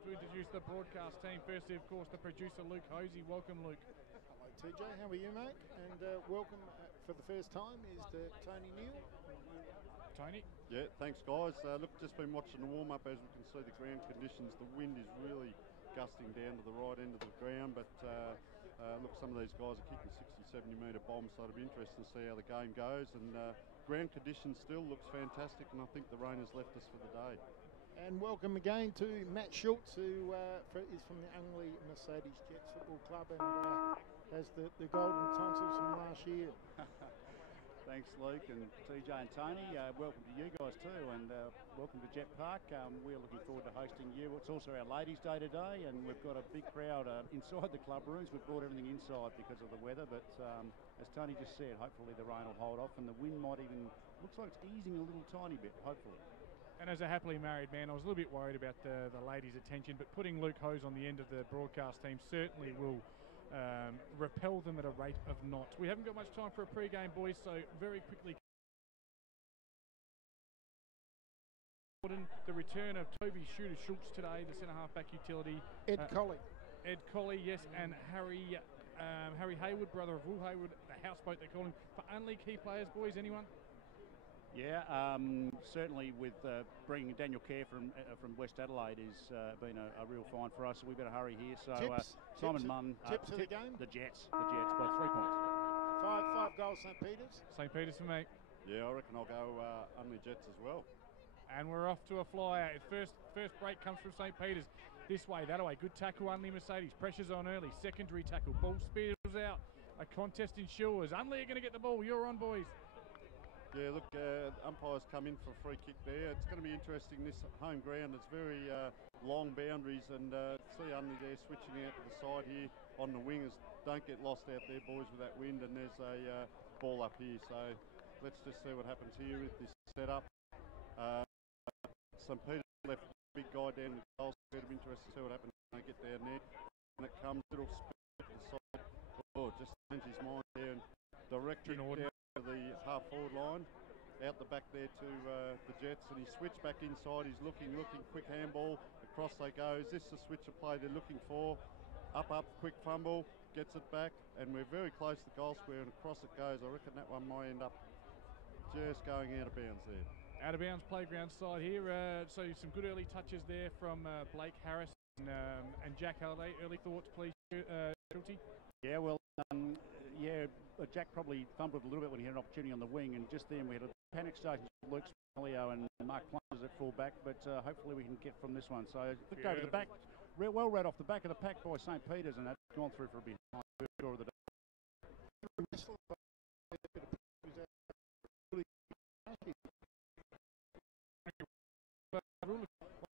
To introduce the broadcast team. Firstly, of course, the producer, Luke Hosey. Welcome, Luke. Hello, TJ. How are you, mate? And welcome for the first time is Tony Neal. Tony? Yeah, thanks, guys. Look, just been watching the warm-up. As we can see, the ground conditions, the wind is really gusting down to the right end of the ground. But look, some of these guys are kicking 60, 70-metre bombs, so it'll be interesting to see how the game goes. And ground conditions still looks fantastic, and I think the rain has left us for the day. And welcome again to Matt Schultz, who is from the Unley Mercedes Jets Football Club and has the golden tonsils from last year. Thanks, Luke and TJ and Tony. Welcome to you guys too, and welcome to Jet Park. We're looking forward to hosting you. It's also our Ladies' Day today, and we've got a big crowd inside the club rooms. We've brought everything inside because of the weather, but as Tony just said, hopefully the rain will hold off, and the wind might even, looks like it's easing a little tiny bit, hopefully. And as a happily married man, I was a little bit worried about the ladies' attention, but putting Luke Hose on the end of the broadcast team certainly will repel them at a rate of knots. We haven't got much time for a pre-game, boys, so very quickly. The return of Toby Shooter Schultz today, the centre half-back utility. Ed Colley. Ed Colley, yes, and Harry Hayward, brother of Will Hayward, the houseboat they call him. For Unley key players, boys, anyone? Yeah, certainly with bringing Daniel Kerr from West Adelaide has been a real find for us. So we've got to hurry here. So Simon Munn, tips of the game. The Jets by 3 points. Five goals, St. Peters. St. Peters for me. Yeah, I reckon I'll go Unley Jets as well. And we're off to a flyer. First break comes from St. Peters. This way, that way. Good tackle, Unley Mercedes. Pressure's on early. Secondary tackle. Ball spears out. A contest ensures. Unley are going to get the ball. You're on, boys. Yeah, look, umpires come in for a free kick there. It's going to be interesting, this home ground. It's very long boundaries, and see Unley there switching out to the side here on the wingers. Don't get lost out there, boys, with that wind, and there's a ball up here. So let's just see what happens here with this setup. St. Peter left big guy down the goal, so it'll be interesting to see what happens when they get down there. And it comes, little spin to the side. Oh, just changed his mind there and directed down to the half-forward line, out the back there to the Jets, and he switched back inside. He's looking, quick handball, across they go. Is this the switch of play they're looking for? Up, quick fumble, gets it back, and we're very close to the goal square, and across it goes. I reckon that one might end up just going out of bounds there. Out of bounds playground side here. So some good early touches there from Blake Harris and Jack Halliday. Early thoughts, please, Schulte? Yeah, well, Jack probably fumbled a little bit when he had an opportunity on the wing, and just then we had a panic station. Luke Spallio and Mark Plunders at full back, but hopefully we can get from this one. So looked over the back, well read off the back of the pack by St. Peter's, and that's gone through for a behind score of the day.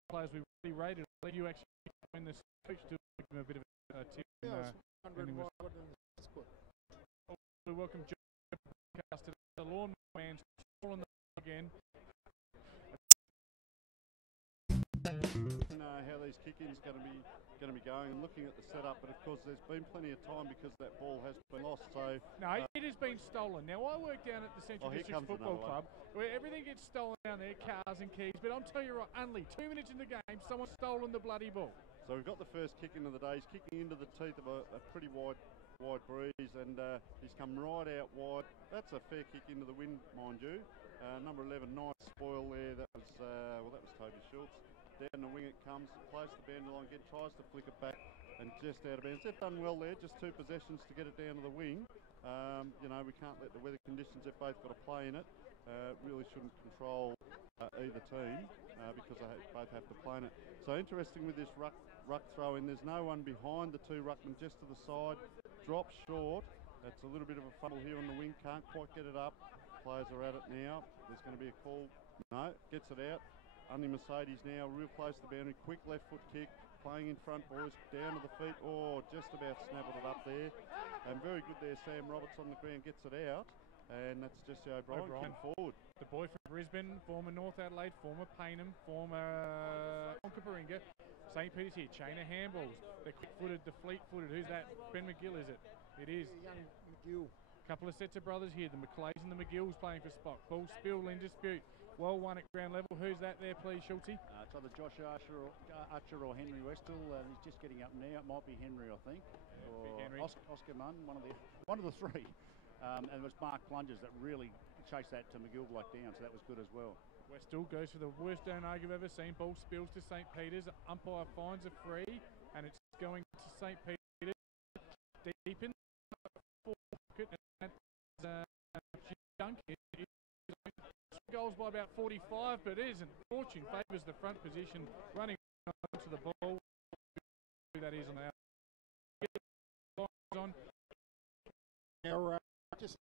Players we really rated. I think you actually win this speech to give them a bit of a tip. We welcome John to the lawn man's on the again. How these kick-ins going to be going, and looking at the setup, but of course there's been plenty of time because that ball has been lost. So no, it has been stolen. Now I work down at the Central District Football Club, where everything gets stolen down there, cars and keys. But I'm telling you right, Unley, 2 minutes in the game, someone's stolen the bloody ball. So we've got the first kick into the day. He's kicking into the teeth of a pretty wide breeze, and he's come right out wide. That's a fair kick into the wind, mind you. Number 11, nice spoil there. That was Toby Schultz. Down the wing it comes, plays the boundary line again, tries to flick it back, and just out of bounds. They've done well there, just 2 possessions to get it down to the wing. We can't let the weather conditions, they've both got to play in it. Really shouldn't control either team because they both have to play in it. So interesting with this ruck throw in, there's no one behind the 2 ruckmen, just to the side, drops short. That's a little bit of a fumble here on the wing, can't quite get it up. Players are at it now, there's going to be a call. No, gets it out. Unley Mercedes now real close to the boundary, quick left foot kick, playing in front, boys, down to the feet. Oh, just about snabbled it up there. And very good there, Sam Roberts on the ground gets it out. And that's Jesse O'Brien forward. The boy from Brisbane, former North Adelaide, former Paynham, former Onkaparinga. St. Peter's here, chain of handballs. The quick-footed, the fleet-footed. Who's that? Ben McGill, is it? It is. Young McGill. Couple of sets of brothers here. The McLeays and the McGills playing for spot. Ball spill in dispute. Well won at ground level. Who's that there, please, Schulte? It's either Josh Archer or Henry Westall. He's just getting up now. It might be Henry, I think, or Henry. Oscar Munn, one of the 3. And it was Mark Plungers that really chased that to McGill block down, so that was good as well. Westall goes for the worst down I've ever seen. Ball spills to St. Peter's. Umpire finds a free, and it's going to St. Peter's. Deep in the pocket, and Dunk goals by about 45, but it isn't. Fortune favours the front position, running onto the ball. That is on the out. On. Now, just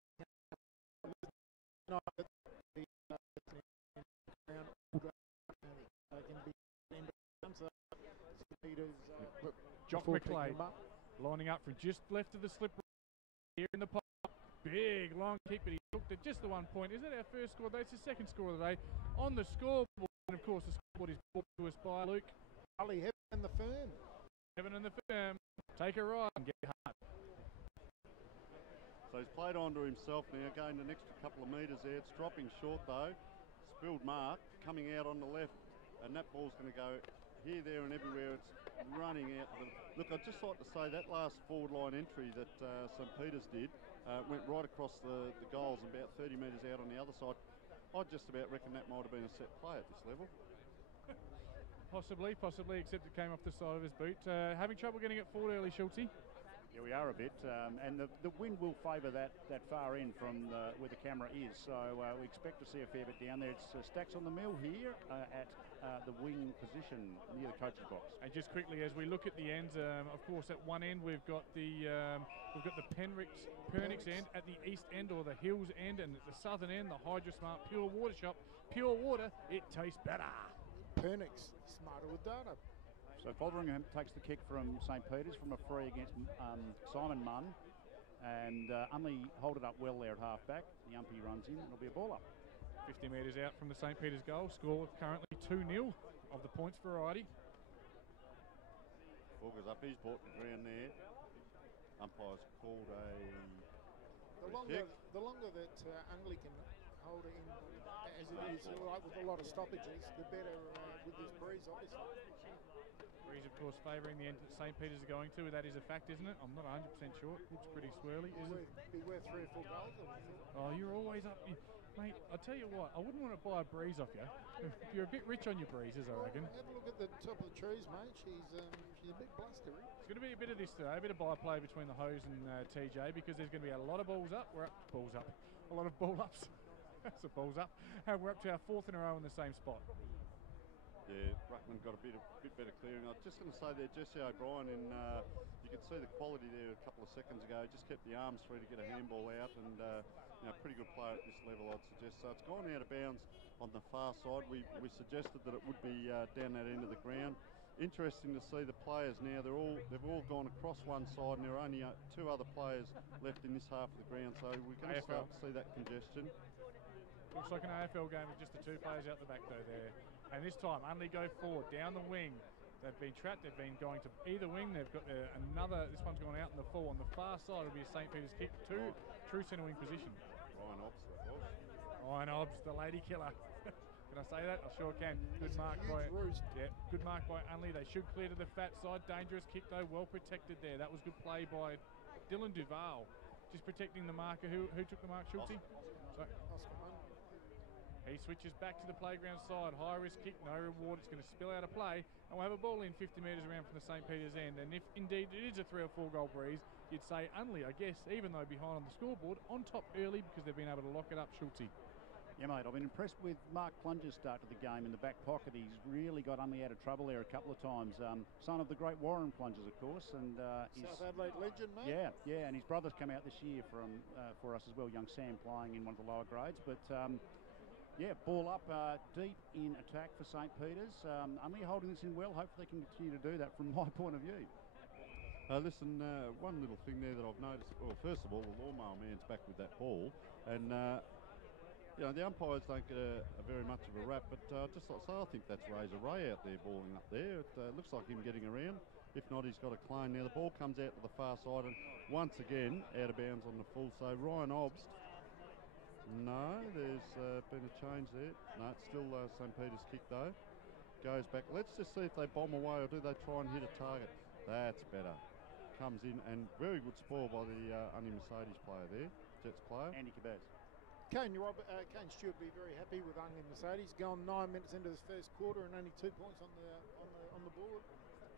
Jock McLeay lining up from just left of the slip here in the pop. Big long kick, but he took it just the 1 point. Is that our first score? That's the second score of the day on the scoreboard. And of course, the scoreboard is brought to us by Luke. Heaven and the Firm. Heaven and the Firm. Take a ride and get hard. So he's played onto himself now, gained an extra couple of metres there. It's dropping short though. Spilled mark, coming out on the left, and that ball's going to go here, there and everywhere. It's running out. Look, I'd just like to say that last forward line entry that St. Peter's did went right across the goals and about 30 metres out on the other side. I'd just about reckon that might have been a set play at this level. Possibly, except it came off the side of his boot. Having trouble getting it forward early, Schulte? Yeah, we are a bit, and the wind will favour that far end from where the camera is, so we expect to see a fair bit down there. It's stacks on the mill here at the wing position near the coach's box. And just quickly, as we look at the ends, of course, at one end we've got the Pernix end, at the east end or the Hills end, and at the southern end the Hydrosmart Pure Water Shop. Pure water, it tastes better. Pernix, smarter with data. So Fotheringham takes the kick from St. Peter's from a free against Simon Munn, and Unley hold it up well there at half-back. The umpy runs in, it'll be a ball up. 50 metres out from the St. Peter's goal, score currently 2-0 of the points variety. Walker's up, he's brought the ground there. Umpire's called a kick. The longer that Unley can hold it in, as it is, like with a lot of stoppages, the better with this breeze, obviously. Breeze, of course, favouring the end that St. Peter's are going to. That is a fact, isn't it? I'm not 100% sure. It looks pretty swirly. Be worth 3 or 4 goals. Oh, you're always up. Mate, I'll tell you what, I wouldn't want to buy a Breeze off you. You're a bit rich on your Breezes, I reckon. Have a look at the top of the trees, mate. She's a bit blustery. It's going to be a bit of this today, a bit of by-play between the Hose and TJ, because there's going to be a lot of balls up. Balls up. A lot of ball ups. That's a balls up. And we're up to our 4th in a row in the same spot. Yeah, Ruckman got a bit better clearing. I was just going to say there, Jesse O'Brien, and you could see the quality there a couple of seconds ago. Just kept the arms free to get a handball out, and pretty good player at this level, I'd suggest. So it's gone out of bounds on the far side. We suggested that it would be down that end of the ground. Interesting to see the players now. They've all gone across one side, and there are only 2 other players left in this half of the ground. So we're going to start to see that congestion. Looks like an AFL game with just the 2 players out the back though there. And this time, Unley go forward, down the wing. They've been trapped, they've been going to either wing. They've got another, this one's gone out in the full. On the far side will be a St. Peter's kick to true centre wing position. Ryan Obbs, that was. Ryan Obbs, the lady killer. Can I say that? I sure can. Good mark by good mark by Unley. They should clear to the fat side. Dangerous kick though, well protected there. That was good play by Dylan Duval. Just protecting the marker. Who took the mark, Schulte? He switches back to the playground side. High risk kick, no reward. It's going to spill out of play. And we'll have a ball in 50 metres around from the St. Peter's end. And if indeed it is a 3 or 4 goal Breeze, you'd say Unley, I guess, even though behind on the scoreboard, on top early because they've been able to lock it up, Schulte. Yeah, mate, I've been impressed with Mark Plunger's start to the game in the back pocket. He's really got Unley out of trouble there a couple of times. Son of the great Warren Plungers, of course. And South Adelaide legend, mate. Yeah, and his brother's come out this year for us as well, young Sam, playing in one of the lower grades. But ball up deep in attack for St. Peter's. Unley holding this in well. Hopefully they can continue to do that from my point of view. Listen, one little thing there that I've noticed. Well, first of all, the lawnmower man's back with that ball. And, the umpires don't get a very much of a rap. But just like so, I think that's Razor Ray out there balling up there. It looks like him getting around. If not, he's got a claim. Now, the ball comes out to the far side. And once again, out of bounds on the full. So, Ryan Obbs. No, there's been a change there. No, it's still St. Peter's kick though. Goes back. Let's just see if they bomb away or do they try and hit a target. That's better. Comes in and very good spoil by the Unley Mercedes player there. Jets player. Andy Cabaz. Kane Stewart will be very happy with Unley Mercedes. Gone 9 minutes into this first quarter and only 2 points on the board.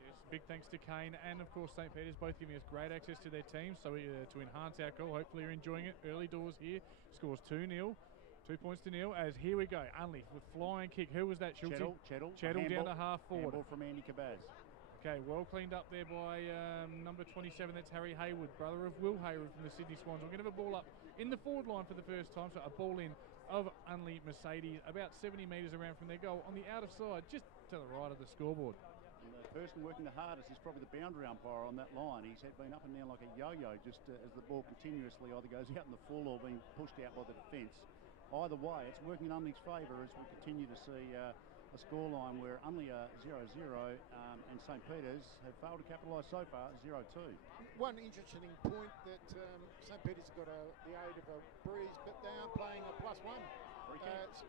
Yes, big thanks to Kane and of course St. Peter's, both giving us great access to their teams. So to enhance our call, hopefully you're enjoying it. Early doors here. Scores 2-0. 2 points to nil. As here we go, Unley with flying kick. Who was that? Schulte. Chettle down to half forward. Handball from Andy Cabaz. Okay, well cleaned up there by number 27. That's Harry Hayward, brother of Will Hayward from the Sydney Swans. We're going to have a ball up in the forward line for the first time. So a ball in of Unley Mercedes, about 70 metres around from their goal on the outer side, just to the right of the scoreboard. And the person working the hardest is probably the boundary umpire on that line. He's been up and down like a yo-yo just as the ball continuously either goes out in the full or being pushed out by the defence. Either way, it's working in Unley's favour as we continue to see a scoreline where Unley are 0-0 and St. Peter's have failed to capitalise so far 0-2. One interesting point that St. Peter's got the aid of a Breeze, but they are playing a +1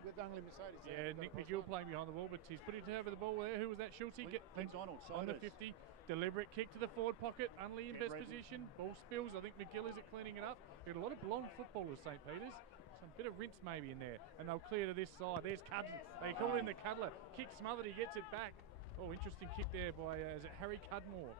with Unley Mercedes. Yeah, Nick McGill playing behind the ball, but he's putting it over the ball there. Who was that? Schulte? Donald, on the 50. Deliberate kick to the forward pocket. Unley in best position. Ball spills. I think McGill is cleaning it up. We've got a lot of blonde footballers, St. Peter's. Some bit of rinse maybe in there. And they'll clear to this side. There's Cuddler. They call in the Cuddler. Kick smothered. He gets it back. Oh, interesting kick there by, is it Harry Cudmore?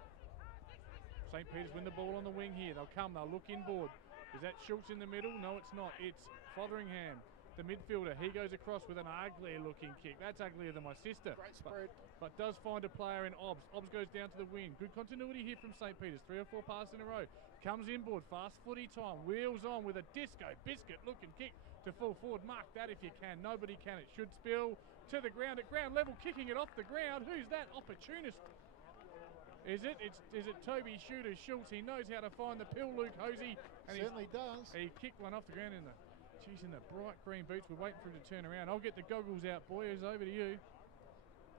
St. Peter's win the ball on the wing here. They'll come. They'll look inboard. Is that Schultz in the middle? No, it's not. It's Fotheringham, the midfielder. He goes across with an ugly looking kick. That's uglier than my sister. Great spread. But does find a player in Obbs. Obbs goes down to the wing. Good continuity here from St. Peter's. 3 or 4 passes in a row. Comes inboard. Fast footy time. Wheels on with a disco biscuit looking kick to full forward. Mark that if you can. Nobody can. It should spill to the ground at ground level. Kicking it off the ground. Who's that? Opportunist. Is it Toby Shooter Schultz? He knows how to find the pill, Luke Hosey. And certainly does. He kicked one off the ground in the bright green boots. We're waiting for him to turn around. I'll get the goggles out, boys. Over to you.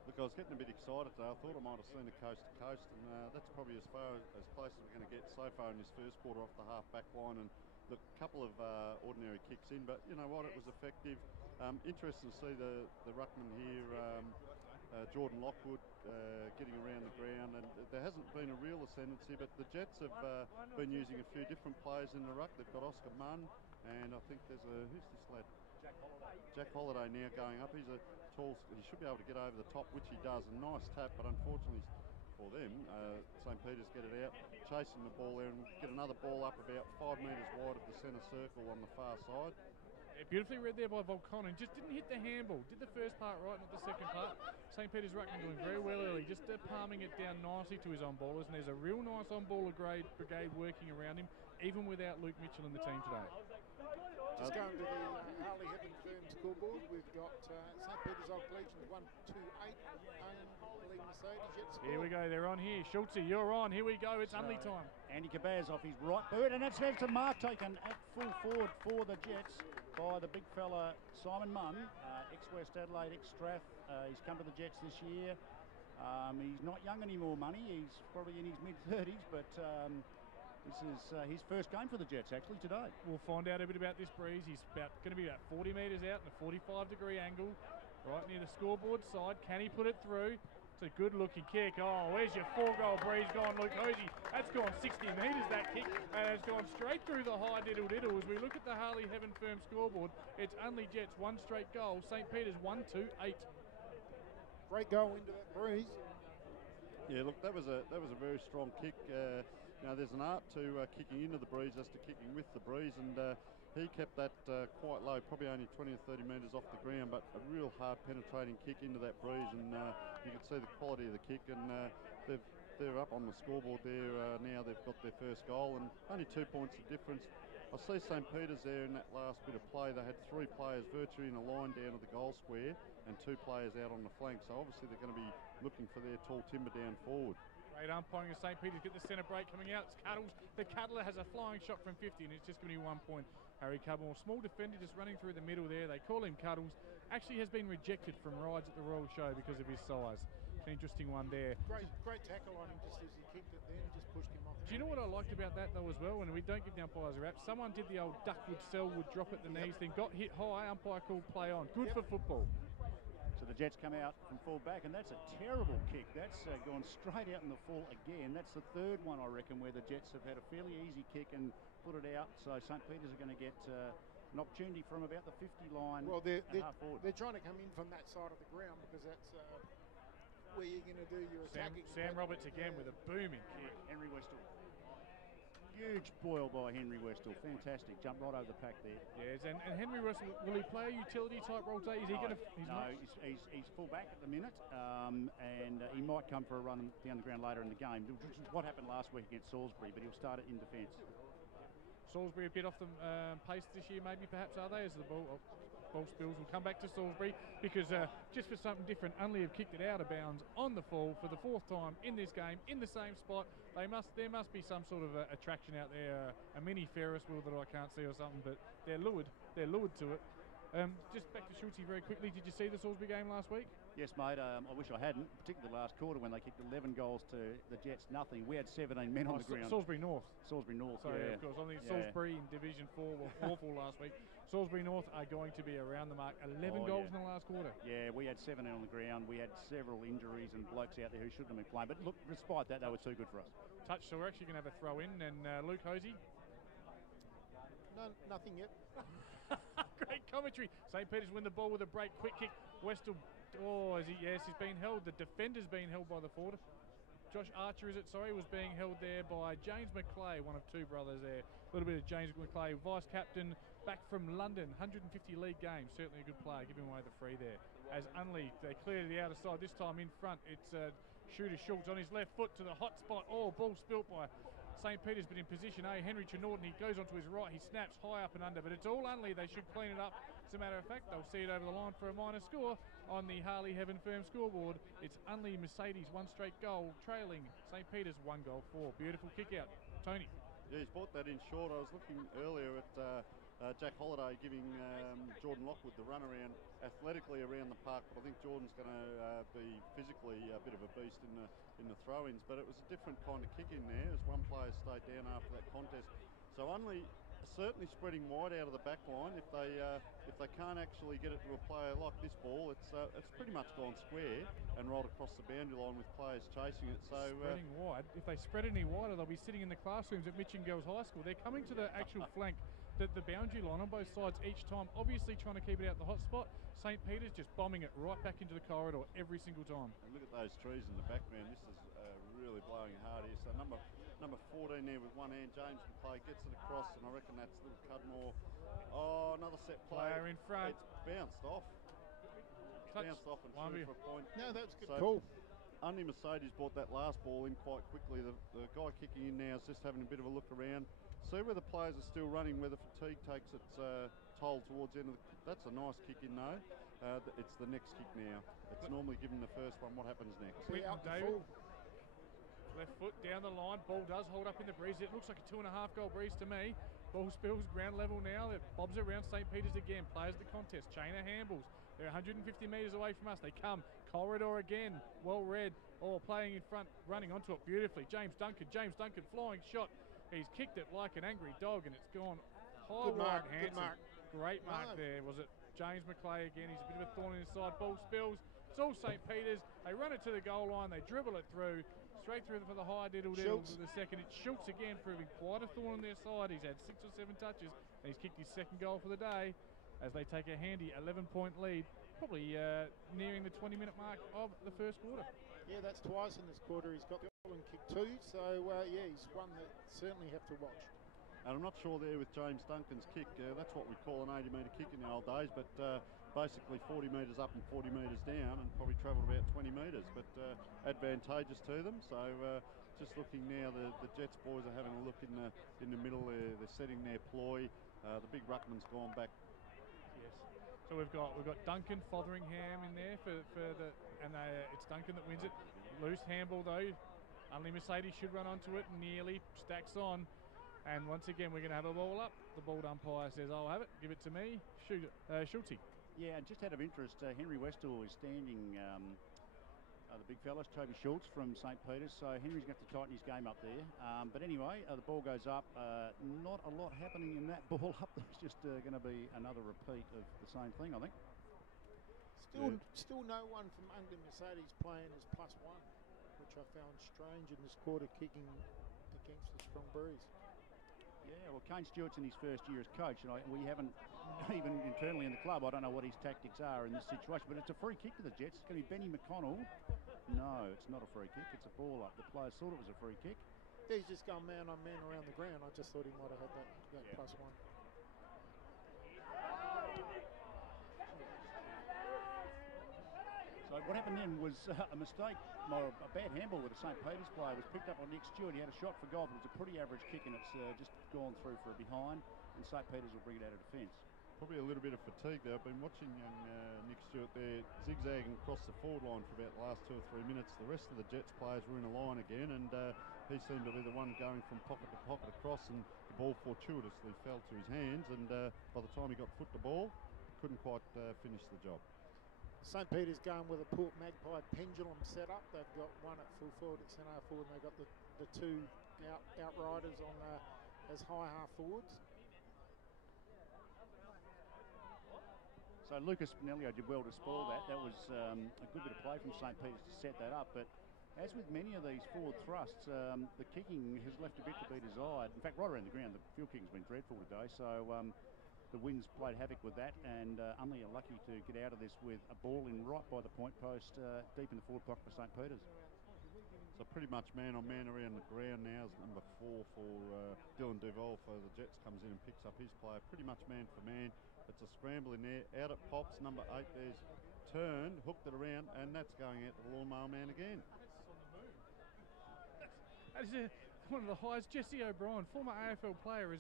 Look, I was getting a bit excited there. I thought I might have seen a coast to coast, and that's probably as close as we're going to get so far in this first quarter off the half back line. And look, a couple of ordinary kicks in, but you know what? It was effective. Interesting to see the ruckman here Jordan Lockwood getting around the ground, and there hasn't been a real ascendancy, but the Jets have been using a few different players in the ruck. They've got Oscar Munn, and I think there's who's this lad? Jack Holiday now going up. He's a tall, he should be able to get over the top, which he does. A nice tap, but unfortunately for them, St. Peter's get it out, chasing the ball there and get another ball up about 5 metres wide of the centre circle on the far side. Yeah, beautifully read there by Volkonen. Just didn't hit the handball. Did the first part right, not the second part. St. Peter's ruckman doing very well early, just palming it down nicely to his on-ballers, and there's a real nice on-baller brigade working around him, even without Luke Mitchell in the team today. Just going to the Harley Heaven Firm scoreboard, we've got St. Peter's Old Collegians 128, Unley Mercedes Jets. Here we go, they're on here. Schultze, you're on. Here we go, it's Unley time. Andy Cabaz off his right boot, and that's a mark taken at full forward for the Jets by the big fella Simon Munn, ex-West Adelaide, ex-Strath. He's come to the Jets this year. He's not young anymore, Money. He's probably in his mid-30s, but this is his first game for the Jets actually today. We'll find out a bit about this breeze. He's going to be about 40 metres out in a 45-degree angle, right near the scoreboard side. Can he put it through? It's a good-looking kick. Oh, where's your 4-goal breeze gone, Luke Hosey? That's gone 60 metres, that kick, and it's gone straight through the high diddle-diddle. As we look at the Harley Heaven Firm scoreboard, it's Unley Jets 1 straight goal, St. Peter's 1-2-8. Great goal into that breeze. Yeah, look, that was a very strong kick. Now there's an art to kicking into the breeze as to kicking with the breeze, and he kept that quite low, probably only 20 or 30 metres off the ground, but a real hard penetrating kick into that breeze, and you can see the quality of the kick, and they're up on the scoreboard there now. They've got their first goal, and only 2 points of difference. I see St. Peter's there in that last bit of play. They had 3 players virtually in a line down to the goal square and 2 players out on the flank, so obviously they're going to be looking for their tall timber down forward. Great umpiring of St. Peter's, get the centre break coming out. It's Cuddles. The Cuddler has a flying shot from 50, and it's just going to be 1 point. Harry Cudmore, small defender, just running through the middle there. They call him Cuddles. Actually has been rejected from rides at the Royal Show because of his size. An interesting one there. Great tackle on him just as he kicked it then, just pushed him off. Do you know what I liked about that though as well? And we don't give the umpires a rap. Someone did the old Duckwood, Selwood drop at the knees, then got hit high. Umpire called play on. Good for football. So the Jets come out from full back, and that's a terrible kick. That's gone straight out in the full again. That's the third one, I reckon, where the Jets have had a fairly easy kick and put it out. So St. Peter's are going to get an opportunity from about the 50 line. Well, half forward. They're trying to come in from that side of the ground because that's where you're going to do your attacking. Sam Roberts again with a booming kick. Henry Westall. Huge boil by Henry Westall. Fantastic. Jump right over the pack there. Yes, and Henry Westall, will he play a utility type role today? Is he going to? He's full back at the minute, and he might come for a run down the ground later in the game, which is what happened last week against Salisbury, but he'll start it in defence. Salisbury a bit off the pace this year, maybe perhaps are they? As the ball spills, will come back to Salisbury because just for something different, Unley have kicked it out of bounds on the full for the 4th time in this game in the same spot. There must be some sort of attraction out there, a mini Ferris wheel that I can't see or something, but they're lured to it. Just back to Schultze very quickly. Did you see the Salisbury game last week? Yes, mate. I wish I hadn't, particularly the last quarter when they kicked 11 goals to the Jets, nothing. We had 17 men on the ground. Salisbury North. Salisbury North, Sorry, yeah. Of course. I think Salisbury in Division 4 were awful last week. Salisbury North are going to be around the mark. 11 goals in the last quarter. Yeah, we had 17 on the ground. We had several injuries and blokes out there who shouldn't have been playing. But look, despite that, they were too good for us. Touch, so we're actually going to have a throw in. And Luke Hosey? No, nothing yet. Great commentary. St. Peter's win the ball with a break. Quick kick. Westall. Oh, yes, he's been held. The defender's been held by the forward. Josh Archer, was being held there by James McClay, one of 2 brothers there. A little bit of James McClay, vice-captain, back from London, 150 league games. Certainly a good player, giving away the free there. As Unley, they clear to the outer side, this time in front. It's shooter Schultz on his left foot to the hot spot. Oh, ball spilt by St. Peter's, but in position A, Henry Norton, he goes onto his right, he snaps high up and under, but it's all Unley. They should clean it up. As a matter of fact, they'll see it over the line for a minor score on the Harley Heaven Firm scoreboard. It's Unley Mercedes, 1 straight goal, trailing St. Peter's 1 goal 4. Beautiful kick out. Tony. Yeah, he's brought that in short. I was looking earlier at Jack Holiday giving Jordan Lockwood the run around athletically around the park, but I think Jordan's going to be physically a bit of a beast in the throw-ins. But it was a different kind of kick in there as one player stayed down after that contest. So Unley certainly spreading wide out of the back line. If they can't actually get it to a player like this ball, it's pretty much gone square and rolled across the boundary line with players chasing it. So spreading wide. If they spread any wider, they'll be sitting in the classrooms at Mitcham Girls High School. They're coming to the actual flank, the boundary line on both sides each time, obviously trying to keep it out the hot spot. St. Peter's just bombing it right back into the corridor every single time. And look at those trees in the background. This is really blowing hard here. So number 14 there with one hand, James McClay gets it across, and I reckon that's little Cudmore. Oh, another set play. Player in front. It's bounced off. Bounced off and through for a point. No, that's a good call. Unley Mercedes brought that last ball in quite quickly. The guy kicking in now is just having a bit of a look around. See where the players are still running, where the fatigue takes its toll towards the end of the... That's a nice kick in though. It's the next kick now. It's normally given the first one. What happens next? David. Left foot down the line. Ball does hold up in the breeze. It looks like a 2.5 goal breeze to me. Ball spills ground level now. It bobs around St. Peter's again. Players the contest. Chain of handballs. They're 150 metres away from us. They come. Corridor again. Well read. Oh, playing in front. Running onto it beautifully. James Duncan. Flying shot. He's kicked it like an angry dog and it's gone high, wide, handsome. Great mark there. Was it James McClay again? He's a bit of a thorn in his side. Ball spills. It's all St. Peter's. They run it to the goal line. They dribble it through. Straight through for the high diddle-diddle to the second. It's Schultz again, proving quite a thorn on their side. He's had 6 or 7 touches, and he's kicked his second goal for the day as they take a handy 11-point lead, probably nearing the 20-minute mark of the first quarter. Yeah, that's twice in this quarter. He's got the golden kick too, so yeah, he's one that certainly have to watch. And I'm not sure there with James Duncan's kick. That's what we call an 80-metre kick in the old days, but basically 40 metres up and 40 metres down and probably travelled about 20 metres, but advantageous to them. So just looking now, the Jets boys are having a look in the middle there. They're setting their ploy. The big ruckman's gone back. Yes. So we've got Duncan Fotheringham in there it's Duncan that wins it. Loose handball though. Unley Mercedes should run onto it. Nearly stacks on. And once again, we're going to have a ball up. The ball umpire says, I'll have it. Give it to me. Shoot it. Schulte. Yeah, and just out of interest, Henry Westall is standing, the big fellas, Toby Schultz from St. Peter's, so Henry's going to have to tighten his game up there. But anyway, the ball goes up. Not a lot happening in that ball up. There's just going to be another repeat of the same thing, I think. Still no one from Unley Mercedes playing as +1, which I found strange in this quarter, kicking against the strong breeze. Yeah, well, Kane Stewart's in his first year as coach, and we haven't, even internally in the club, I don't know what his tactics are in this situation, but it's a free kick to the Jets. It's going to be Benny McConnell. No, it's not a free kick. It's a ball up. The players thought it was a free kick. He's just gone man on man around the ground. I just thought he might have had that +1. So what happened then was a mistake, a bad handball with a St. Peter's player was picked up on Nick Stewart. He had a shot for goal, but it was a pretty average kick, and it's just gone through for a behind, and St. Peter's will bring it out of defence. Probably a little bit of fatigue there. I've been watching young Nick Stewart there zigzagging across the forward line for about the last 2 or 3 minutes. The rest of the Jets players were in a line again, and he seemed to be the one going from pocket to pocket across, and the ball fortuitously fell to his hands, and by the time he got foot to ball, couldn't quite finish the job. St. Peter's going with a Port Magpie pendulum setup. They've got one at full forward, at centre half forward, and they've got the 2 outriders on as high half forwards. So Lucas Spinellio did well to spoil that. That was a good bit of play from St. Peter's to set that up. But as with many of these forward thrusts, the kicking has left a bit to be desired. In fact, right around the ground, the field kicking's been dreadful today. So the wind's played havoc with that, and Unley are lucky to get out of this with a ball in right by the point post, deep in the forward pocket for St. Peter's. So pretty much man on man around the ground now is number 4 for Dylan Duval for the Jets, comes in and picks up his player. Pretty much man for man. It's a scramble in there. Out it pops. Number 8 there's turned, hooked it around, and that's going out to the lawnmower man again. That is one of the highest. Jesse O'Brien, former AFL player,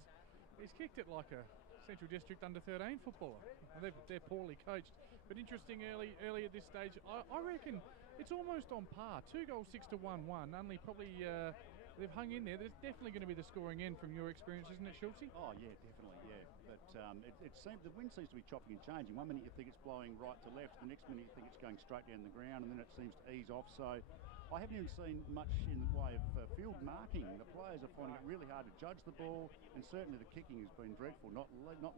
he's kicked it like a Central District under-13 footballer. They're poorly coached, but interesting early at this stage. I reckon it's almost on par. 2 goals, 6 to 1-1. Unley probably they've hung in there. There's definitely going to be the scoring end from your experience, isn't it, Schultze? Oh yeah, definitely, yeah. But it seems the wind seems to be chopping and changing. 1 minute you think it's blowing right to left, the next minute you think it's going straight down the ground, and then it seems to ease off. So I haven't even seen much in the way of field marking. The players are finding it really hard to judge the ball, and certainly the kicking has been dreadful, not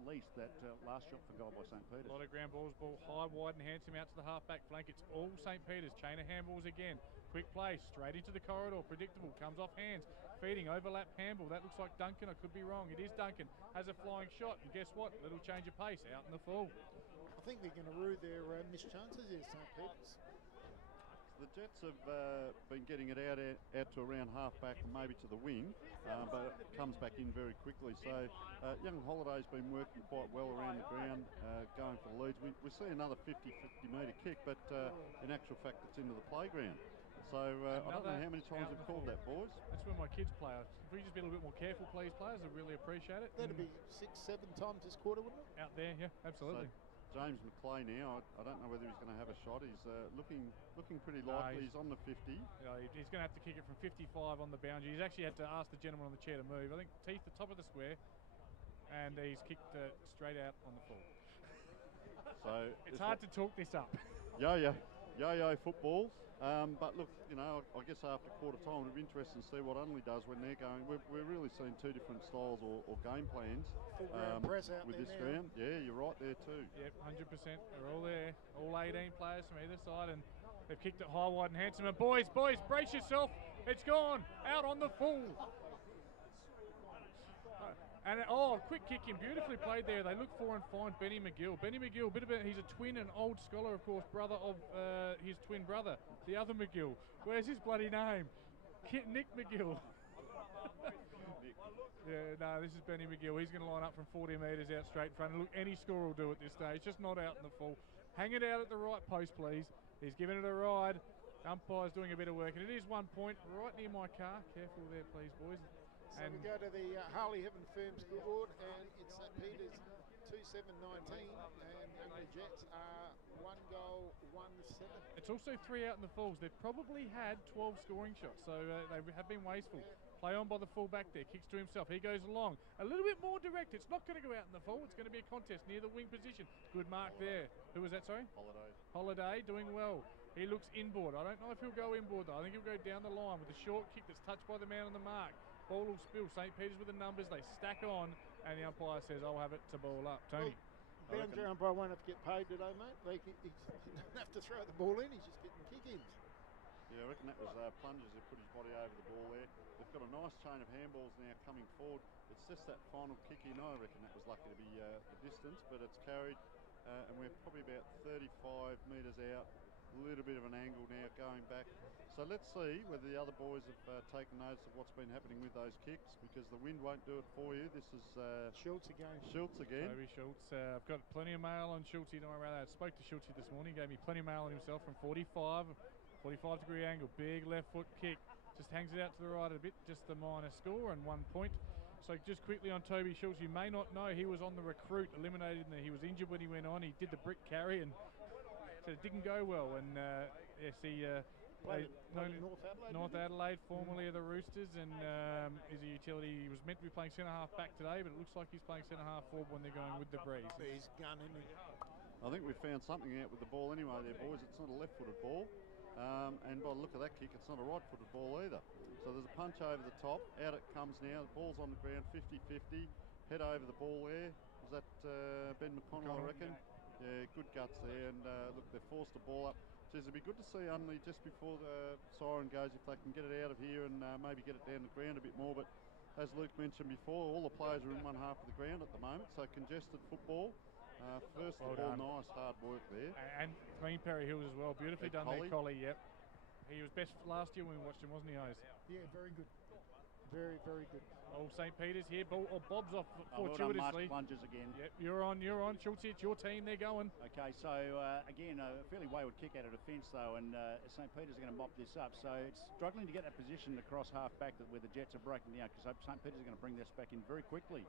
least that last shot for goal by St. Peter's. A lot of ground balls, ball high, wide and handsome out to the half-back flank. It's all St. Peter's. Chain of handballs again. Quick play, straight into the corridor, predictable, comes off hands, feeding, overlap handball. That looks like Duncan, I could be wrong. It is Duncan, has a flying shot, and guess what? Little change of pace, out in the full. I think they're going to rue their missed chances here, St. Peter's. The Jets have been getting it out to around half-back and maybe to the wing, but it comes back in very quickly. So young Holiday's been working quite well around the ground, going for the leads. We see another 50-metre kick, but in actual fact it's into the playground. So I don't know how many times we've called that, boys. That's where my kids play. If we just be a little bit more careful, please, players, I'd really appreciate it. That'd be 6-7 times this quarter, wouldn't it? Out there, yeah, absolutely. So James McClay now, I don't know whether he's going to have a shot. He's looking pretty likely. He's on the 50. Yeah, he's going to have to kick it from 55 on the boundary. He's actually had to ask the gentleman on the chair to move. I think Teeth, the top of the square, and he's kicked straight out on the full. So it's hard to talk this up. Yo-yo footballs. But look, you know, I guess after quarter time it'll be interesting to see what Unley does when they're going. We're really seeing two different styles or game plans Press out with there this now. round. Yeah, you're right there too. Yep, 100%. They're all there. All 18 players from either side, and they've kicked it high, wide, and handsome. And boys, brace yourself. It's gone out on the full. And quick kicking, beautifully played there. They look for and find Benny McGill. Benny McGill, he's a twin, an old scholar, of course, brother of his twin brother, the other McGill. Where's his bloody name? Nick McGill. Yeah, no, this is Benny McGill. He's going to line up from 40 metres out straight in front. And look, any score will do at this stage, just not out in the full. Hang it out at the right post, please. He's giving it a ride. Umpire's doing a bit of work, and it is 1 point right near my car. Careful there, please, boys. So we go to the Harley Heaven Firm scoreboard, and it's St. Peter's 2-7-19, and the Unley Jets are 1 goal, 1-7. It's also 3 out in the falls. They've probably had 12 scoring shots, so they have been wasteful. Play on by the full back there, kicks to himself. He goes along. A little bit more direct. It's not going to go out in the full. It's going to be a contest near the wing position. Good mark there. Who was that, sorry? Holiday doing well. He looks inboard. I don't know if he'll go inboard, though. I think he'll go down the line with a short kick that's touched by the man on the mark. Ball will spill. St. Peter's with the numbers. They stack on, and the umpire says, I'll have it to ball up. Tony. Boundary umpire won't have to get paid today, mate. He doesn't have to throw the ball in. He's just getting kick-ins. Yeah, I reckon that was Plungers who put his body over the ball there. They've got a nice chain of handballs now coming forward. It's just that final kick in. I reckon that was lucky to be the distance, but it's carried, and we're probably about 35 metres out. A little bit of an angle now going back. So let's see whether the other boys have taken notice of what's been happening with those kicks, because the wind won't do it for you. This is Schultz again. Toby Schultz. I've got plenty of mail on Schultz. Don't worry about that. I spoke to Schultz this morning. Gave me plenty of mail on himself from 45-degree angle. Big left foot kick. Just hangs it out to the right a bit. Just the minor score and 1 point. So just quickly on Toby Schultz, you may not know he was on the recruit, eliminated, and he was injured when he went on. He did the brick carry and so it didn't go well. And yes, he played North Adelaide, formerly of the Roosters, and is a utility. He was meant to be playing centre half back today, but it looks like he's playing centre half forward when they're going with the breeze. He's gunning it. I think we found something out with the ball anyway there, boys. It's not a left-footed ball. And by the look of that kick, it's not a right-footed ball either. So there's a punch over the top. Out it comes now. The ball's on the ground, 50-50. Head over the ball there. Was that Ben McConnell, I reckon? Yeah, good guts there. And look, they've forced the ball up. Geez, it'd be good to see Unley just before the siren goes, if they can get it out of here and maybe get it down the ground a bit more. But as Luke mentioned before, all the players are in one half of the ground at the moment, so congested football. First of all, nice hard work there. And Green Perry Hills as well. Beautifully done there, Collie, yep. He was best last year when we watched him, wasn't he, Oz? Yeah, very good. Very, very good. All St. Peter's here. Bob's off Well fortuitously. done, Plungers again. Yep, you're on. Schultz, it's your team. They're going. Okay, so again, a fairly wayward kick out of defence though, and St. Peter's are going to mop this up. So it's struggling to get that position across half back where the Jets are breaking down, because St. Peter's are going to bring this back in very quickly.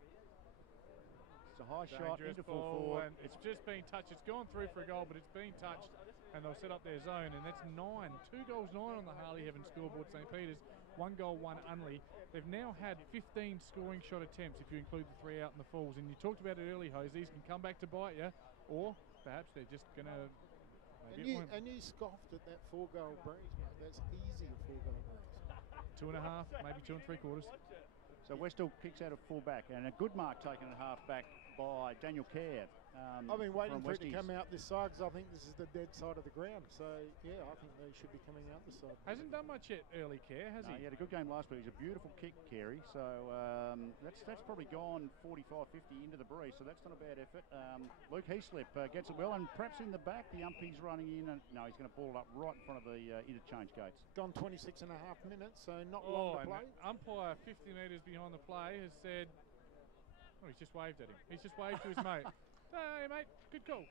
It's a high shot into full forward. And it's just been touched. It's gone through for a goal, but it's been touched, and they'll set up their zone, and that's 9. 2 goals, 9 on the Harley Heaven scoreboard. St. Peter's 1 goal, 1 Unley. They've now had 15 scoring shot attempts if you include the 3 out in the falls. And you talked about it early, Hose. These can come back to bite you, or perhaps they're just going to And you scoffed at that 4-goal breeze, mate. That's easy, a 4-goal breeze. 2.5, maybe 2 3/4. So Westall kicks out of full-back, and a good mark taken at half-back by Daniel Kerr. I've been waiting for it to Westies. come out this side because I think this is the dead side of the ground. So, yeah, I think they should be coming out this side. Hasn't done much yet, early Care, has No, he? he had a good game last week. It was a beautiful kick, Carey. So that's probably gone 45-50 into the breeze. So that's not a bad effort. Luke Heaslip gets it well, and perhaps in the back, the umpy's running in. And no, he's going to ball it up right in front of the interchange gates. Gone 26 and a half minutes, so not long to play. Umpire 50 metres behind the play has said, oh, he's just waved at him. He's just waved to his mate. Hey, mate, good call.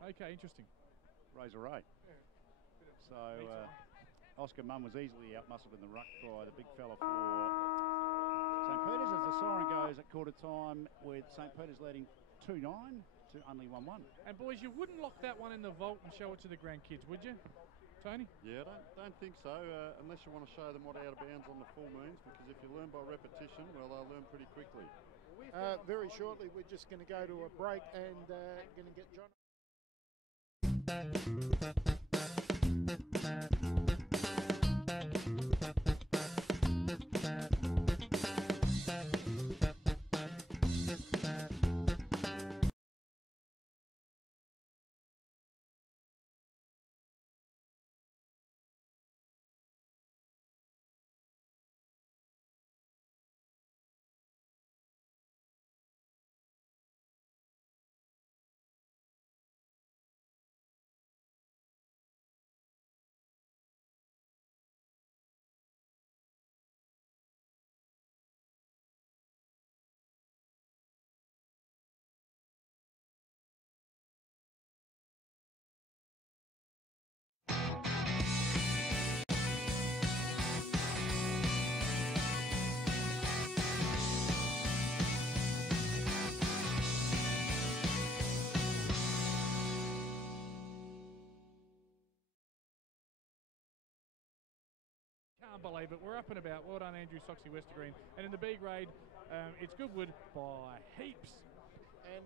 Okay, interesting. Razor Ray. So Oscar Munn was easily outmuscled in the ruck by the big fella for St. Peter's as the siren goes at quarter time, with St. Peter's leading 2-9 to Unley 1-1. And boys, you wouldn't lock that one in the vault and show it to the grandkids, would you, Tony? Yeah, don't think so, unless you want to show them what out of bounds on the full means, because if you learn by repetition, well, they'll learn pretty quickly. Very shortly, we're just going to go to a break and going to get John. Can't believe it. We're up and about. Well done, Andrew Soxy Westergreen. And in the B grade, it's Goodwood by heaps. And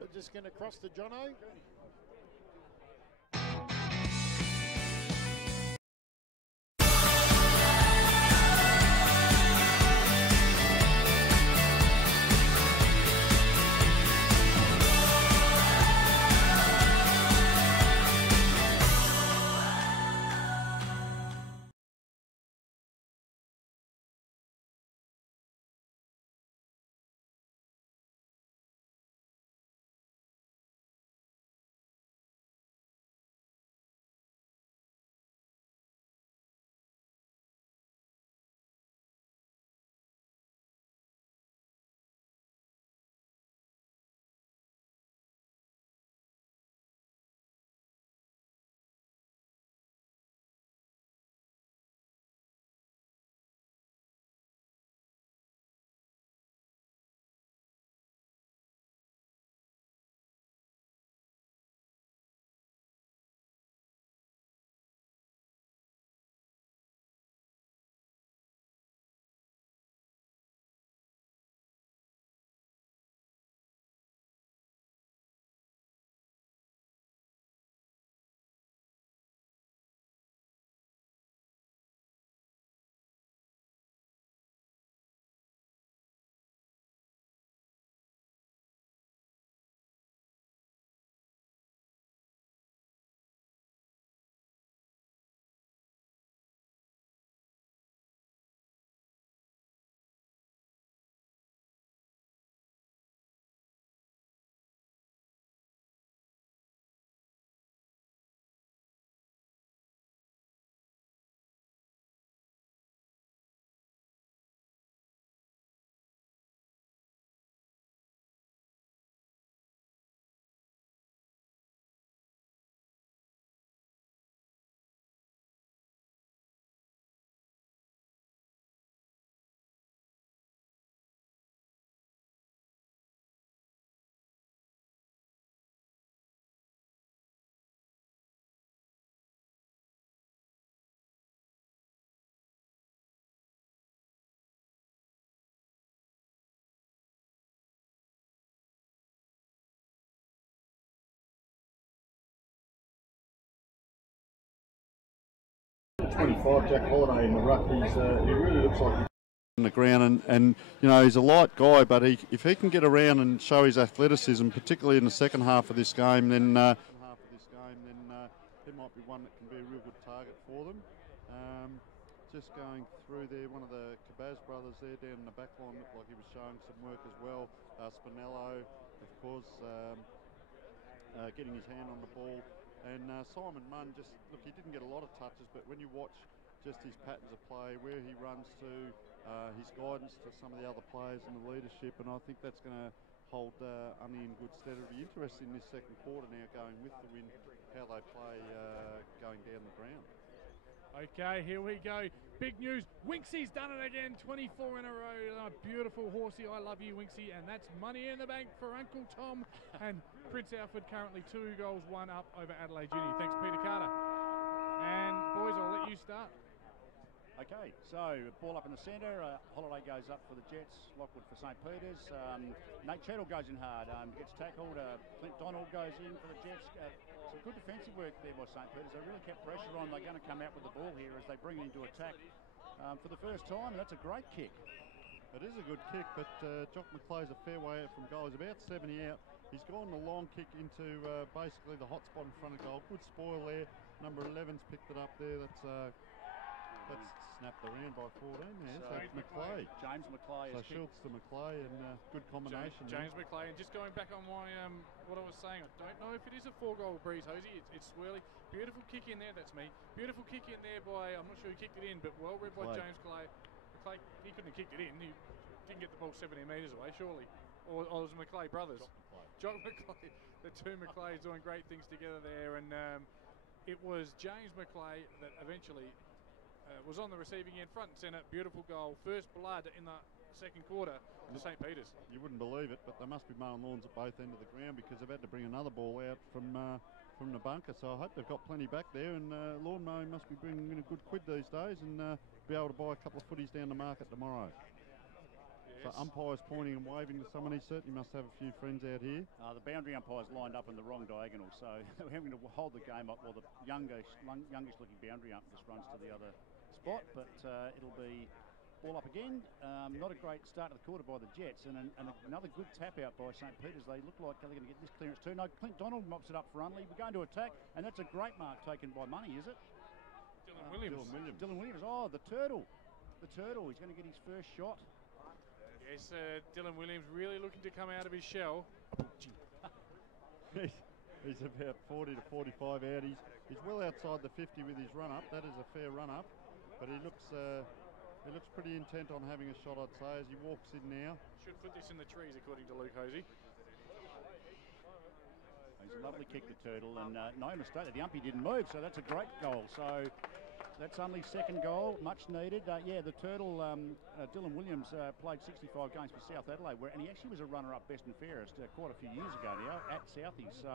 we're just going to cross to Jono. 25, Jack Holiday in the ruck. He really looks like he's on the ground, and you know, he's a light guy, but if he can get around and show his athleticism, particularly in the second half of this game, then he might be one that can be a real good target for them. Just going through there, one of the Cabaz brothers there down in the back line looked like he was showing some work as well. Spinello, of course, getting his hand on the ball. And Simon Munn, just look, he didn't get a lot of touches, but when you watch just his patterns of play, where he runs to, his guidance to some of the other players and the leadership, and I think that's going to hold Unley in good stead. It'll be interesting this second quarter now, going with the win, how they play going down the ground. Okay, here we go. Big news. Winksy's done it again. 24 in a row. Beautiful horsey. I love you, Winksy. And that's money in the bank for Uncle Tom. And Prince Alfred currently 2 goals, 1 up over Adelaide Uni. Thanks, Peter Carter. And boys, I'll let you start. Okay, so ball up in the centre. Holiday goes up for the Jets. Lockwood for St. Peter's. Nate Chettle goes in hard. Gets tackled. Clint Donald goes in for the Jets. Some good defensive work there by St. Peter's. They really kept pressure on. They're going to come out with the ball here as they bring it into attack for the first time. And that's a great kick. It is a good kick, but Jock McClay's a fair way out from goal. He's about 70 out. He's gone a long kick into basically the hot spot in front of goal. Good spoil there. Number 11's picked it up there. That's snapped around by 14 there. So it's McClay. James McClay. So Schultz to McClay, and good combination. James McClay. And just going back on my what I was saying, I don't know if it is a 4-goal breeze, Hosey. It's swirly. Beautiful kick in there. That's me. Beautiful kick in there by, I'm not sure who kicked it in, but well read by James McClay. McClay, he couldn't have kicked it in. He didn't get the ball 70 metres away, surely. Or it was the McClay brothers. Jock McClay. The two McClays doing great things together there, and it was James McClay that eventually was on the receiving end, front and centre. Beautiful goal, first blood in the second quarter to St. Peter's. You wouldn't believe it, but they must be mowing lawns at both ends of the ground, because they've had to bring another ball out from the bunker. So I hope they've got plenty back there, and lawn mowing must be bringing in a good quid these days, and be able to buy a couple of footies down the market tomorrow. Yes. So umpires pointing and waving to someone. He certainly must have a few friends out here. The boundary umpire's lined up in the wrong diagonal, so we're having to hold the game up while the youngest looking boundary ump just runs to the other spot. But it'll be ball up again. Not a great start to the quarter by the Jets, and another good tap out by St. Peter's. They look like they're going to get this clearance too. No, Clint Donald mops it up for Unley. We're going to attack, and that's a great mark taken by Money, is it? Dylan Williams. Oh, the turtle. The turtle. He's going to get his first shot. Yes, Dylan Williams really looking to come out of his shell. He's about 40 to 45 out. He's well outside the 50 with his run-up. That is a fair run-up, but he looks pretty intent on having a shot, I'd say, as he walks in now. Should put this in the trees, according to Luke Hosey. He's a lovely kick, the turtle, and no mistake. The umpy didn't move, so that's a great goal. So that's Unley's second goal, much needed. The turtle, Dylan Williams, played 65 games for South Adelaide, and he actually was a runner-up best and fairest quite a few years ago now at Southie. So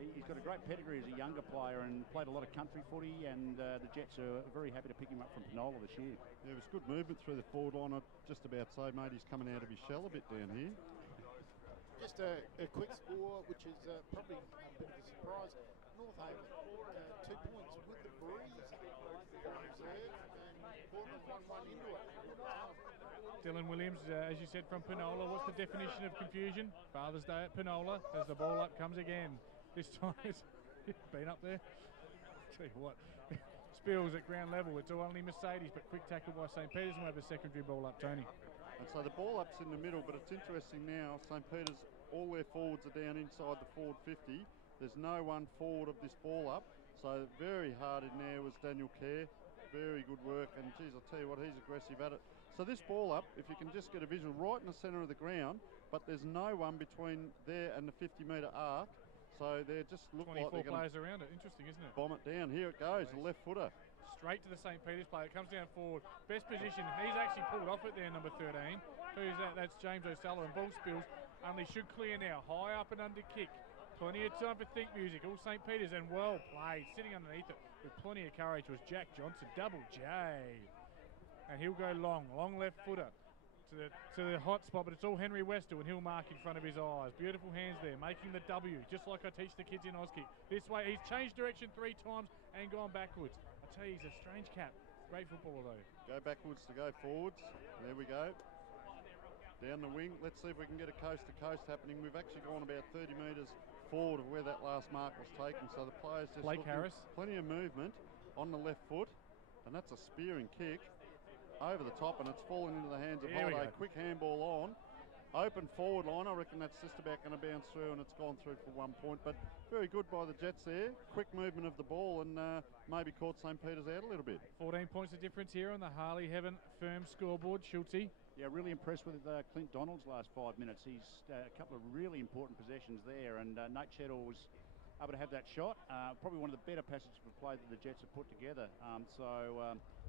he's got a great pedigree as a younger player and played a lot of country footy, and the Jets are very happy to pick him up from Penola this year. Yeah, it was good movement through the forward line. I'd just about say, mate, he's coming out of his shell a bit down here. Just a quick score, which is probably a bit of a surprise. Northaven, 2 points with the breeze on reserve, and Portland 1-1 into it. Dylan Williams, as you said, from Penola. What's the definition of confusion? Father's Day at Penola, as the ball up comes again. This time it's been up there. Tell you what, spills at ground level. It's only Mercedes, but quick tackle by St. Peter's, and we have a secondary ball up, Tony. And so the ball up's in the middle, but it's interesting now, St. Peter's, all their forwards are down inside the forward 50. There's no one forward of this ball up, so very hard in there was Daniel Kerr. Very good work, and geez, I'll tell you what, he's aggressive at it. So this ball up, if you can just get a visual, right in the centre of the ground, but there's no one between there and the 50-metre arc, so they just look like they're going to... 24 players around it, interesting, isn't it? Bomb it down, here it goes, the left footer. Straight to the St. Peter's player, it comes down forward, best position, he's actually pulled off it there, number 13. Who's that? That's James O'Sullivan. Ball spills, Unley should clear now, high up and under kick. Plenty of time for think music, all St. Peter's, and well played. Sitting underneath it with plenty of courage was Jack Johnson, double J. And he'll go long left footer to the hot spot, but it's all Henry Westall, and he'll mark in front of his eyes. Beautiful hands there, making the W, just like I teach the kids in Auskick. This way, he's changed direction 3 times and gone backwards. I tell you, he's a strange cap. Great footballer, though. Go backwards to go forwards. There we go. Down the wing. Let's see if we can get a coast-to-coast happening. We've actually gone about 30 metres forward of where that last mark was taken. So the players just Blake Harris. Plenty of movement on the left foot. And that's a spearing kick over the top, and it's fallen into the hands of Holiday. Quick handball on. Open forward line. I reckon that's just about going to bounce through, and it's gone through for 1 point. But very good by the Jets there. Quick movement of the ball, and maybe caught St. Peter's out a little bit. 14 points of difference here on the Harley Heaven firm scoreboard. Schulte. Yeah, really impressed with Clint Donald's last 5 minutes. He's a couple of really important possessions there, and Nate Cheddle was able to have that shot. Probably one of the better passages of play that the Jets have put together.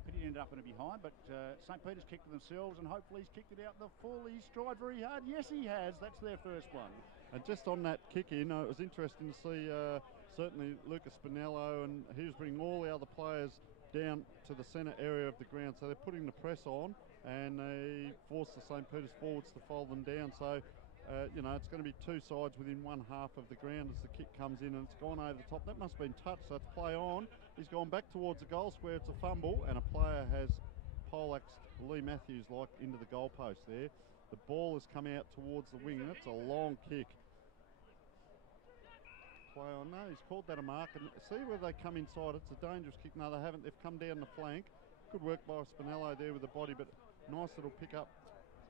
Pity ended up in a behind, but St. Peter's kicked it themselves, and hopefully he's kicked it out the full. He's tried very hard. Yes, he has. That's their first one. And just on that kick in, it was interesting to see certainly Lucas Spinello, and he was bringing all the other players down to the centre area of the ground. So they're putting the press on, and they forced the St. Peter's forwards to fold them down. So it's going to be two sides within one half of the ground as the kick comes in, and it's gone over the top. That must have been touched, so it's play on. He's gone back towards the goal square. It's a fumble, and a player has poleaxed Lee Matthews into the goalpost there. The ball has come out towards the wing. That's a long kick. Play on. No, he's called that a mark. And see where they come inside. It's a dangerous kick. No, they haven't. They've come down the flank. Good work by Spinello there with the body, but nice little pick up.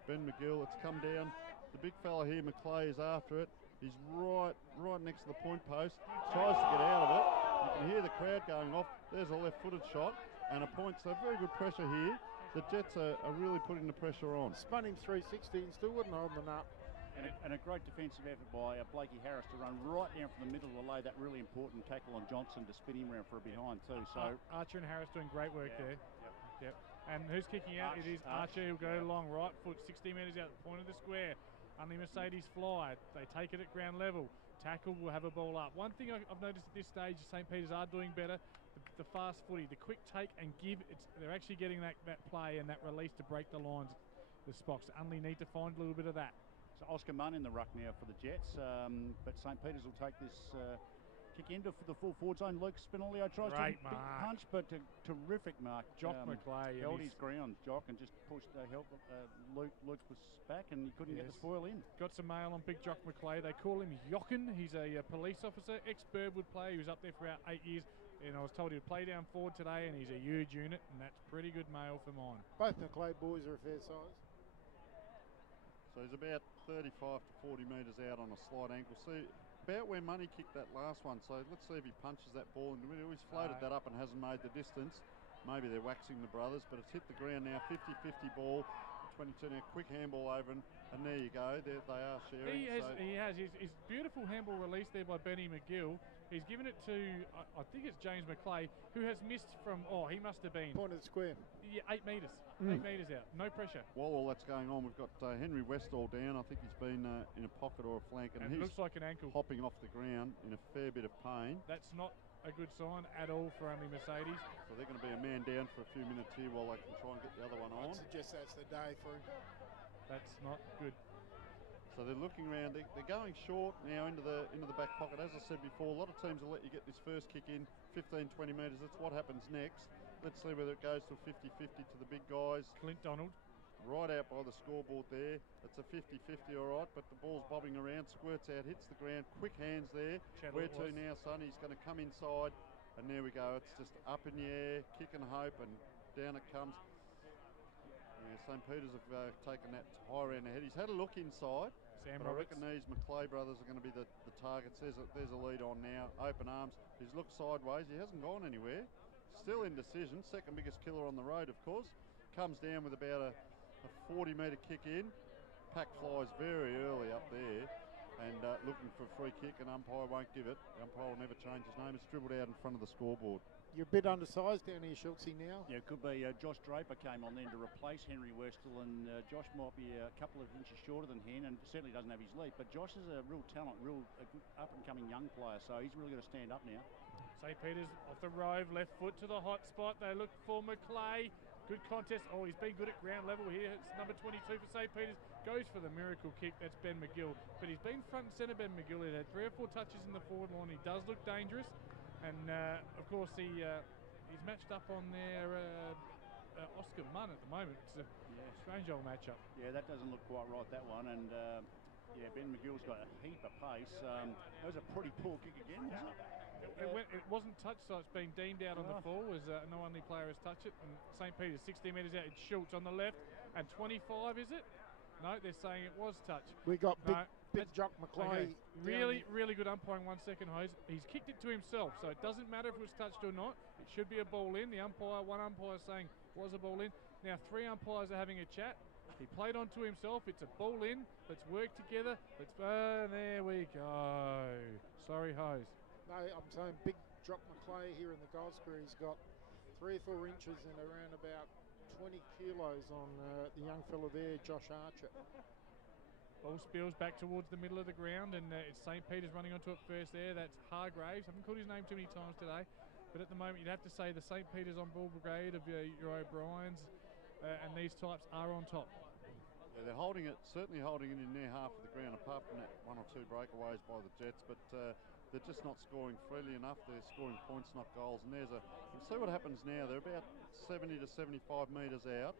Ben McGill. It's come down. The big fella here, McClay, is after it. He's right next to the point post. Tries to get out of it. You can hear the crowd going off. There's a left-footed shot and a point. So very good pressure here. The Jets are really putting the pressure on. Spun him 360 and still wouldn't hold them up. And a great defensive effort by Blakey Harris to run right down from the middle to lay that really important tackle on Johnson to spin him around for a behind too. So Archer and Harris doing great work there. Yep. And who's kicking out? It is Archer. He'll go long right foot, 60 metres out the point of the square. Unley Mercedes fly. They take it at ground level. Tackle will have a ball up. One thing I've noticed at this stage, St. Peter's are doing better. The fast footy, the quick take and give. They're actually getting that play and that release to break the lines. The Spocks. Unley need to find a little bit of that. So Oscar Munn in the ruck now for the Jets, but St. Peter's will take this kick into the full forward zone. Luke Spinello tries to big punch, but a terrific mark. Jock McClay held his ground, Jock, and just pushed help. Luke was back and he couldn't get the spoil in. Got some mail on Big Jock McClay. They call him Jochen. He's a police officer, ex-Birdwood player. He was up there for about 8 years. And I was told he'd play down forward today, and he's a huge unit, and that's pretty good mail for mine. Both McClay boys are a fair size. So he's about 35 to 40 metres out on a slight ankle. See, about where Money kicked that last one. So let's see if he punches that ball in the middle. He's floated that up and hasn't made the distance. Maybe they're waxing the brothers, but it's hit the ground now. 50-50 ball. 22 now. Quick handball over, and there you go. They are sharing. He has. His beautiful handball release there by Benny McGill. He's given it to, I think it's James McClay, who has missed from, he must have been. Point of the square. Yeah, 8 metres. 8 metres out. No pressure. While all that's going on, we've got Henry Westall down. I think he's been in a pocket or a flank. And it looks like an ankle. Hopping off the ground in a fair bit of pain. That's not a good sign at all for Unley Mercedes. So they're going to be a man down for a few minutes here while they can try and get the other one on. I suggest that's the day for him. That's not good. So they're looking around. They're going short now into the back pocket. As I said before, a lot of teams will let you get this first kick in 15, 20 metres. That's what happens next. Let's see whether it goes to 50-50 to the big guys. Clint Donald. Right out by the scoreboard there. It's a 50-50 all right, but the ball's bobbing around, squirts out, hits the ground. Quick hands there. Where to now, son? He's going to come inside, and there we go. It's just up in the air, kick and hope, and down it comes. Yeah, St. Peter's have taken that high around the head. He's had a look inside. But I reckon these McClay brothers are going to be the targets. There's a lead on now. Open arms. He's looked sideways. He hasn't gone anywhere. Still indecision. Second biggest killer on the road, of course. Comes down with about a 40-metre kick in. Pack flies very early up there and looking for a free kick, and umpire won't give it. The umpire will never change his name. It's dribbled out in front of the scoreboard. You're a bit undersized down here, Schultze, now. Yeah, it could be Josh Draper came on then to replace Henry Westall, and Josh might be a couple of inches shorter than Hen, and certainly doesn't have his leap. But Josh is a real talent, a good up-and-coming young player, so he's really got to stand up now. St. Peter's off the rove, left foot to the hot spot. They look for McClay. Good contest. He's been good at ground level here. It's number 22 for St. Peter's. Goes for the miracle kick. That's Ben McGill. But he's been front and centre, Ben McGill. He's had 3 or 4 touches in the forward line. He does look dangerous. And, of course, he He's matched up on their Oscar Munn at the moment. It's a strange old matchup. Yeah, that doesn't look quite right, that one. And yeah, Ben McGill's got a heap of pace. That was a pretty poor kick again, wasn't it? It wasn't touched, so it's been deemed out on the full as no Unley player has touched it. And St. Peter's 60 metres out. It's Schultz on the left and 25, is it? No, they're saying it was touched. We got big Jock McClay. Okay. Really good umpiring 1 second, Hose. He's kicked it to himself, so it doesn't matter if it was touched or not. It should be a ball in. One umpire saying was a ball in. Now 3 umpires are having a chat. He played onto himself. It's a ball in. Let's work together. There we go. Sorry, Hose. No, I'm saying big Jock McClay here in the goal square. He's got 3 or 4 inches and around about 20 kilos on the young fella there, Josh Archer. Ball spills back towards the middle of the ground, and it's St. Peter's running onto it first there. That's Hargraves. I haven't called his name too many times today, but at the moment you'd have to say the St. Peter's on ball brigade of your O'Briens and these types are on top. Yeah, they're certainly holding it in their half of the ground, apart from that 1 or 2 breakaways by the Jets, but they're just not scoring freely enough. They're scoring points, not goals. And you see what happens now. They're about 70 to 75 metres out.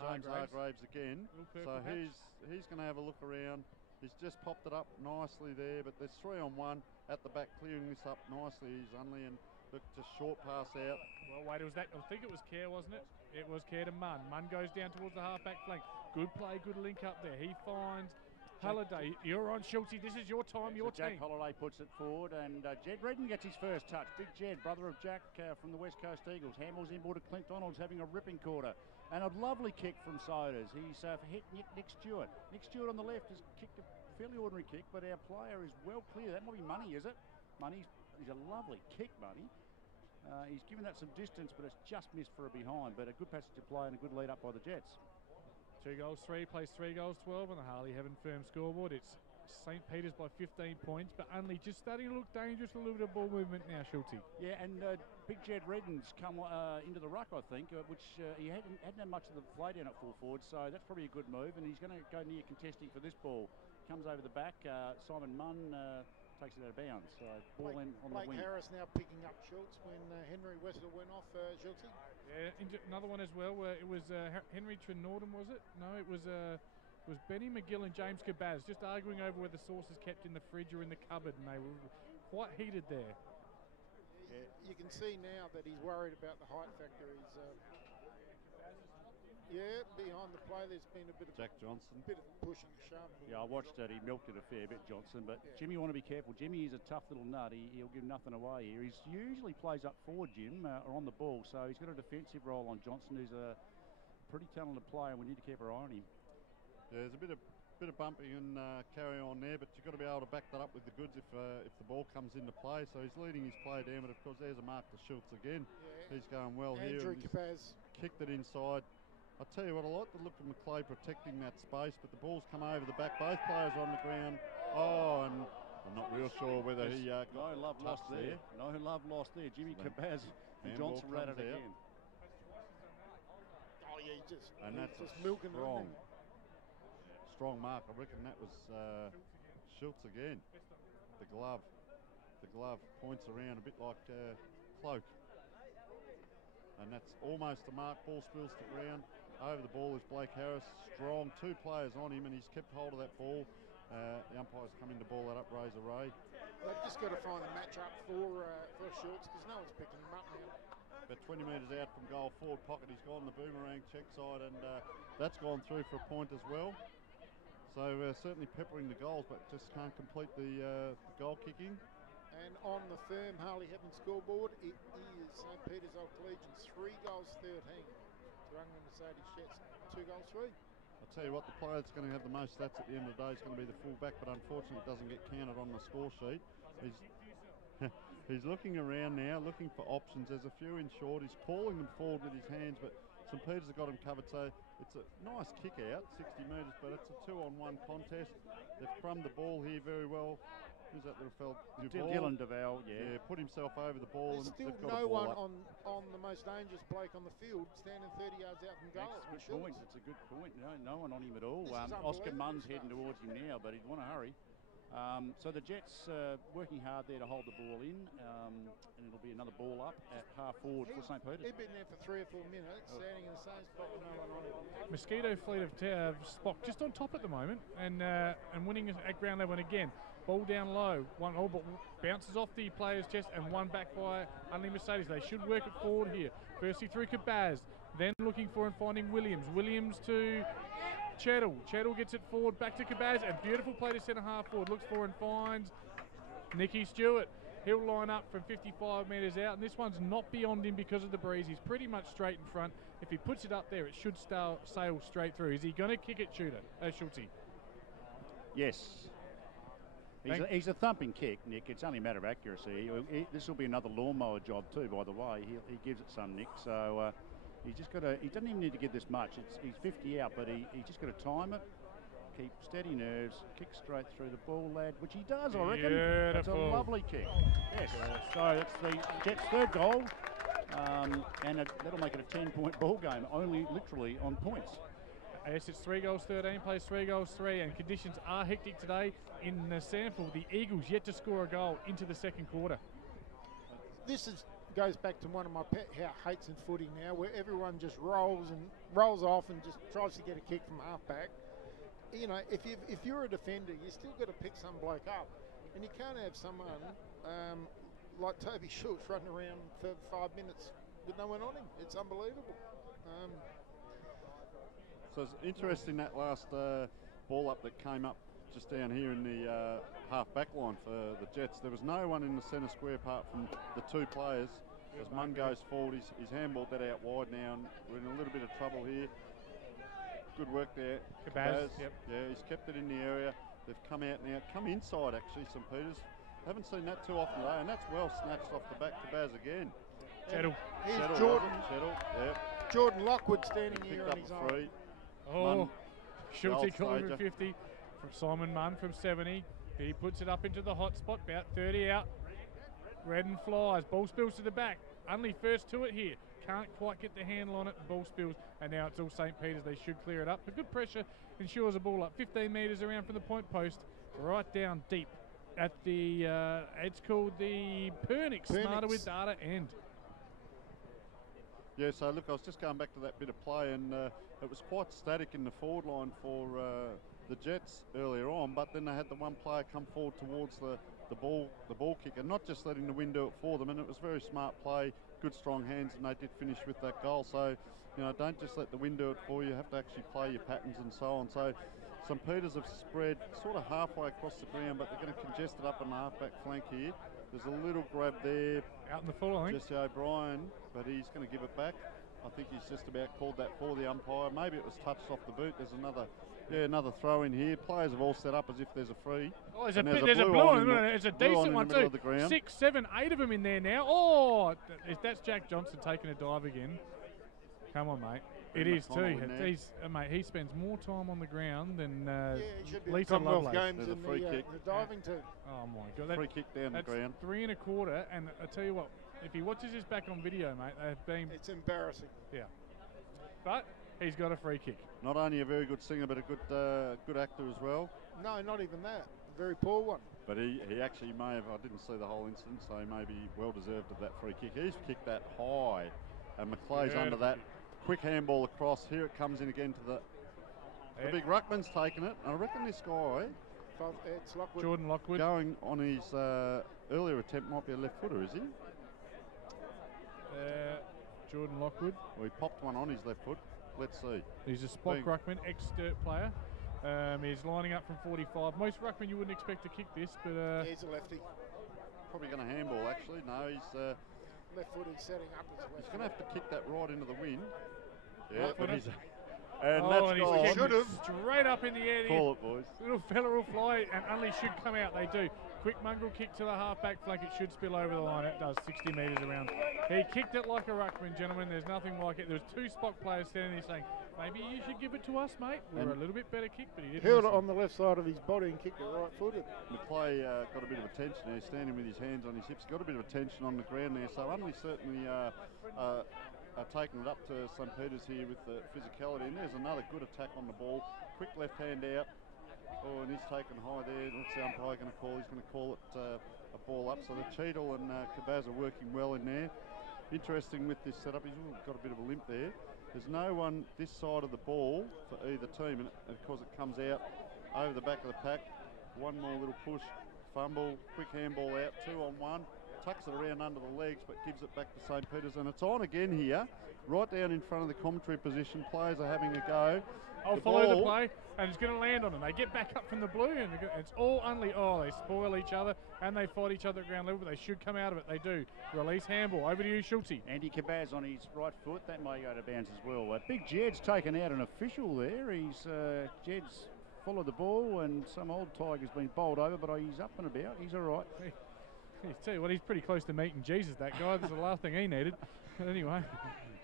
James Hargraves again. So he's going to have a look around. He's just popped it up nicely there, but there's 3 on 1 at the back, clearing this up nicely. He's Unley, and look, just short pass out. Well, wait, I think it was Kerr, wasn't it? It was Kerr to Munn. Munn goes down towards the half-back flank. Good play, good link up there. He finds Halliday. You're on, Schultz. This is your time, your team. Jack Holliday puts it forward, and Jed Redden gets his first touch. Big Jed, brother of Jack from the West Coast Eagles. Handballs inboard to Clint Donald's having a ripping quarter. And a lovely kick from Sodas. He's hit Nick Stewart. Nick Stewart on the left has kicked a fairly ordinary kick, but our player is well clear. That might be Money, is it? He's a lovely kick, Money. He's given that some distance, but it's just missed for a behind. But a good passage of play and a good lead up by the Jets. 2 goals, 3 plays 3 goals, 12 on the Harley Heaven firm scoreboard. It's St. Peter's by 15 points, but Unley just starting to look dangerous with a little bit of ball movement now, Schulte. Yeah, and Big Jed Redden's come into the ruck, I think, which he hadn't had much of the play down at full forward, so that's probably a good move, and he's going to go near contesting for this ball. Comes over the back, Simon Munn takes it out of bounds, so ball in on the wing. Blake Harris now picking up Schultz when Henry Wessel went off, Schulte. Yeah, another one as well. It was Henry Trinordum, was it? No, it was Benny McGill and James Cabaz just arguing over where the sauce is kept in the fridge or in the cupboard, and they were quite heated there. Yeah, you can see now that he's worried about the height factor. He's behind the play there's been a bit of Jack Johnson, bit of push and shove. Yeah, I watched it. He milked it a fair bit, Johnson. But yeah. Jimmy, you want to be careful. Jimmy is a tough little nut. He'll give nothing away here. He usually plays up forward, Jim, or on the ball. So he's got a defensive role on Johnson, who's a pretty talented player, and we need to keep our eye on him. Yeah, there's a bit of bumping and carry on there, but you've got to be able to back that up with the goods if the ball comes into play. So he's leading his play down, but of course there's a mark to Schultz again. Yeah. He's going well Andrew here. Cabaz kicked it inside. I tell you what, I like the look of McClay protecting that space, but the ball's come over the back. Both players are on the ground. Oh, and I'm not real sure whether he got no love lost there. No love lost there. Jimmy Cabaz and Johnson ran it again. Oh yeah, just milking strong. Strong mark. I reckon that was Schultz again. The glove points around a bit like cloak. And that's almost a mark. Ball spills to ground. Over the ball is Blake Harris. Strong. 2 players on him, and he's kept hold of that ball. The umpires come in to ball that up, Razor Ray. They've just got to find a match up for Schultz because no one's picking him up now. About 20 metres out from goal, forward pocket. He's gone the boomerang check side, and that's gone through for a point as well. So certainly peppering the goals, but just can't complete the goal kicking. And on the firm Harley Heaven scoreboard, it is St. Peter's Old Collegians 3 goals 13. Rungan Mercedes Jets 2 goals 3. I'll tell you what, the player that's going to have the most stats at the end of the day is going to be the fullback, but unfortunately it doesn't get counted on the score sheet. He's looking around now, looking for options. There's a few in short. He's calling them forward with his hands, but St. Peter's have got him covered, so it's a nice kick out, 60 metres, but it's a 2-on-1 contest. They've crumbed the ball here very well. Who's that little fella? Dylan DeVal, yeah. Put himself over the ball. There's still no one on the most dangerous bloke on the field, standing 30 yards out from goal. That's a good point. That's a good point. No one on him at all. Oscar Munn's heading towards him now, but he'd want to hurry. So the Jets working hard there to hold the ball in, and it'll be another ball up at half forward for St. Peter's. He'd been there for 3 or 4 minutes, standing in the same spot with no one on him. Mosquito fleet of Spock just on top at the moment, and winning at ground level. And again, ball down low, one all but bounces off the player's chest, and one back by Unley Mercedes. They should work it forward here. Firstly through Kabaz, then looking for and finding Williams. Williams to Cheddle. Cheddle gets it forward, back to Kabaz, and beautiful play to centre half forward. Looks for and finds Nicky Stewart. He'll line up from 55 metres out, and this one's not beyond him because of the breeze. He's pretty much straight in front. If he puts it up there, it should sail straight through. Is he going to kick it, Schulte? Yes. He's a thumping kick, Nick. It's only a matter of accuracy. This will be another lawnmower job too, by the way. He gives it some, Nick. So he's just got to. He doesn't even need to give this much. He's 50 out, but he's just got to time it. Keep steady nerves, kick straight through the ball, lad, which he does, I reckon. Beautiful. That's a lovely kick. Yes. So that's the Jets' third goal, and that'll make it a 10-point ball game, only literally on points. Yes, it's 3 goals 13, plays 3 goals 3, and conditions are hectic today in the sample. The Eagles yet to score a goal into the second quarter. This goes back to one of my pet hates in footy now, where everyone just rolls off and just tries to get a kick from halfback. You know, if you're a defender, you still got to pick some bloke up, and you can't have someone like Toby Schultz running around for 5 minutes with no one on him. It's unbelievable. So it's interesting that last ball up that came up just down here in the half-back line for the Jets. There was no one in the centre square apart from the 2 players. As Munn goes forward, he's handballed that out wide now, and we're in a little bit of trouble here. Good work there. Kabaz, yep. Yeah, he's kept it in the area. They've come out now. Come inside, actually, St. Peter's. Haven't seen that too often today, and that's well snatched off the back. Kabaz again. Cheddle. Here's Jordan. Cheddle, yeah. Jordan Lockwood standing here on his own. Free. Oh, Schulte the old calling for 50 from Simon Munn from 70. He puts it up into the hot spot, about 30 out. Redden flies, ball spills to the back. Unley first to it here. Can't quite get the handle on it, ball spills, and now it's all St. Peter's. They should clear it up. But good pressure ensures a ball up 15 metres around from the point post, right down deep at the, it's called the Pernix. Smarter with data end. Yeah, so look, I was just going back to that bit of play, and it was quite static in the forward line for the Jets earlier on, but then they had the one player come forward towards the ball kick, and not just letting the wind do it for them, and it was very smart play, good strong hands, and they did finish with that goal. So, you know, don't just let the wind do it for you. You have to actually play your patterns and so on. So St. Peter's have spread sort of halfway across the ground, but they're going to congest it up on the halfback flank here. There's a little grab there. Out in the full, I think. Jesse O'Brien, but he's going to give it back. I think he's just about called that for the umpire. Maybe it was touched off the boot. There's another throw in here. Players have all set up as if there's a free. Oh, there's a blue one. It's a decent one too. 6, 7, 8 of them in there now. Oh, that's Jack Johnson taking a dive again. Come on, mate. It is too. Mate, he spends more time on the ground than Lisa Lovelace. Games there's a free kick. The diving too. Oh my God! Free kick down the ground. 3 1/4, and I tell you what, if he watches this back on video, mate, they've been. It's embarrassing. Yeah, but he's got a free kick. Not only a very good singer, but a good actor as well. No, not even that. A very poor one. But he actually may have. I didn't see the whole incident, so he may be well deserved of that free kick. He's kicked that high, and McClay's under that. Quick handball across. Here it comes in again to the big ruckman's taken it. I reckon this guy, it's Lockwood. Jordan Lockwood, going on his earlier attempt, might be a left footer, is he? Jordan Lockwood. Well, he popped one on his left foot. Let's see. He's a Spock ruckman, ex-Sturt player. He's lining up from 45. Most ruckmen you wouldn't expect to kick this, but he's a lefty. Probably going to handball actually. No, he's left footed setting up as he's going to have to kick that right into the wind. Yeah, right, but he's and that's should have straight up in the air. Call it, boys. Little fella will fly, and Unley should come out. They do. Quick mongrel kick to the half-back flank. It should spill over the line. It does, 60 metres around. He kicked it like a ruckman, gentlemen. There's nothing like it. There was 2 Spock players standing there saying, maybe you should give it to us, mate. We're a little bit better kick, but he didn't. Held it on the left side of his body and kicked it right-footed. McClay got a bit of attention there, standing with his hands on his hips. Got a bit of attention on the ground there. So Unley certainly are taking it up to St. Peter's here with the physicality. And there's another good attack on the ball. Quick left hand out. Oh, and he's taken high there. What's the umpire going to call? He's going to call it a ball up. So the Cheadle and Kabaz are working well in there. Interesting with this setup, he's got a bit of a limp there. There's no one this side of the ball for either team, and of course it comes out over the back of the pack. One more little push, fumble, quick handball out, 2-on-1, tucks it around under the legs but gives it back to St. Peter's, and it's on again here, right down in front of the commentary position. Players are having a go. I'll follow the play, and it's going to land on them. They get back up from the blue, and it's all Unley. Oh, they spoil each other, and they fight each other at ground level, but they should come out of it. They do. Release handball. Over to you, Schulte. Andy Kabaz on his right foot. That may go to bounds as well. Big Jed's taken out an official there. Jed's followed the ball, and some old tiger's been bowled over, but he's up and about. He's all right. I tell you what, he's pretty close to meeting Jesus, that guy. That's the last thing he needed. But anyway.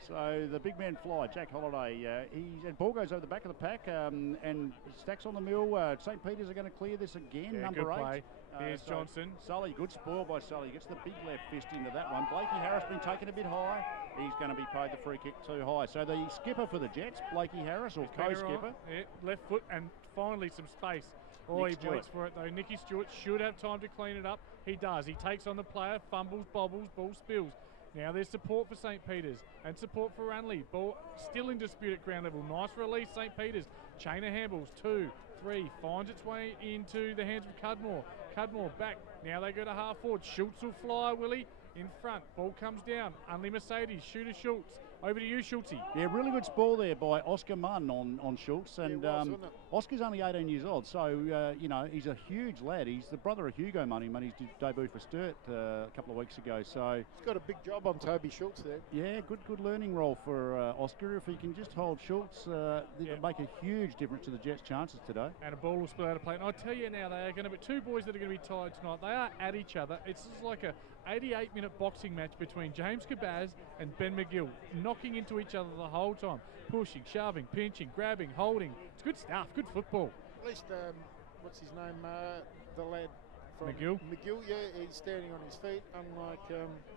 So the big man fly, Jack Holliday, and ball goes over the back of the pack, and stacks on the mill. St. Peter's are going to clear this again, yeah, number 8. Play. Here's Johnson. Sully, good spoil by Sully. Gets the big left fist into that one. Blakey Harris been taken a bit high. He's going to be paid the free kick too high. So the skipper for the Jets, Blakey Harris, or co-skipper. Yeah, left foot and finally some space. Oh, he waits for it though. Nicky Stewart should have time to clean it up. He does. He takes on the player, fumbles, bobbles, ball spills. Now there's support for St. Peter's and support for Unley. Ball still in dispute at ground level. Nice release, St. Peter's. Chain of handballs, 2, 3. Finds its way into the hands of Cudmore. Cudmore back. Now they go to half forward. Schultz will fly, Willie. In front. Ball comes down. Unley Mercedes. Shooter Schultz. Over to you, Schulte. Yeah, really good spoil there by Oscar Munn on Schultz. And Oscar's only 18 years old, so, he's a huge lad. He's the brother of Hugo Munn. He made his debut for Sturt a couple of weeks ago. So he's got a big job on Toby Schultz there. Yeah, good learning role for Oscar. If he can just hold Schultz, it'll make a huge difference to the Jets' chances today. And a ball will spill out of play. And I tell you now, they are going to be 2 boys that are going to be tied tonight. They are at each other. It's just like a 88-minute boxing match between James Kabaz and Ben McGill, knocking into each other the whole time, pushing, shoving, pinching, grabbing, holding. It's good stuff, good football. At least, what's his name, the lad from McGill? McGill, yeah, he's standing on his feet, unlike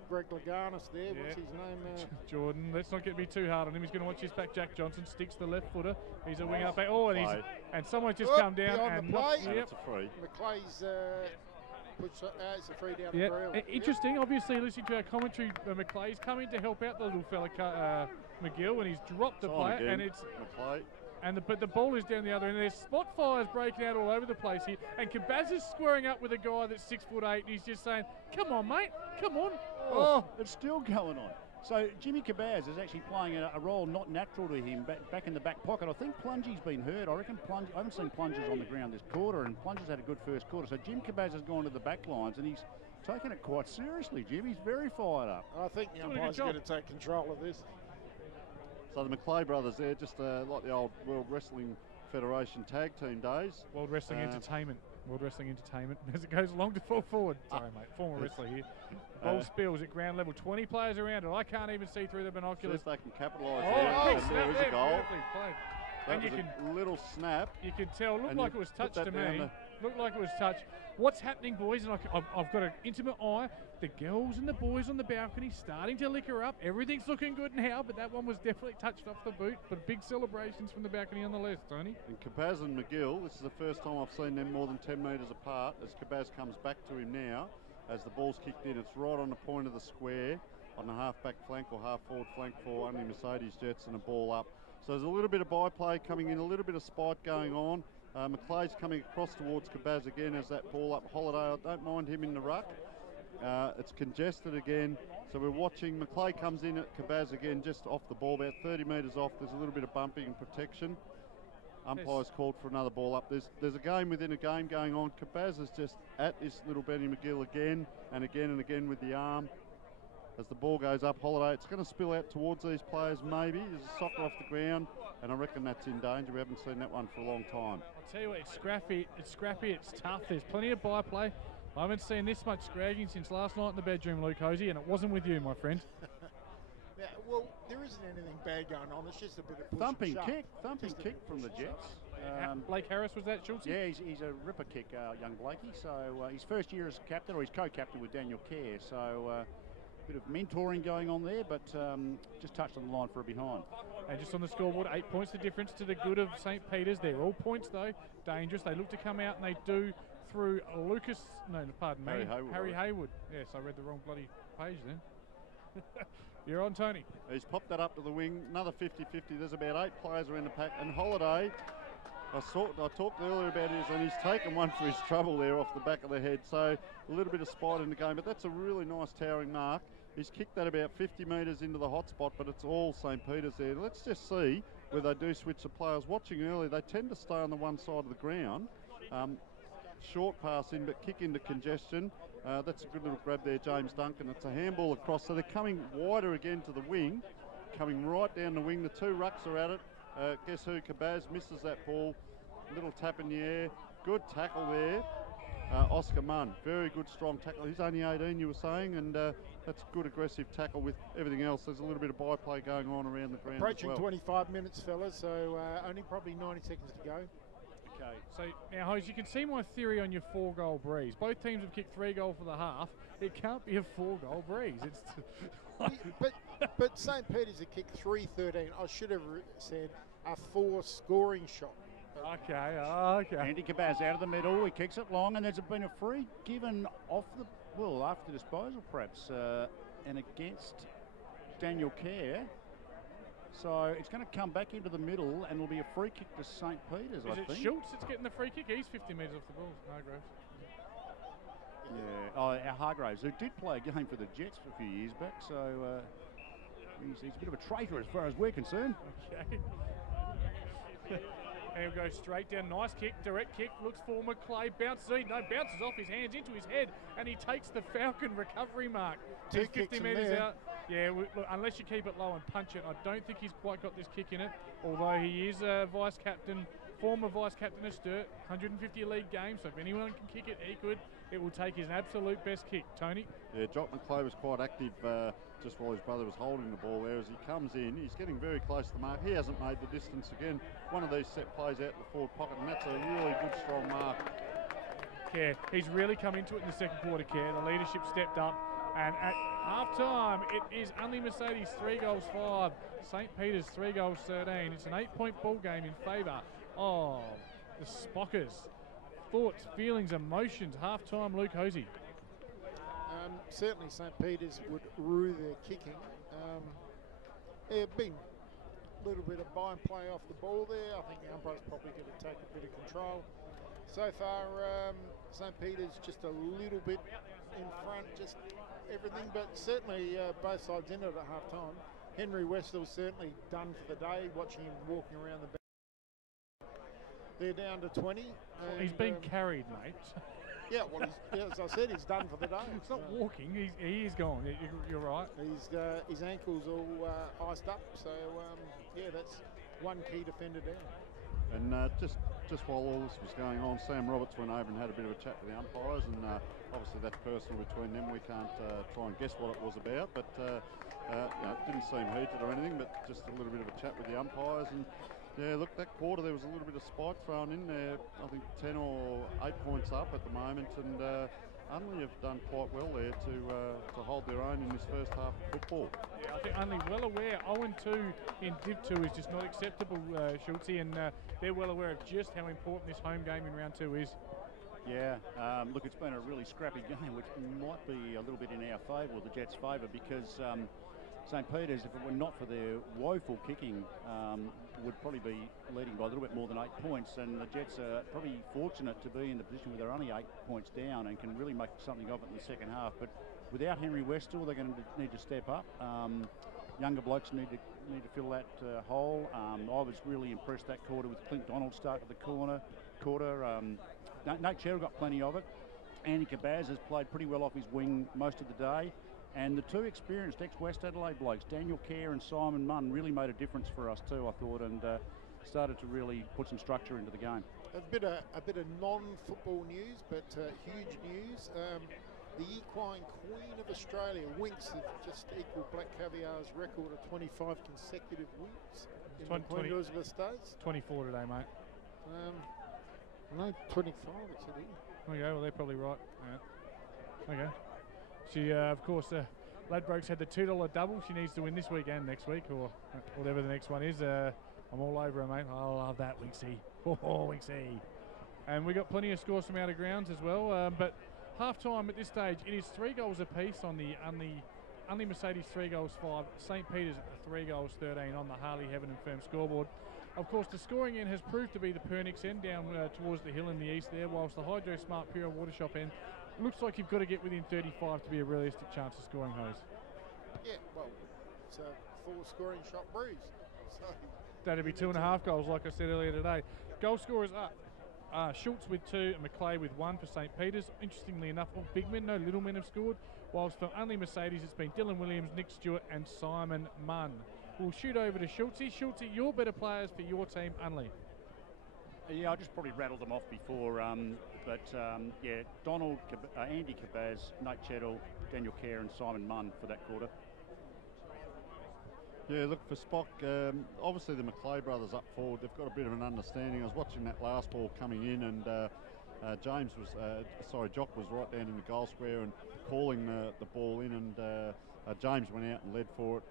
Greg Laganis there. Yeah. What's his name? Jordan. Let's not get me too hard on him. He's going to watch his back. Jack Johnson sticks the left footer. He's a wing up. Oh, and someone just come down and knocks. Yep. It's a free. McClay's. It's a free down the grill. Interesting. Obviously, listening to our commentary, McClay's come in to help out the little fella McGill, and he's dropped the player, and it's McClay. But the ball is down the other end. There's spot fires breaking out all over the place here, and Kabaz is squaring up with a guy that's 6'8", and he's just saying, "Come on, mate, come on." Oh, it's still going on. So Jimmy Kabaz is actually playing a role not natural to him back in the back pocket. I think Plungey's been hurt. I reckon I haven't seen Plungers on the ground this quarter, and Plungers had a good first quarter. So Jim Kabaz has gone to the back lines, and he's taken it quite seriously, Jim. He's very fired up. I think the umpire's going to take control of this. So the McClay brothers there, just like the old World Wrestling Federation tag team days. World Wrestling Entertainment. As it goes along to full forward. Sorry, mate. Former wrestler here. Ball spills at ground level. 20 players around it. I can't even see through the binoculars. So they can capitalise there. There is a goal. And you can little snap. You can tell. Looked like it was touched to me. Looked like it was touched. What's happening, boys? And I've got an intimate eye. The girls and the boys on the balcony starting to liquor up. Everything's looking good now, but that one was definitely touched off the boot. But big celebrations from the balcony on the left, Tony. And Kabaz and McGill, this is the first time I've seen them more than 10 metres apart as Kabaz comes back to him now. As the ball's kicked in, it's right on the point of the square on the half-back flank or half-forward flank for Unley Mercedes Jets, and a ball up. So there's a little bit of byplay coming in, a little bit of spite going on. McClay's coming across towards Kabaz again as that ball up. Holiday, I don't mind him in the ruck. It's congested again, so we're watching. McClay comes in at Kabaz again, just off the ball, about 30 metres off. There's a little bit of bumping and protection. Umpire's called for another ball up. There's a game within a game going on. Kabaz is just at this little Benny McGill again and again and again with the arm. As the ball goes up, Holiday, it's going to spill out towards these players maybe. There's a soccer off the ground, and I reckon that's in danger. We haven't seen that one for a long time. I'll tell you what, it's scrappy, it's tough. There's plenty of byplay. I haven't seen this much scragging since last night in the bedroom, Luke Hosey, and it wasn't with you, my friend. Yeah, well, there isn't anything bad going on. It's just a bit of push thumping kick from the Jets. Blake Harris, was that, Schultz? Yeah, he's a ripper kick, young Blakey. So his first year as captain, or he's co-captain with Daniel Kerr. So bit of mentoring going on there, but just touched on the line for a behind. And just on the scoreboard, 8 points the difference to the good of St. Peter's. They're all points though, dangerous. They look to come out and they do through Harry Haywood. Yes, I read the wrong bloody page then. You're on, Tony. He's popped that up to the wing, another 50-50. There's about 8 players around the pack, and Holiday, I talked earlier about his, and he's taken one for his trouble there off the back of the head, so a little bit of spite in the game, but that's a really nice towering mark. He's kicked that about 50 metres into the hot spot, but it's all St. Peter's there. Let's just see where they do switch the players. Watching earlier, they tend to stay on the one side of the ground. Short pass in, but kick into congestion. That's a good little grab there, James Duncan. It's a handball across, so they're coming wider again to the wing, coming right down the wing. The two rucks are at it. Guess who? Kabaz misses that ball. Little tap in the air. Good tackle there. Oscar Munn, very good, strong tackle. He's only 18, you were saying, and that's good aggressive tackle with everything else. There's a little bit of byplay going on around the ground. Approaching as well. 25 minutes, fellas, so only probably 90 seconds to go. Okay, so now, Hose, you can see my theory on your 4-goal breeze. Both teams have kicked 3 goals for the half. It can't be a 4-goal breeze. It's but St. Peter's have kicked 3-13. I should have said a 4-scoring shot. Okay. Andy Kabaz out of the middle. He kicks it long, and there's been a free given off the after disposal perhaps, and against Daniel Kerr. So it's going to come back into the middle, and it'll be a free kick to St. Peter's, I think. Is it Schultz that's getting the free kick? He's 50 metres off the ball, Hargraves. Yeah, Hargraves, who did play a game for the Jets a few years back, so he's a bit of a traitor as far as we're concerned. Okay. And he'll go straight down. Nice kick, direct kick. Looks for McClay. Bounces off his hands into his head, and he takes the Falcon recovery mark. 50 metres out. Yeah, look, unless you keep it low and punch it, I don't think he's quite got this kick in it. Although he is a vice captain, former vice captain of Sturt, 150 league games. So if anyone can kick it, he could. It will take his absolute best kick. Tony. Yeah, Jock McClay was quite active just while his brother was holding the ball there. As he comes in, he's getting very close to the mark. He hasn't made the distance again. One of these set plays out in the forward pocket, and that's a really good, strong mark. Kerr, he's really come into it in the second quarter, Kerr. The leadership stepped up, and at half-time, it is Unley Mercedes 3 goals 5, St. Peter's 3 goals 13. It's an 8-point ball game in favour of the Spockers. Thoughts, feelings, emotions, half-time, Luke Hosey. Certainly St. Peter's would rue their kicking. There have been a little bit of buy and play off the ball there. I think the umpire's probably going to take a bit of control. So far, St. Peter's just a little bit in front, just everything, but certainly both sides in it at half-time. Henry Westall's certainly done for the day, watching him walking around the back. They're down to 20. He's been carried, mate. Yeah, well, as I said, he's done for the day. It's not walking, he is gone. You're right. His ankle's all iced up, so yeah, that's one key defender down. And just while all this was going on, Sam Roberts went over and had a bit of a chat with the umpires, and obviously that's personal between them. We can't try and guess what it was about, but it didn't seem heated or anything, but just a little bit of a chat with the umpires. And yeah, look, that quarter there was a little bit of spike thrown in there. I think 10 or 8 points up at the moment, and Unley have done quite well there to hold their own in this first half of football. Yeah, I think Unley well aware 0-2 in Div 2 is just not acceptable, Schultze, and they're well aware of just how important this home game in round 2 is. Yeah, look, it's been a really scrappy game, which might be a little bit in our favour, or the Jets' favour, because St. Peter's, if it were not for their woeful kicking, would probably be leading by a little bit more than 8 points, and the Jets are probably fortunate to be in the position where they're only 8 points down and can really make something of it in the second half. But without Henry Westall, they're going to need to step up. Younger blokes need to fill that hole. I was really impressed that quarter with Clint Donald start at the quarter. Nate Cheryl got plenty of it. Andy Kabaz has played pretty well off his wing most of the day. And the two experienced ex-West Adelaide blokes, Daniel Kerr and Simon Munn, really made a difference for us too, I thought, and started to really put some structure into the game. A bit of non-football news, but huge news. The equine queen of Australia, Winks, have just equalled Black Caviar's record of 25 consecutive wins in the Queen Elizabeth States. 24 today, mate. No, 25 it said here. Okay, well they're probably right. Yeah. Okay. She, of course, Ladbrokes had the $2 double. She needs to win this week and next week, or whatever the next one is. I'm all over her, mate. I love that, Winksy. Oh, Winksy. And we got plenty of scores from out of grounds as well. But half-time at this stage, it is 3 goals apiece on the Unley Mercedes 3 goals 5, St. Peter's 3 goals 13 on the Harley Heaven and Firm scoreboard. Of course, the scoring end has proved to be the Pernix end down towards the hill in the east there, whilst the Hydro Smart Pure Water Shop end looks like you've got to get within 35 to be a realistic chance of scoring, Hose. Yeah, well, it's a full scoring shot breeze. So that'd be 2.5 goals, like I said earlier today. Goal scorers up. Schultz with 2 and McClay with 1 for St. Peter's. Interestingly enough, all big men, no little men have scored. Whilst for Unley Mercedes, it's been Dylan Williams, Nick Stewart and Simon Munn. We'll shoot over to Schultz. Schultz, your better players for your team, Unley. Yeah, I just probably rattled them off before, yeah, Donald, Andy Cabaz, Nate Chettle, Daniel Kerr and Simon Munn for that quarter. Yeah, look, for Spock, obviously the McClay brothers up forward, they've got a bit of an understanding. I was watching that last ball coming in and Jock was right down in the goal square and calling the ball in, and James went out and led for it.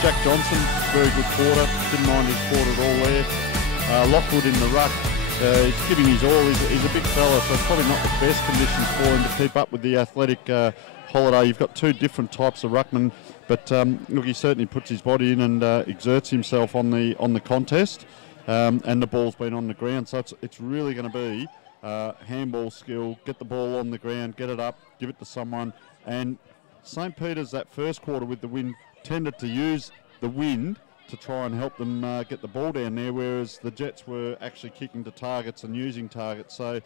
Jack Johnson, very good quarter, didn't mind his quarter at all there. Lockwood in the ruck, he's giving his all. He's a big fella, so it's probably not the best conditions for him to keep up with the athletic holiday. You've got 2 different types of ruckman, but look, he certainly puts his body in and exerts himself on the contest, and the ball's been on the ground, so it's really going to be handball skill, get the ball on the ground, get it up, give it to someone. And St. Peter's that first quarter with the win tended to use the wind to try and help them get the ball down there, whereas the Jets were actually kicking to targets and using targets. So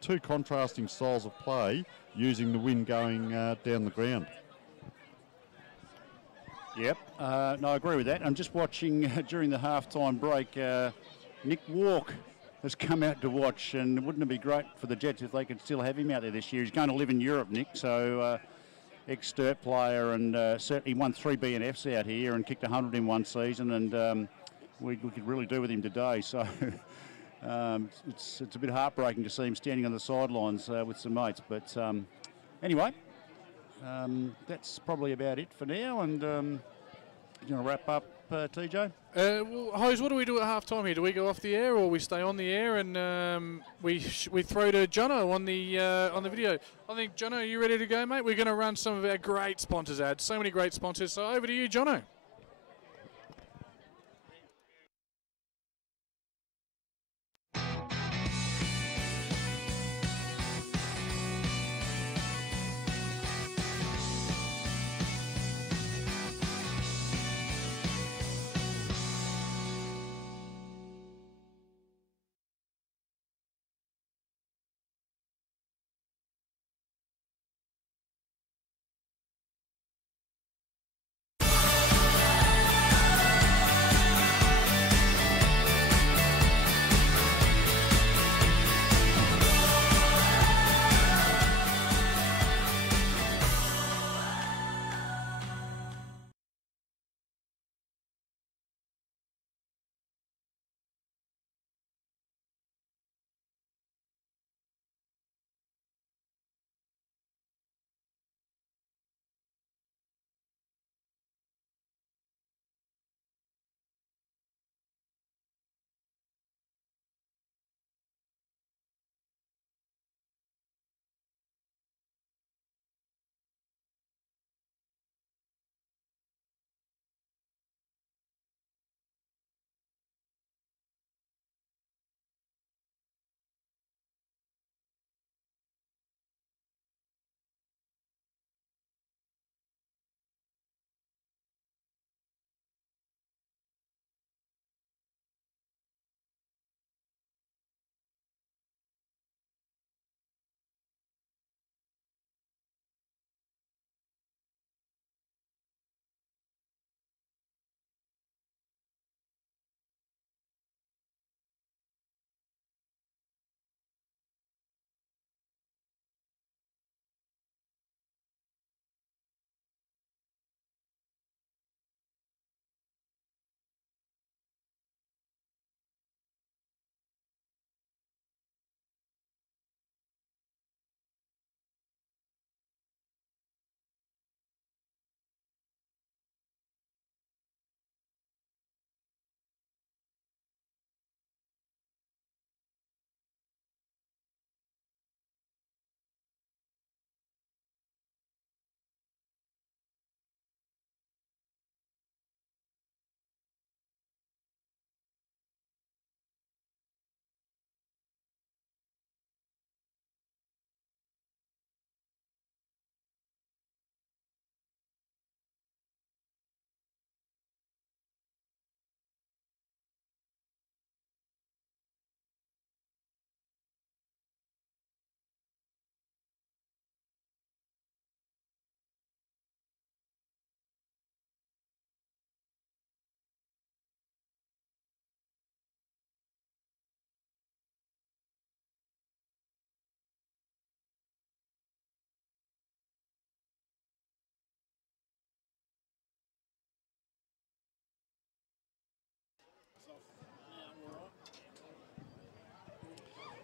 2 contrasting styles of play using the wind going down the ground. Yep, no, I agree with that. I'm just watching during the half-time break, Nick Walk has come out to watch, and wouldn't it be great for the Jets if they could still have him out there this year? He's going to live in Europe, Nick, so ex-Sturt player, and certainly won 3 BNFs out here and kicked 100 in one season, and we could really do with him today. So it's a bit heartbreaking to see him standing on the sidelines with some mates. But anyway, that's probably about it for now. And you want to wrap up, TJ? Well, Hose, what do we do at half-time here? Do we go off the air or we stay on the air and we throw to Jono on the video? I think, Jono, are you ready to go, mate? We're going to run some of our great sponsors ads. So many great sponsors. So over to you, Jono.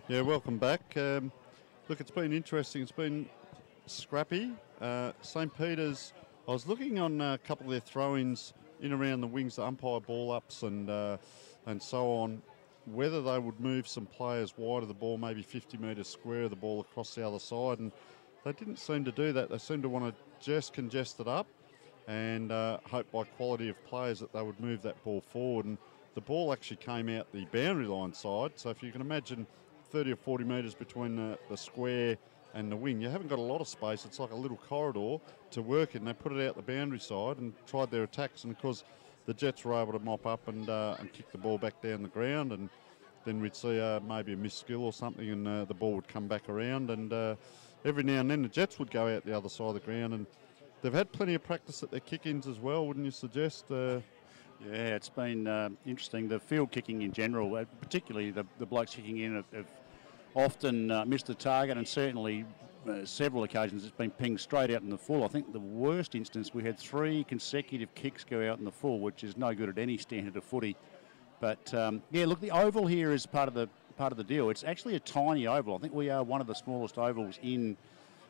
Yeah, welcome back. Look, it's been interesting. It's been scrappy. St. Peter's, I was looking on a couple of their throw-ins in around the wings, the umpire ball-ups and so on, whether they would move some players wide of the ball, maybe 50 metres square of the ball across the other side, and they didn't seem to do that. They seemed to want to just congest it up and hope by quality of players that they would move that ball forward. And the ball actually came out the boundary line side, so if you can imagine 30 or 40 metres between the square and the wing, you haven't got a lot of space. It's like a little corridor to work in. They put it out the boundary side and tried their attacks, and of course the Jets were able to mop up and kick the ball back down the ground, and then we'd see maybe a missed skill or something, and the ball would come back around, and every now and then the Jets would go out the other side of the ground, and they've had plenty of practice at their kick-ins as well, wouldn't you suggest? Yeah, it's been interesting. The field kicking in general, particularly the blokes kicking in, have often missed the target, and certainly several occasions it's been pinged straight out in the full. I think the worst instance, we had 3 consecutive kicks go out in the full, which is no good at any standard of footy. But yeah, look, the oval here is part of the deal. It's actually a tiny oval. I think we are one of the smallest ovals in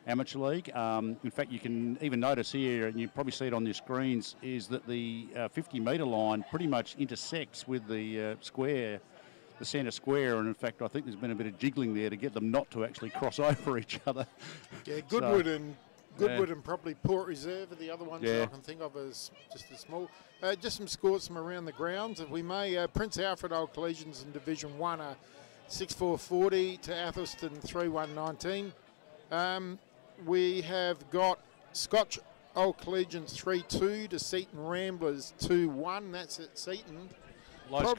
Amateur League. In fact, you can even notice here, and you probably see it on your screens, is that the 50-metre line pretty much intersects with the square, the centre square, and in fact I think there's been a bit of jiggling there to get them not to actually cross over each other. Yeah, Goodwood and probably Port Reserve are the other ones that I can think of as just as small. Just some scores from around the grounds, if we may. Prince Alfred Old Collegians in Division 1 are 6-4-40 to Athelston 3-1-19. We have got Scotch Old Collegians 3-2 to Seaton Ramblers 2-1. That's at Seaton. Low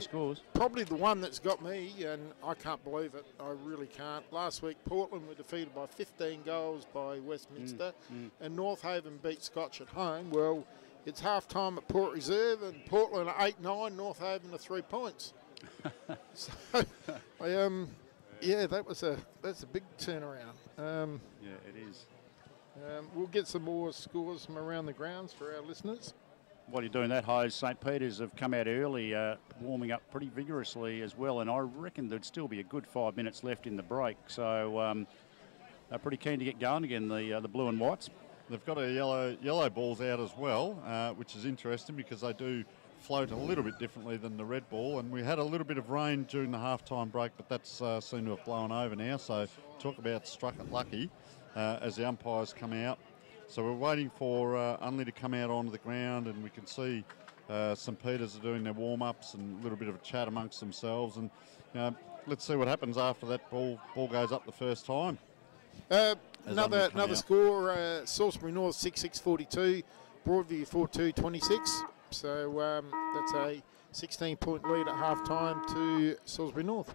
scores. Probably the one that's got me, and I can't believe it. I really can't. Last week, Portland were defeated by 15 goals by Westminster, and North Haven beat Scotch at home. Well, it's half-time at Port Reserve, and Portland are 8-9, North Haven are 3 points. So, yeah, that's a big turnaround. Yeah, it is. We'll get some more scores from around the grounds for our listeners. While you're doing that, Hose, St. Peter's have come out early, warming up pretty vigorously as well, and I reckon there'd still be a good 5 minutes left in the break. So they're pretty keen to get going again, the blue and whites. They've got a yellow balls out as well, which is interesting because they do float a little bit differently than the red ball, and we had a little bit of rain during the half-time break, but that's seemed to have blown over now, so talk about struck it lucky as the umpires come out. So we're waiting for Unley to come out onto the ground, and we can see St. Peter's are doing their warm-ups and a little bit of a chat amongst themselves, and let's see what happens after that ball goes up the first time. Another score, Salisbury North 6-6-42, Broadview 4-2-26. So that's a 16-point lead at half-time to Salisbury North.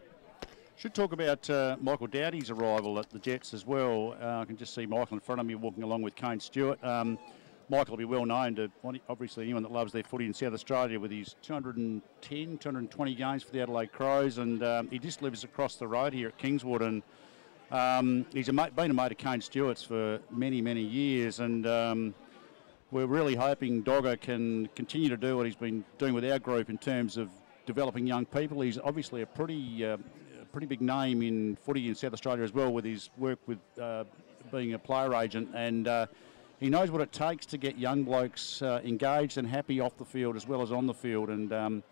Should talk about Michael Dowdy's arrival at the Jets as well. I can just see Michael in front of me walking along with Kane Stewart. Michael will be well known to obviously anyone that loves their footy in South Australia with his 210, 220 games for the Adelaide Crows, and he just lives across the road here at Kingswood, and he's been a mate of Kane Stewart's for many, many years, and we're really hoping Dogger can continue to do what he's been doing with our group in terms of developing young people. He's obviously a pretty big name in footy in South Australia as well with his work with being a player agent, and he knows what it takes to get young blokes engaged and happy off the field as well as on the field, and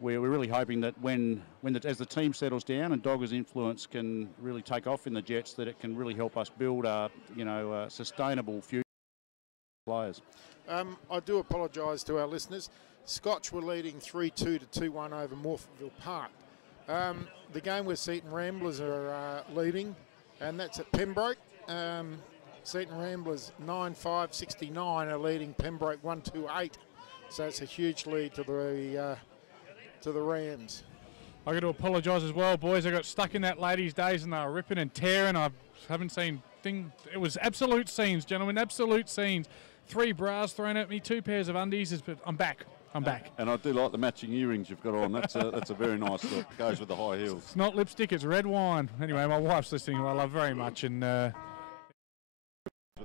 we're really hoping that as the team settles down and Dogger's influence can really take off in the Jets, that it can really help us build a sustainable future players. I do apologise to our listeners. Scotch were leading 3-2 to 2-1 over Morpheville Park. The game where Seaton Ramblers are leading, and that's at Pembroke. Seaton Ramblers 9-5-69 are leading Pembroke 1-2-8. So it's a huge lead to the Rams. I got to apologise as well, boys. I got stuck in that ladies' days and they were ripping and tearing. I haven't seen thing. It was absolute scenes, gentlemen. Absolute scenes. 3 bras thrown at me, 2 pairs of undies. But I'm back. I'm back. And I do like the matching earrings you've got on. That's a very nice look. Goes with the high heels. It's not lipstick, it's red wine. Anyway, my wife's listening, who I love very much. And with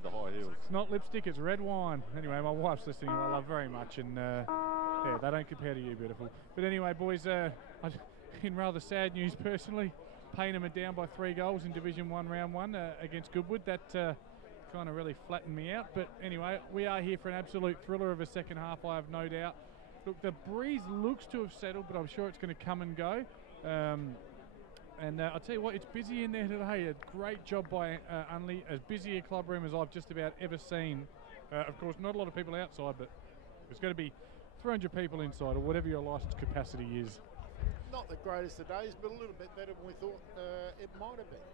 the high heels. It's not lipstick, it's red wine. Anyway, my wife's listening, who I love very much. And yeah, they don't compare to you, beautiful. But anyway, boys, in rather sad news personally, Payneham are down by 3 goals in Division 1 round 1 against Goodwood. That kind of really flattened me out. But anyway, we are here for an absolute thriller of a second half, I have no doubt. Look, the breeze looks to have settled, but I'm sure it's going to come and go. And I'll tell you what, it's busy in there today. A great job by Unley. As busy a club room as I've just about ever seen. Of course, not a lot of people outside, but there's going to be 300 people inside, or whatever your licence capacity is. Not the greatest of days, but a little bit better than we thought it might have been.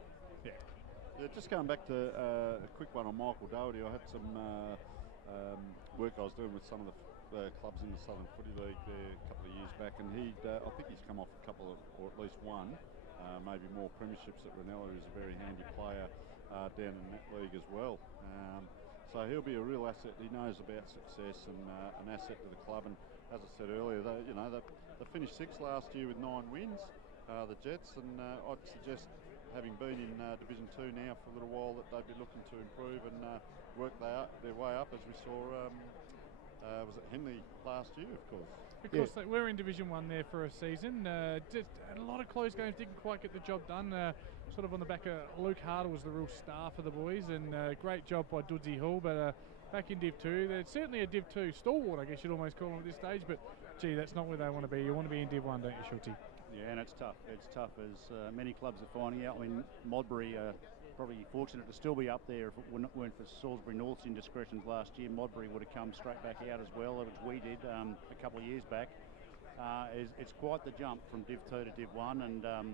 Yeah, just going back to a quick one on Michael Doherty. I had some work I was doing with some of the clubs in the Southern Footy League there a couple of years back, and I think he's come off a couple of, or at least one, maybe more premierships at Ranella. He's a very handy player down in that league as well. So he'll be a real asset. He knows about success and an asset to the club. And as I said earlier, they finished 6th last year with 9 wins, the Jets, and I'd suggest, having been in Division 2 now for a little while, that they'd be looking to improve and work their way up, as we saw, was it Henley last year, of course? Of course, we're in Division 1 there for a season. Just a lot of close games, didn't quite get the job done. Sort of on the back of Luke Harder was the real star for the boys, and great job by Doodsy Hall. But back in Div 2, they're certainly a Div 2 stalwart, I guess you'd almost call them at this stage. But gee, that's not where they want to be. You want to be in Div 1, don't you, Schulte? Yeah, and it's tough. It's tough, as many clubs are finding out. I mean, Modbury are probably fortunate to still be up there. If it weren't for Salisbury North's indiscretions last year, Modbury would have come straight back out as well, as we did a couple of years back. It's quite the jump from Div 2 to Div 1, and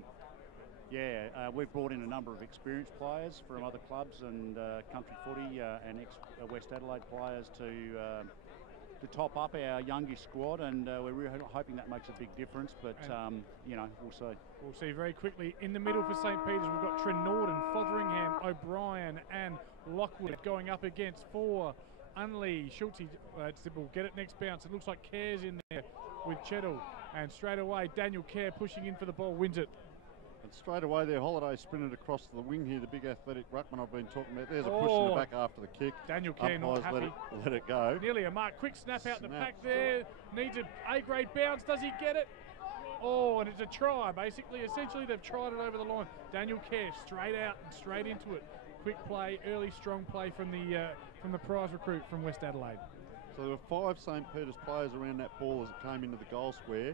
we've brought in a number of experienced players from other clubs and country footy and ex-West Adelaide players to top up our youngish squad, and we're really hoping that makes a big difference, but we'll see. We'll see very quickly. In the middle for St. Peter's, we've got Trenorden, Fotheringham, O'Brien and Lockwood going up against for Unley. Schulte will get it next bounce. It looks like Care's in there with Cheddle, and straight away Daniel Care pushing in for the ball, wins it. And straight away their Holiday sprinted across the wing here, the big athletic ruckman I've been talking about. There's a push in the back after the kick. Daniel Care not happy. Let it go. Nearly a mark. Quick snap out the pack there. Needs an A-grade bounce. Does he get it? Oh, and it's a try, basically. Essentially, they've tried it over the line. Daniel Care straight out and straight into it. Quick play, early strong play from the prize recruit from West Adelaide. So there were 5 St. Peter's players around that ball as it came into the goal square.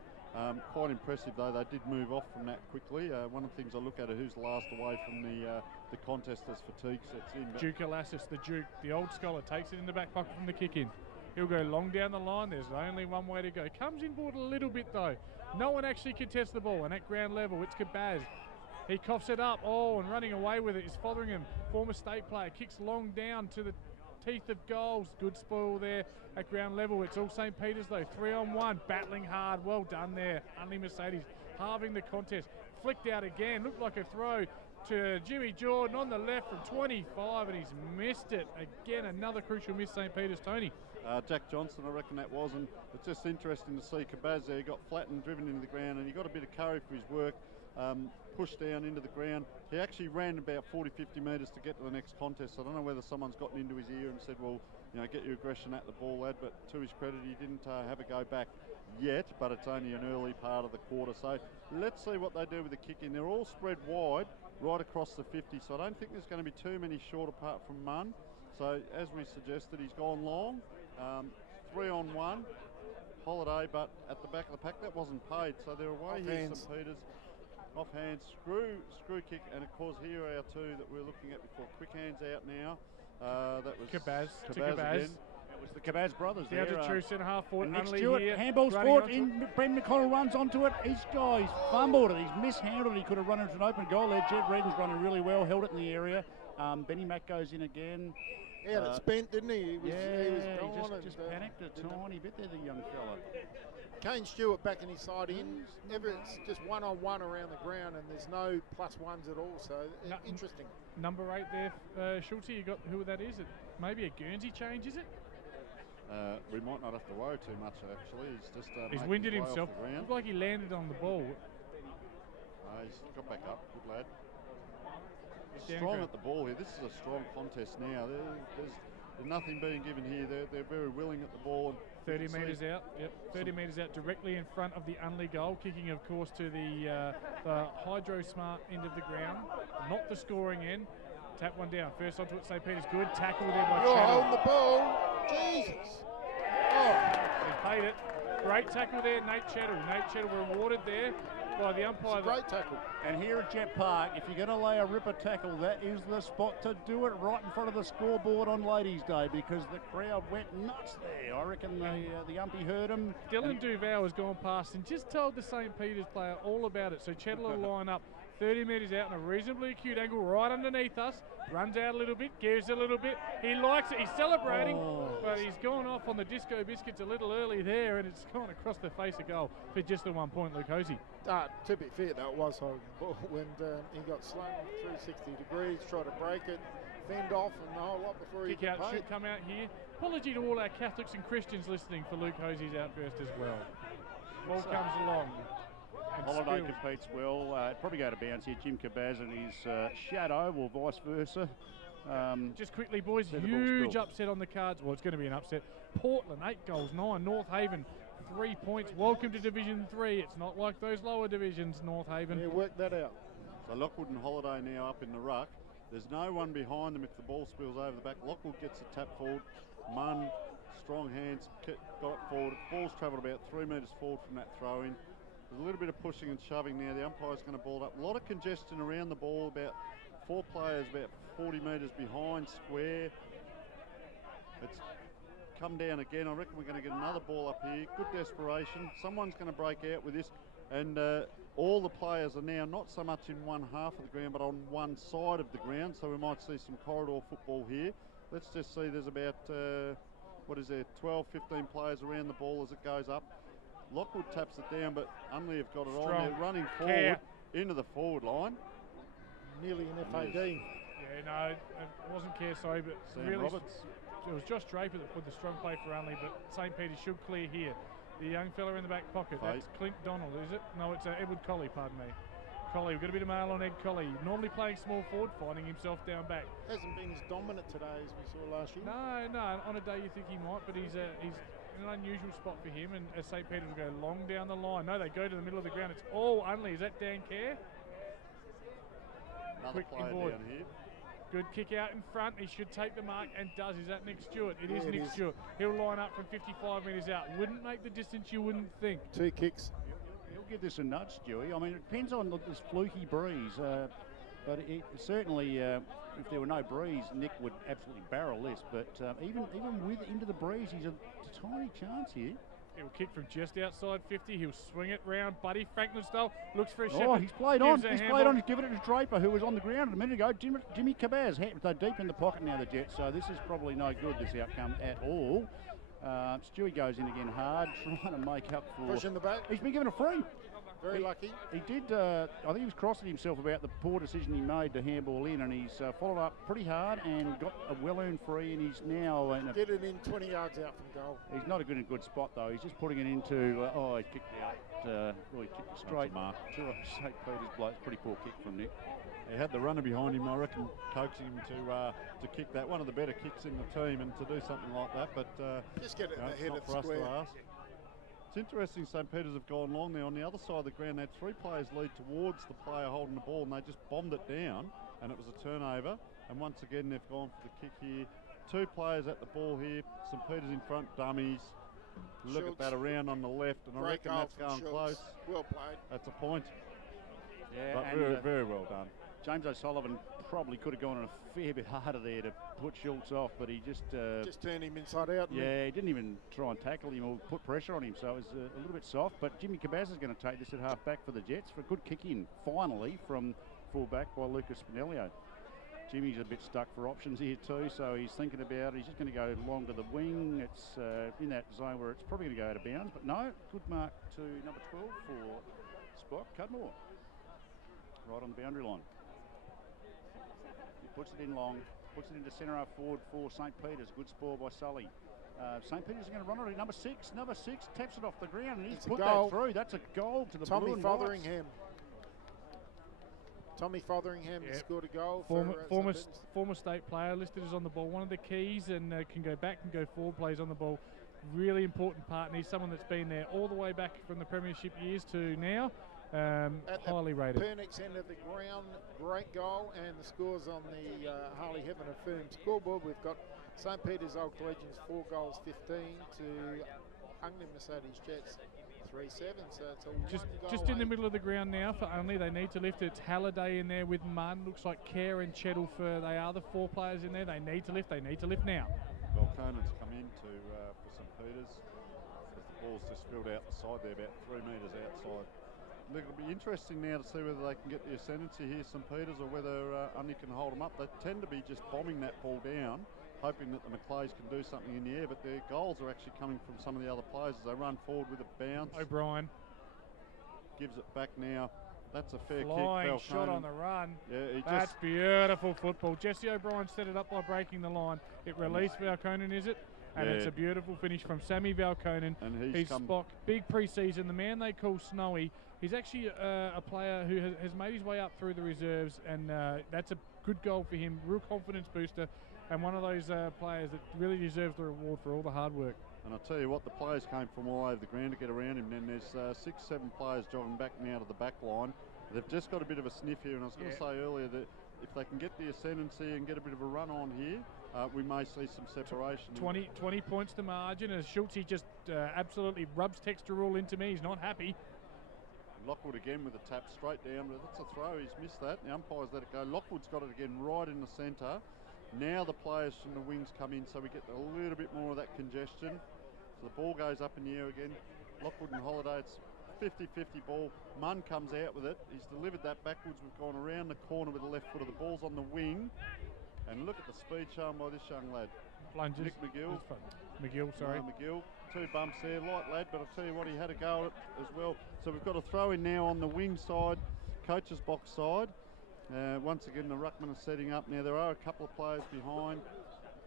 Quite impressive though, they did move off from that quickly. One of the things I look at is who's last away from the contest as fatigue sets in. Duke Elassis, the Duke, the old scholar, takes it in the back pocket from the kick in. He'll go long down the line, there's only one way to go. Comes inboard a little bit though. No one actually contests the ball, and at ground level it's Kabaz. He coughs it up, and running away with it is Fotheringham, former state player, kicks long down to the teeth of goals. Good spoil there at ground level. It's all St. Peter's though, 3-on-1, battling hard. Well done there. Unley Mercedes halving the contest. Flicked out again, looked like a throw to Jimmy Jordan on the left from 25, and he's missed it. Again, another crucial miss, St. Peter's. Tony. Jack Johnson, I reckon that was, and it's just interesting to see Kabaz there. He got flattened, driven into the ground, and he got a bit of curry for his work. Pushed down into the ground. He actually ran about 40-50 metres to get to the next contest. I don't know whether someone's gotten into his ear and said, well, get your aggression at the ball, lad, but to his credit, he didn't have a go back yet, but it's only an early part of the quarter. So let's see what they do with the kick in. They're all spread wide right across the 50, so I don't think there's going to be too many short apart from Munn. So as we suggested, he's gone long. 3-on-1. Holiday, but at the back of the pack, that wasn't paid, so they're away here, St. Peter's. Offhand screw kick, and of course here are our 2 that we were looking at before. Quick hands out now. That was Kabaz again. It was the Kabaz brothers down there. to true centre half forward. Nick Unley Stewart, here, handball's forward. Ben McConnell runs onto it. He's fumbled it. He's mishandled it. He could have run into an open goal there. Jeff Reedon's running really well, held it in the area. Benny Mack goes in again. Yeah, it spent, didn't he? He just panicked a tiny bit there, the young fella. Kane Stewart backing his side in. It's just one-on-one around the ground, and there's no +1s at all, so interesting. Number 8 there, Schulte, you got who that is? It maybe a Guernsey change, is it? We might not have to worry too much, actually. He's just he's winded himself. Looked like he landed on the ball. He's got back up. Good lad. Strong at the ball here. This is a strong contest now. There's nothing being given here. They're very willing at the ball. And 30 metres out. Yep, 30 metres out, directly in front of the Unley goal. Kicking, of course, to the Hydro Smart end of the ground, not the scoring end. Tap one down. First onto it, St. Peter's. Good tackle there by You're Channel. holding the ball. Jesus. Oh. He paid it. Great tackle there, Nate Chettle. Nate Chettle rewarded there by the umpire. It's a great tackle. And here at Jet Park, if you're going to lay a ripper tackle, that is the spot to do it, right in front of the scoreboard on Ladies' Day, because the crowd went nuts there. I reckon the umpy heard him. Dylan Duval has gone past and just told the St. Peter's player all about it. So Chettle will line up 30 metres out in a reasonably acute angle right underneath us. Runs out a little bit, gives a little bit. He likes it. He's celebrating, but he's gone off on the disco biscuits a little early there, and it's gone across the face of goal for just the 1 point, Luke Hosey. To be fair, though, it was holding the ball when he got slung through 60 degrees, tried to break it, fend off, and the whole lot before he Kick out paid. should come out here. Apology to all our Catholics and Christians listening for Luke Hosey's outburst as well. Ball comes along. Holiday competes well. Probably go to bounce here. Jim Cabaz and his shadow, or vice versa. Just quickly, boys, huge upset on the cards. Well, it's going to be an upset. Portland, 8 goals, 9. North Haven, 3 points. Welcome to Division 3. It's not like those lower divisions, North Haven. Yeah, work that out. So Lockwood and Holiday now up in the ruck. There's no one behind them if the ball spills over the back. Lockwood gets a tap forward. Munn, strong hands, got it forward. Ball's travelled about 3 metres forward from that throw-in. There's a little bit of pushing and shoving now. The umpire's going to ball up. A lot of congestion around the ball. About 4 players about 40 metres behind square. It's come down again. I reckon we're going to get another ball up here. Good desperation. Someone's going to break out with this. And all the players are now not so much in one half of the ground, but on one side of the ground. So we might see some corridor football here. Let's just see. There's about, 12, 15 players around the ball as it goes up. Lockwood taps it down, but Unley have got it on. They're running forward into the forward line. Nearly an FAD. Yeah, no, it wasn't Care, sorry, but Sam really, Roberts. it was Josh Draper that put the strong play for Unley, but St. Peter's should clear here. The young fella in the back pocket, that's Clint Donald, is it? No, it's Edward Colley, pardon me. Colley, we've got a bit of mail on Ed Colley. Normally playing small forward, finding himself down back. Hasn't been as dominant today as we saw last year. No, on a day you think he might, but he's in an unusual spot for him, and as St. Peter's will go long down the line. No, they go to the middle of the ground. It's all Unley. Is that Dan Kerr? Another player down here. Good kick out in front. He should take the mark and does. Is that Nick Stewart? It is Nick Stewart. He'll line up from 55 metres out. Wouldn't make the distance you wouldn't think. 2 kicks. He'll give this a nudge, Stewie. I mean, it depends on this fluky breeze. But it certainly, if there were no breeze, Nick would absolutely barrel this. But even with into the breeze, he's a tiny chance here. He'll kick from just outside 50. He'll swing it round. Buddy Franklin style. Looks for a shot. Oh, he's played on. He's played on. He's given it to Draper, who was on the ground a minute ago. Jimmy Cabaz. They're deep in the pocket now, the Jets. So this is probably no good, this outcome at all. Stewie goes in again hard, trying to make up for... Push in the back. He's been given a free. Very lucky. He did, I think he was crossing himself about the poor decision he made to handball in, and he's followed up pretty hard and got a well-earned free, and he's now in a... Get it in 20 yards out from goal. He's not in a good spot, though. He's just putting it into... he kicked it out. Really kicked it straight mark to St. Peter's bloke. Pretty poor kick from Nick. He had the runner behind him, I reckon, coaxing him to kick that. One of the better kicks in the team, and to do something like that, but just get it in the head not of for square. us to ask. It's interesting St. Peter's have gone long there. On the other side of the ground, they had 3 players lead towards the player holding the ball, and they just bombed it down, and it was a turnover. And once again, they've gone for the kick here. 2 players at the ball here. St. Peter's in front, dummies. Look at that around on the left, and I reckon that's going close. Well played. That's a point. Yeah, but and very, very well done. James O'Sullivan probably could have gone a fair bit harder there to put Schultz off, but he just turned him inside out. Yeah, he didn't even try and tackle him or put pressure on him, so it was a little bit soft. But Jimmy Cabaz is going to take this at half back for the Jets for a good kick in, finally, from full back by Lucas Spinellio. Jimmy's a bit stuck for options here too, so he's thinking about it. He's just going to go along to the wing. It's in that zone where it's probably going to go out of bounds, but no, good mark to number 12 for Spock Cudmore. Right on the boundary line. He puts it in long, puts it into centre half forward for St. Peter's. Good spoil by Sully. St. Peter's are going to run it. Number six, taps it off the ground, and he's put that through. That's a goal to the Blue and Fotheringham. Tommy Fotheringham scored a goal. Former state player listed as on the ball. One of the keys, and can go back and go forward. Plays on the ball. really important part, and he's someone that's been there all the way back from the premiership years to now. Highly rated. Pernix end of the ground, great goal, and the scores on the Harley Heaven and Firm scoreboard. We've got St Peter's Old Collegians 4 goals 15 to Unley Mercedes Jets 3-7. So it's a just in the middle of the ground now for Unley. They need to lift it. It's Halliday in there with Munn. Looks like Kerr and Chettle they are the 4 players in there. They need to lift. They need to lift now. Well, Conan's come in for St Peter's. The ball's just spilled out the side there, about 3 metres outside. Look, it'll be interesting now to see whether they can get the ascendancy here, St Peter's, or whether Unley can hold them up. They tend to be just bombing that ball down, hoping that the McClays can do something in the air, but their goals are actually coming from some of the other players as they run forward with a bounce. O'Brien gives it back now. That's a fair flying kick. Shot on the run. Yeah, that's beautiful football. Jesse O'Brien set it up by breaking the line. It released Valkonen, is it? And it's a beautiful finish from Sammy Valkonen. And he's Spock, big pre-season. The man they call Snowy. He's actually a player who has made his way up through the reserves, and that's a good goal for him. Real confidence booster, and one of those players that really deserves the reward for all the hard work. And I'll tell you what, the players came from all over the ground to get around him. Then there's 6, 7 players jogging back now to the back line. They've just got a bit of a sniff here, and I was going to say earlier that if they can get the ascendancy and get a bit of a run on here, we may see some separation. 20 points to margin as Schultz just absolutely rubs textural into me. He's not happy. Lockwood again with a tap straight down, but that's a throw. He's missed that. The umpires let it go. Lockwood's got it again right in the centre. Now the players from the wings come in, so we get a little bit more of that congestion. So the ball goes up in the air again. Lockwood and Holiday, it's 50-50 ball. Munn comes out with it. He's delivered that backwards. We've gone around the corner with the left foot of the ball's on the wing. And look at the speed shown by this young lad. Lunges. Nick McGill. McGill, sorry. McGill. 2 bumps there, light lad, but I'll tell you what, he had a go at it as well. So we've got a throw in now on the wing side, coach's box side. Once again, the ruckman is setting up. Now there are a couple of players behind.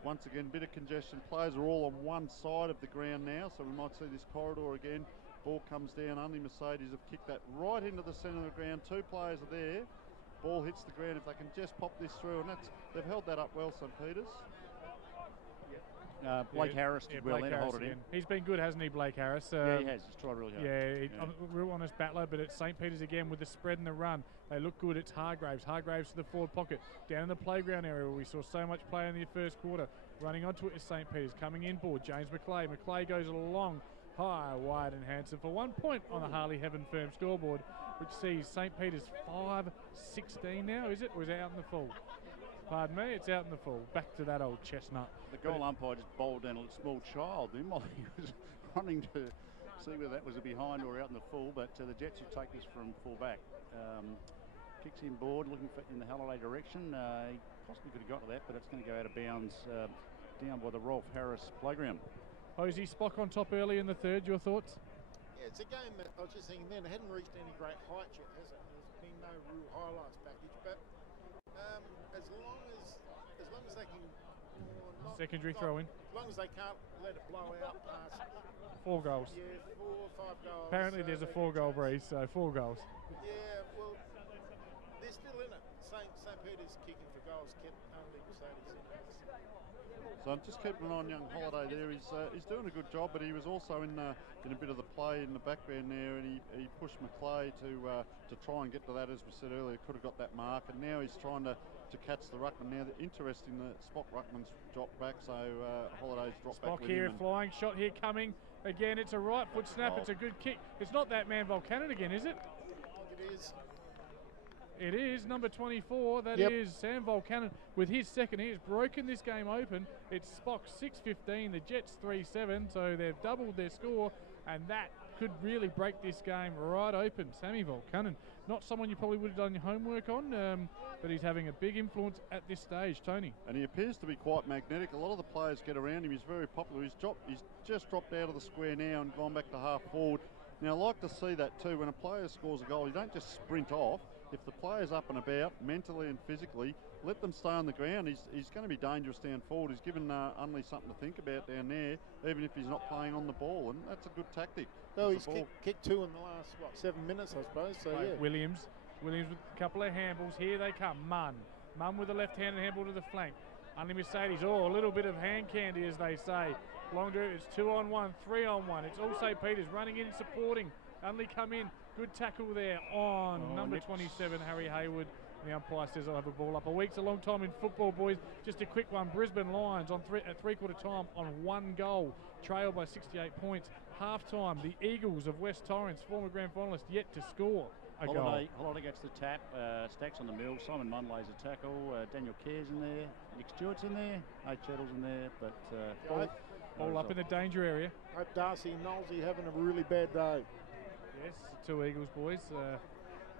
Once again, bit of congestion. Players are all on one side of the ground now, so we might see this corridor again. Ball comes down. Unley Mercedes have kicked that right into the centre of the ground. 2 players are there. Ball hits the ground. If they can just pop this through, and they've held that up well, St Peter's. Blake Harris did well then to hold it in. He's been good, hasn't he, Blake Harris? Yeah, he has. He's tried really hard. I'm a real honest battler, but it's St Peter's again with the spread and the run. They look good. It's Hargraves. Hargraves to the forward pocket. Down in the playground area where we saw so much play in the first quarter. Running onto it is St Peter's. Coming in board, James McClay. McClay goes along, high, wide and handsome for 1 point on the Harley Heaven Firm scoreboard, which sees St Peter's 5-16 now, is it? Or is it out in the full? Pardon me, it's out in the full. Back to that old chestnut. The goal umpire just bowled down a small child. He was running to see whether that was a behind or out in the full, but the Jets will take this from full back. Kicks in board, looking for in the Halliday direction. He possibly could have got to that, but it's going to go out of bounds down by the Rolf Harris playground. Posey, Spock on top early in the third, your thoughts? Yeah, it's a game that I was just thinking then, it hadn't reached any great height yet, has it? There's been no real highlights package, but as long as they can secondary throw in. As long as they can't let it blow out past 4 goals. Yeah, 4 or 5 goals. Apparently there's a 4-goal breeze, so 4 goals. Yeah, well, they're still in it. St Peter's kicking for goals kept Unley Mercedes in it. So I'm just keeping an eye on young Holiday there. He's doing a good job, but he was also in a bit of the play in the background there, and he pushed McClay to try and get to that, as we said earlier. Could have got that mark, and now he's trying to catch the ruckman. Now, interesting, the Spock ruckman's dropped back, so Holiday's dropped Spock back. Spock here, flying shot here coming again. It's a right foot snap. It's a good kick. It's not that man Volcanon again, is it? It is. It is number 24. That is Sam Volcanon with his second. He has broken this game open. It's Spock 6-15. The Jets 3-7. So they've doubled their score, and that could really break this game right open. Sammy Volcanon, not someone you probably would have done your homework on, but he's having a big influence at this stage. Tony. And he appears to be quite magnetic. A lot of the players get around him. He's very popular. He's just dropped out of the square now and gone back to half forward. Now, I like to see that too. When a player scores a goal, you don't just sprint off. If the player's up and about, mentally and physically, let them stay on the ground. He's going to be dangerous down forward. He's given Unley something to think about down there, even if he's not playing on the ball, and that's a good tactic. No, he's kicked 2 in the last, 7 minutes, I suppose. So, yeah. Williams with a couple of handballs. Here they come. Munn with a left-handed handball to the flank. Unley Mercedes, a little bit of hand candy, as they say. Longer, it's 2-on-1, 3-on-1. It's all St. Peter's running in, supporting. Unley come in. Good tackle there on number 27, Harry Hayward. The umpire says I'll have a ball up. A week's a long time in football, boys. Just a quick one. Brisbane Lions on at three-quarter time on 1 goal. Trail by 68 points. Half-time, the Eagles of West Torrens, former grand finalist, yet to score a goal. Holiday gets the tap. Stacks on the middle. Simon Munn lays a tackle. Daniel Care's in there. Nick Stewart's in there. Nate Chettle's in there. But all up in the danger area. Hope Darcy and Knowlesy having a really bad day. Yes, the two Eagles boys.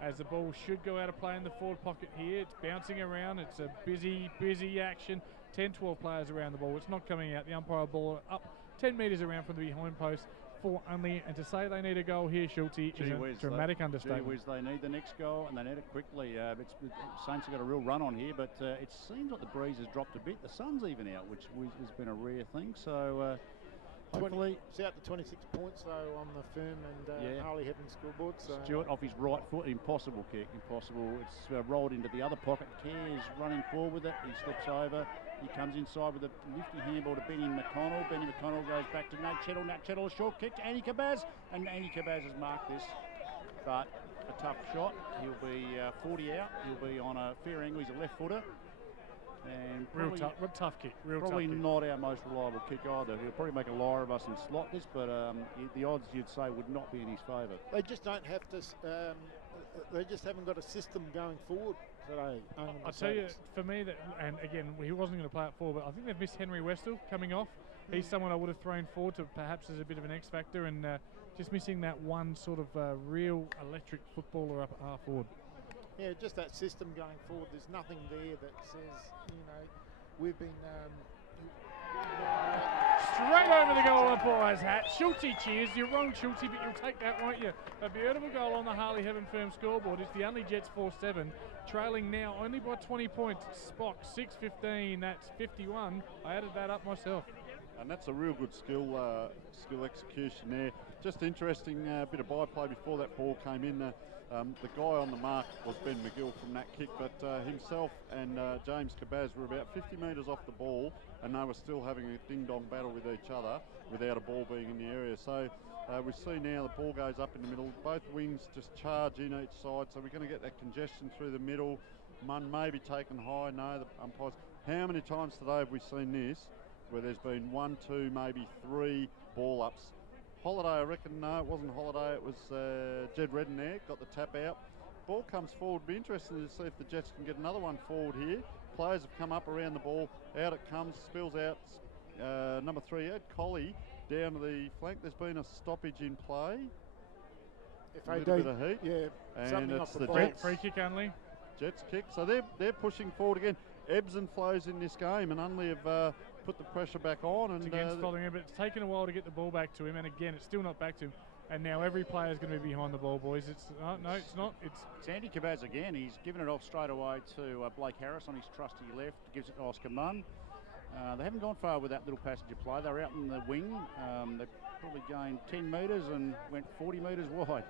As the ball should go out of play in the forward pocket here. It's bouncing around. It's a busy action. 10, 12 players around the ball. It's not coming out. The umpire ball up 10 metres around from the behind post for Unley. And to say they need a goal here, Schulte, is a dramatic understatement. Gee whiz, they need the next goal, and they need it quickly. Saints have got a real run on here, but it seems like the breeze has dropped a bit. The sun's even out, which has been a rare thing. So hopefully... It's out to 26 points, though, on the firm and Harley Heaven scoreboard. So. Stewart off his right foot. Impossible kick. Impossible. It's rolled into the other pocket. Care's running forward with it. He slips over. He comes inside with a nifty handball to Benny McConnell. Benny McConnell goes back to Nate Chettle. Nate Chettle, a short kick to Andy Cabaz. And Andy Cabaz has marked this. But a tough shot. He'll be 40 out. He'll be on a fair angle. He's a left footer. And real tough kick. Probably not our most reliable kick either. He'll probably make a liar of us and slot this, but the odds you'd say would not be in his favour. They just don't have to. They just haven't got a system going forward today. I'll tell you, for me, that, and again, he wasn't going to play it forward, but I think they've missed Henry Westall coming off. He's someone I would have thrown forward to perhaps as a bit of an X factor, and just missing that one sort of real electric footballer up at half forward. Yeah, just that system going forward. There's nothing there that says, we've been... Straight over the goal umpire's hat. Schulte cheers. You're wrong, Schulte, but you'll take that, won't you? A beautiful goal on the Harley Heaven Firm scoreboard. It's the Unley Jets 4-7, trailing now only by 20 points. Spock 6-15. That's 51. I added that up myself. And that's a real good skill execution there. Just interesting bit of byplay before that ball came in. The guy on the mark was Ben McGill from that kick, but himself and James Cabaz were about 50 metres off the ball, and they were still having a ding-dong battle with each other without a ball being in the area. So we see now the ball goes up in the middle. Both wings just charge in each side, so we're going to get that congestion through the middle. Munn may be taken high. No, the umpires. How many times today have we seen this where there's been 1, 2, maybe 3 ball ups? Holiday, I reckon, no, it wasn't Holiday, it was Jed Redden there, got the tap out. Ball comes forward, be interested to see if the Jets can get another one forward here. Players have come up around the ball, out it comes, spills out. Number 3, Ed Collie down to the flank. There's been a stoppage in play. A little bit of heat. Yeah, and it's the Jets. Free kick, Unley. Jets kick, so they're pushing forward again. Ebbs and flows in this game, and Unley have put the pressure back on. And it's against following him, but it's taken a while to get the ball back to him, and again, it's still not back to him. And now every player is going to be behind the ball, boys. It's no, it's not. It's Andy Cabaz again. He's given it off straight away to Blake Harris on his trusty left. Gives it to Oscar Munn. They haven't gone far with that little passenger play. They were out in the wing. They probably gained 10 metres and went 40 metres wide.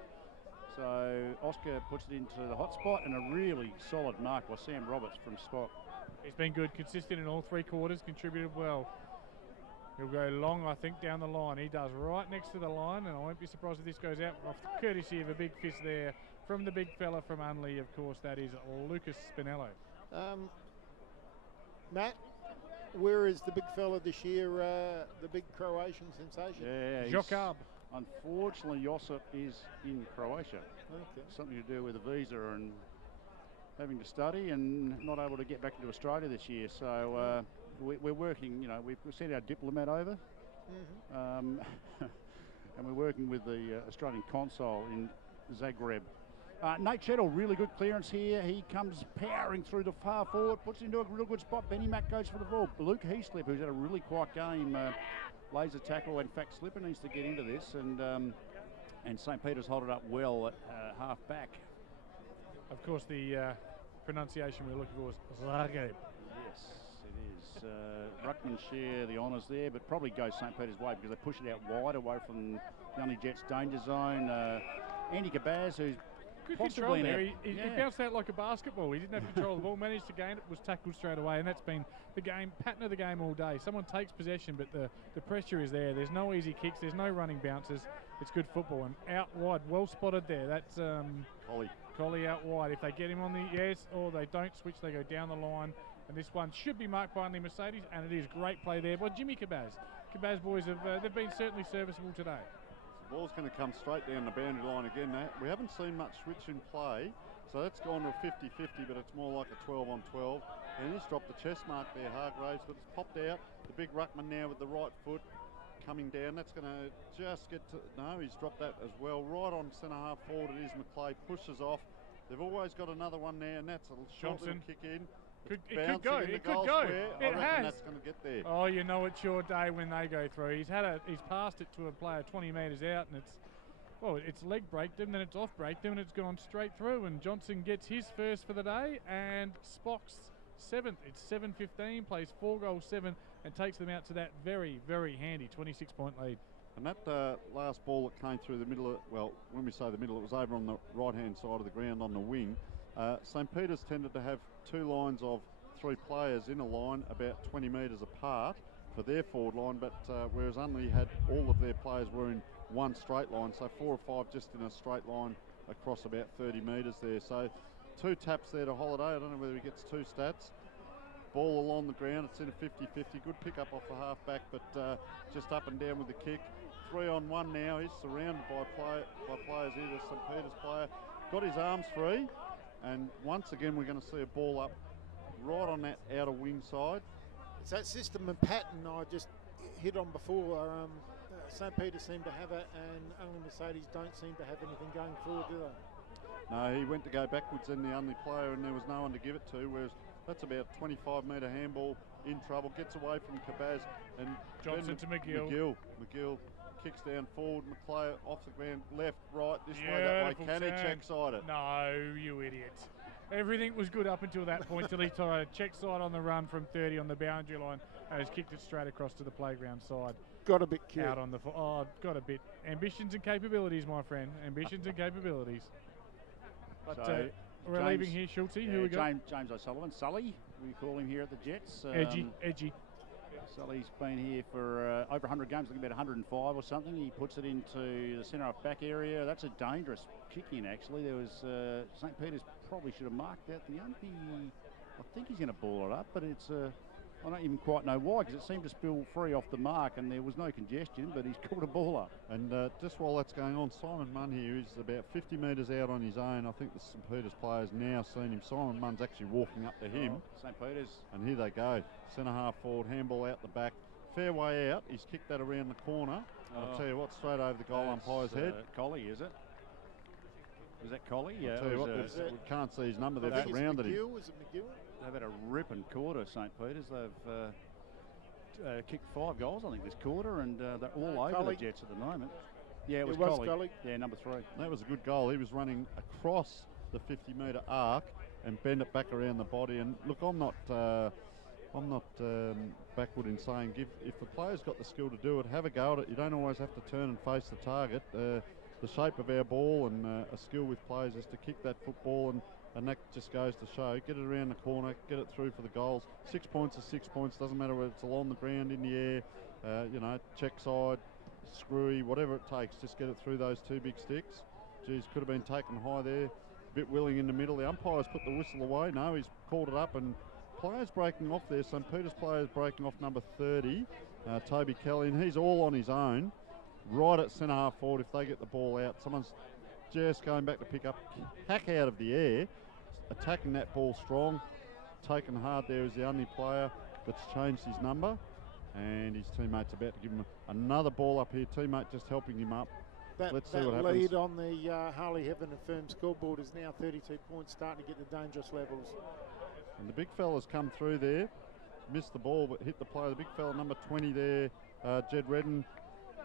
So Oscar puts it into the hot spot, and a really solid mark by Sam Roberts from Spock. He's been good, consistent in all 3 quarters, contributed well. He'll go long, I think, down the line. He does, right next to the line, and I won't be surprised if this goes out off the courtesy of a big fist there from the big fella from Unley, of course. That is Lucas Spinello. Matt, where is the big fella this year, the big Croatian sensation? Yeah, Jokab. Unfortunately, Josip is in Croatia. Okay. Something to do with a visa and having to study and not able to get back into Australia this year. So we're working, we've sent our diplomat over, and we're working with the Australian consul in Zagreb. Nate Chettle, really good clearance here. He comes powering through the far forward, puts it into a real good spot. Benny Mack goes for the ball. Luke Heaslip, who's had a really quiet game, lays a tackle. In fact, Slipper needs to get into this, and St. Peter's hold it up well at half back. Of course, the pronunciation we're looking for is Zagreb. Yes, it is. Ruckman share the honours there, but probably goes St. Peter's way because they push it out wide away from the Unley Jets' danger zone. Andy Cabaz, who's Good possibly control there. an He bounced out like a basketball. He didn't have control of the ball, managed to gain it, was tackled straight away, and that's been the pattern of the game all day. Someone takes possession, but the pressure is there. There's no easy kicks. There's no running bounces. It's good football. And out wide, well spotted there. That's Collie out wide. If they get him on the or they don't switch, they go down the line. And this one should be marked by Unley Mercedes, and it is great play there by Jimmy Cabaz. Cabaz boys they've been certainly serviceable today. The ball's going to come straight down the boundary line again. We haven't seen much switch in play, so that's gone to a 50-50, but it's more like a 12-on-12. And he's dropped the chest mark there, Hargraves, but it's popped out. The big ruckman now with the right foot coming down. That's going to just get to... No, he's dropped that as well. Right on centre-half forward it is McClay. Pushes off. They've always got another one there, and that's a short little kick in. It could go. It could go. It has. That's going to get there. Oh, you know it's your day when they go through. He's passed it to a player 20 metres out, and it's leg braked him, then it's off braked him, and it's gone straight through. And Johnson gets his first for the day, and Spock's 7th. It's 7:15, plays 4 goals 7, and takes them out to that very, very handy 26-point lead. And that last ball that came through the middle, when we say the middle, it was over on the right-hand side of the ground on the wing. St Peter's tended to have 2 lines of 3 players in a line about 20 metres apart for their forward line, but whereas Unley had all of their players were in one straight line, so 4 or 5 just in a straight line across about 30 metres there. So 2 taps there to Holiday. I don't know whether he gets 2 stats. Ball along the ground, it's in a 50-50. Good pick up off the half-back, but just up and down with the kick. 3-on-1 now. He's surrounded by players here. The St Peter's player got his arms free, and once again we're going to see a ball up right on that outer wing side. It's that system and pattern I just hit on before. St Peter seem to have it, and Unley Mercedes don't seem to have anything going forward, do they? No, he went to go backwards in the Unley player, and there was no one to give it to, whereas that's about a 25-metre handball in trouble, gets away from Cabaz, and Johnson to McGill. McGill kicks down forward, McClay off the ground, left, right, this way, that way. Can he check side it? No, you idiot. Everything was good up until that point, till he tried a check side on the run from 30 on the boundary line, and has kicked it straight across to the playground side. Got a bit cute. Out on the got a bit. Ambitions and capabilities, my friend. Ambitions and capabilities. But So, we're James, leaving here, Schulte. Who we got? James O'Sullivan, Sully, we call him here at the Jets. Edgy. Sully's been here for over 100 games, I think about 105 or something. He puts it into the centre back area. That's a dangerous kick in, actually. There was St Peter's probably should have marked that. The Unley, I think he's going to ball it up, but it's I don't even quite know why, because it seemed to spill free off the mark and there was no congestion, but he's caught a ball up. And just while that's going on, Simon Munn here is about 50 metres out on his own. I think the St Peter's players now seen him. Simon Munn's actually walking up to him. St Peter's. And here they go. Centre half forward, handball out the back. Fair way out. He's kicked that around the corner. I'll tell you what, straight over the goal umpire's head. Collie, is it? Is that Collie? Yeah. I'll tell you what, we can't see his number. They've surrounded him. Is it McGill? They've had a ripping quarter, St Peter's. They've kicked 5 goals, I think, this quarter, and they're all over Collie. the Jets at the moment. Yeah, it was Collie. Yeah, number 3. That was a good goal. He was running across the 50-metre arc and bend it back around the body. And look, I'm not backward in saying if the player's got the skill to do it, have a go at it. You don't always have to turn and face the target. The shape of our ball and a skill with players is to kick that football, and that just goes to show. Get it around the corner, get it through for the goals. 6 points is 6 points. Doesn't matter whether it's along the ground, in the air, check side, screwy, whatever it takes. Just get it through those 2 big sticks. Geez, could have been taken high there. A bit willing in the middle. The umpire's put the whistle away. No, he's called it up, and players breaking off there. St Peter's players breaking off number 30, Toby Kelly, and he's all on his own. Right at centre half forward if they get the ball out. Someone's just going back to pick up, hack out of the air, attacking that ball strong. Taken hard there is the only player that's changed his number, and his teammate's about to give him another ball up here. Teammate just helping him up. Let's see what happens. That lead on the Harley Heaven and Firm scoreboard is now 32 points, starting to get the dangerous levels. And the big fella's come through there, missed the ball but hit the player. The big fella, number 20 there, Jed Redden.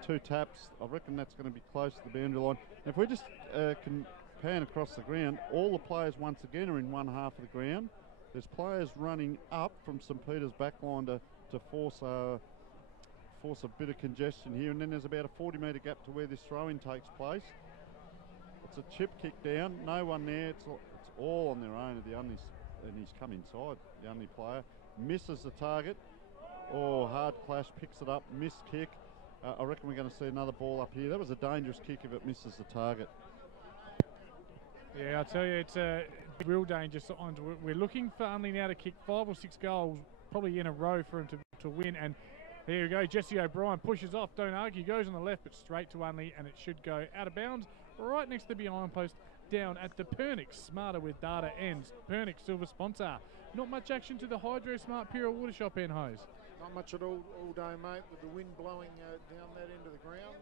2 taps. I reckon that's going to be close to the boundary line. If we just can pan across the ground, all the players once again are in one half of the ground. There's players running up from St Peter's back line to force a bit of congestion here, and then there's about a 40-metre gap to where this throw-in takes place. It's a chip kick down, no one there. It's all on their own. And he's come inside, the Unley player. Misses the target. Oh, hard clash, picks it up, missed kick. I reckon we're going to see another ball up here. That was a dangerous kick if it misses the target. Yeah, I'll tell you, it's a real dangerous. We're looking for Unley now to kick 5 or 6 goals, probably in a row for him to win. And there you go, Jesse O'Brien pushes off, don't argue, goes on the left, but straight to Unley, and it should go out of bounds, right next to the behind post, down at the Pernix Smarter with Data ends. Pernix silver sponsor. Not much action to the Hydro Smart Pure Water Shop end hose. Not much at all day, mate, with the wind blowing down that end of the ground.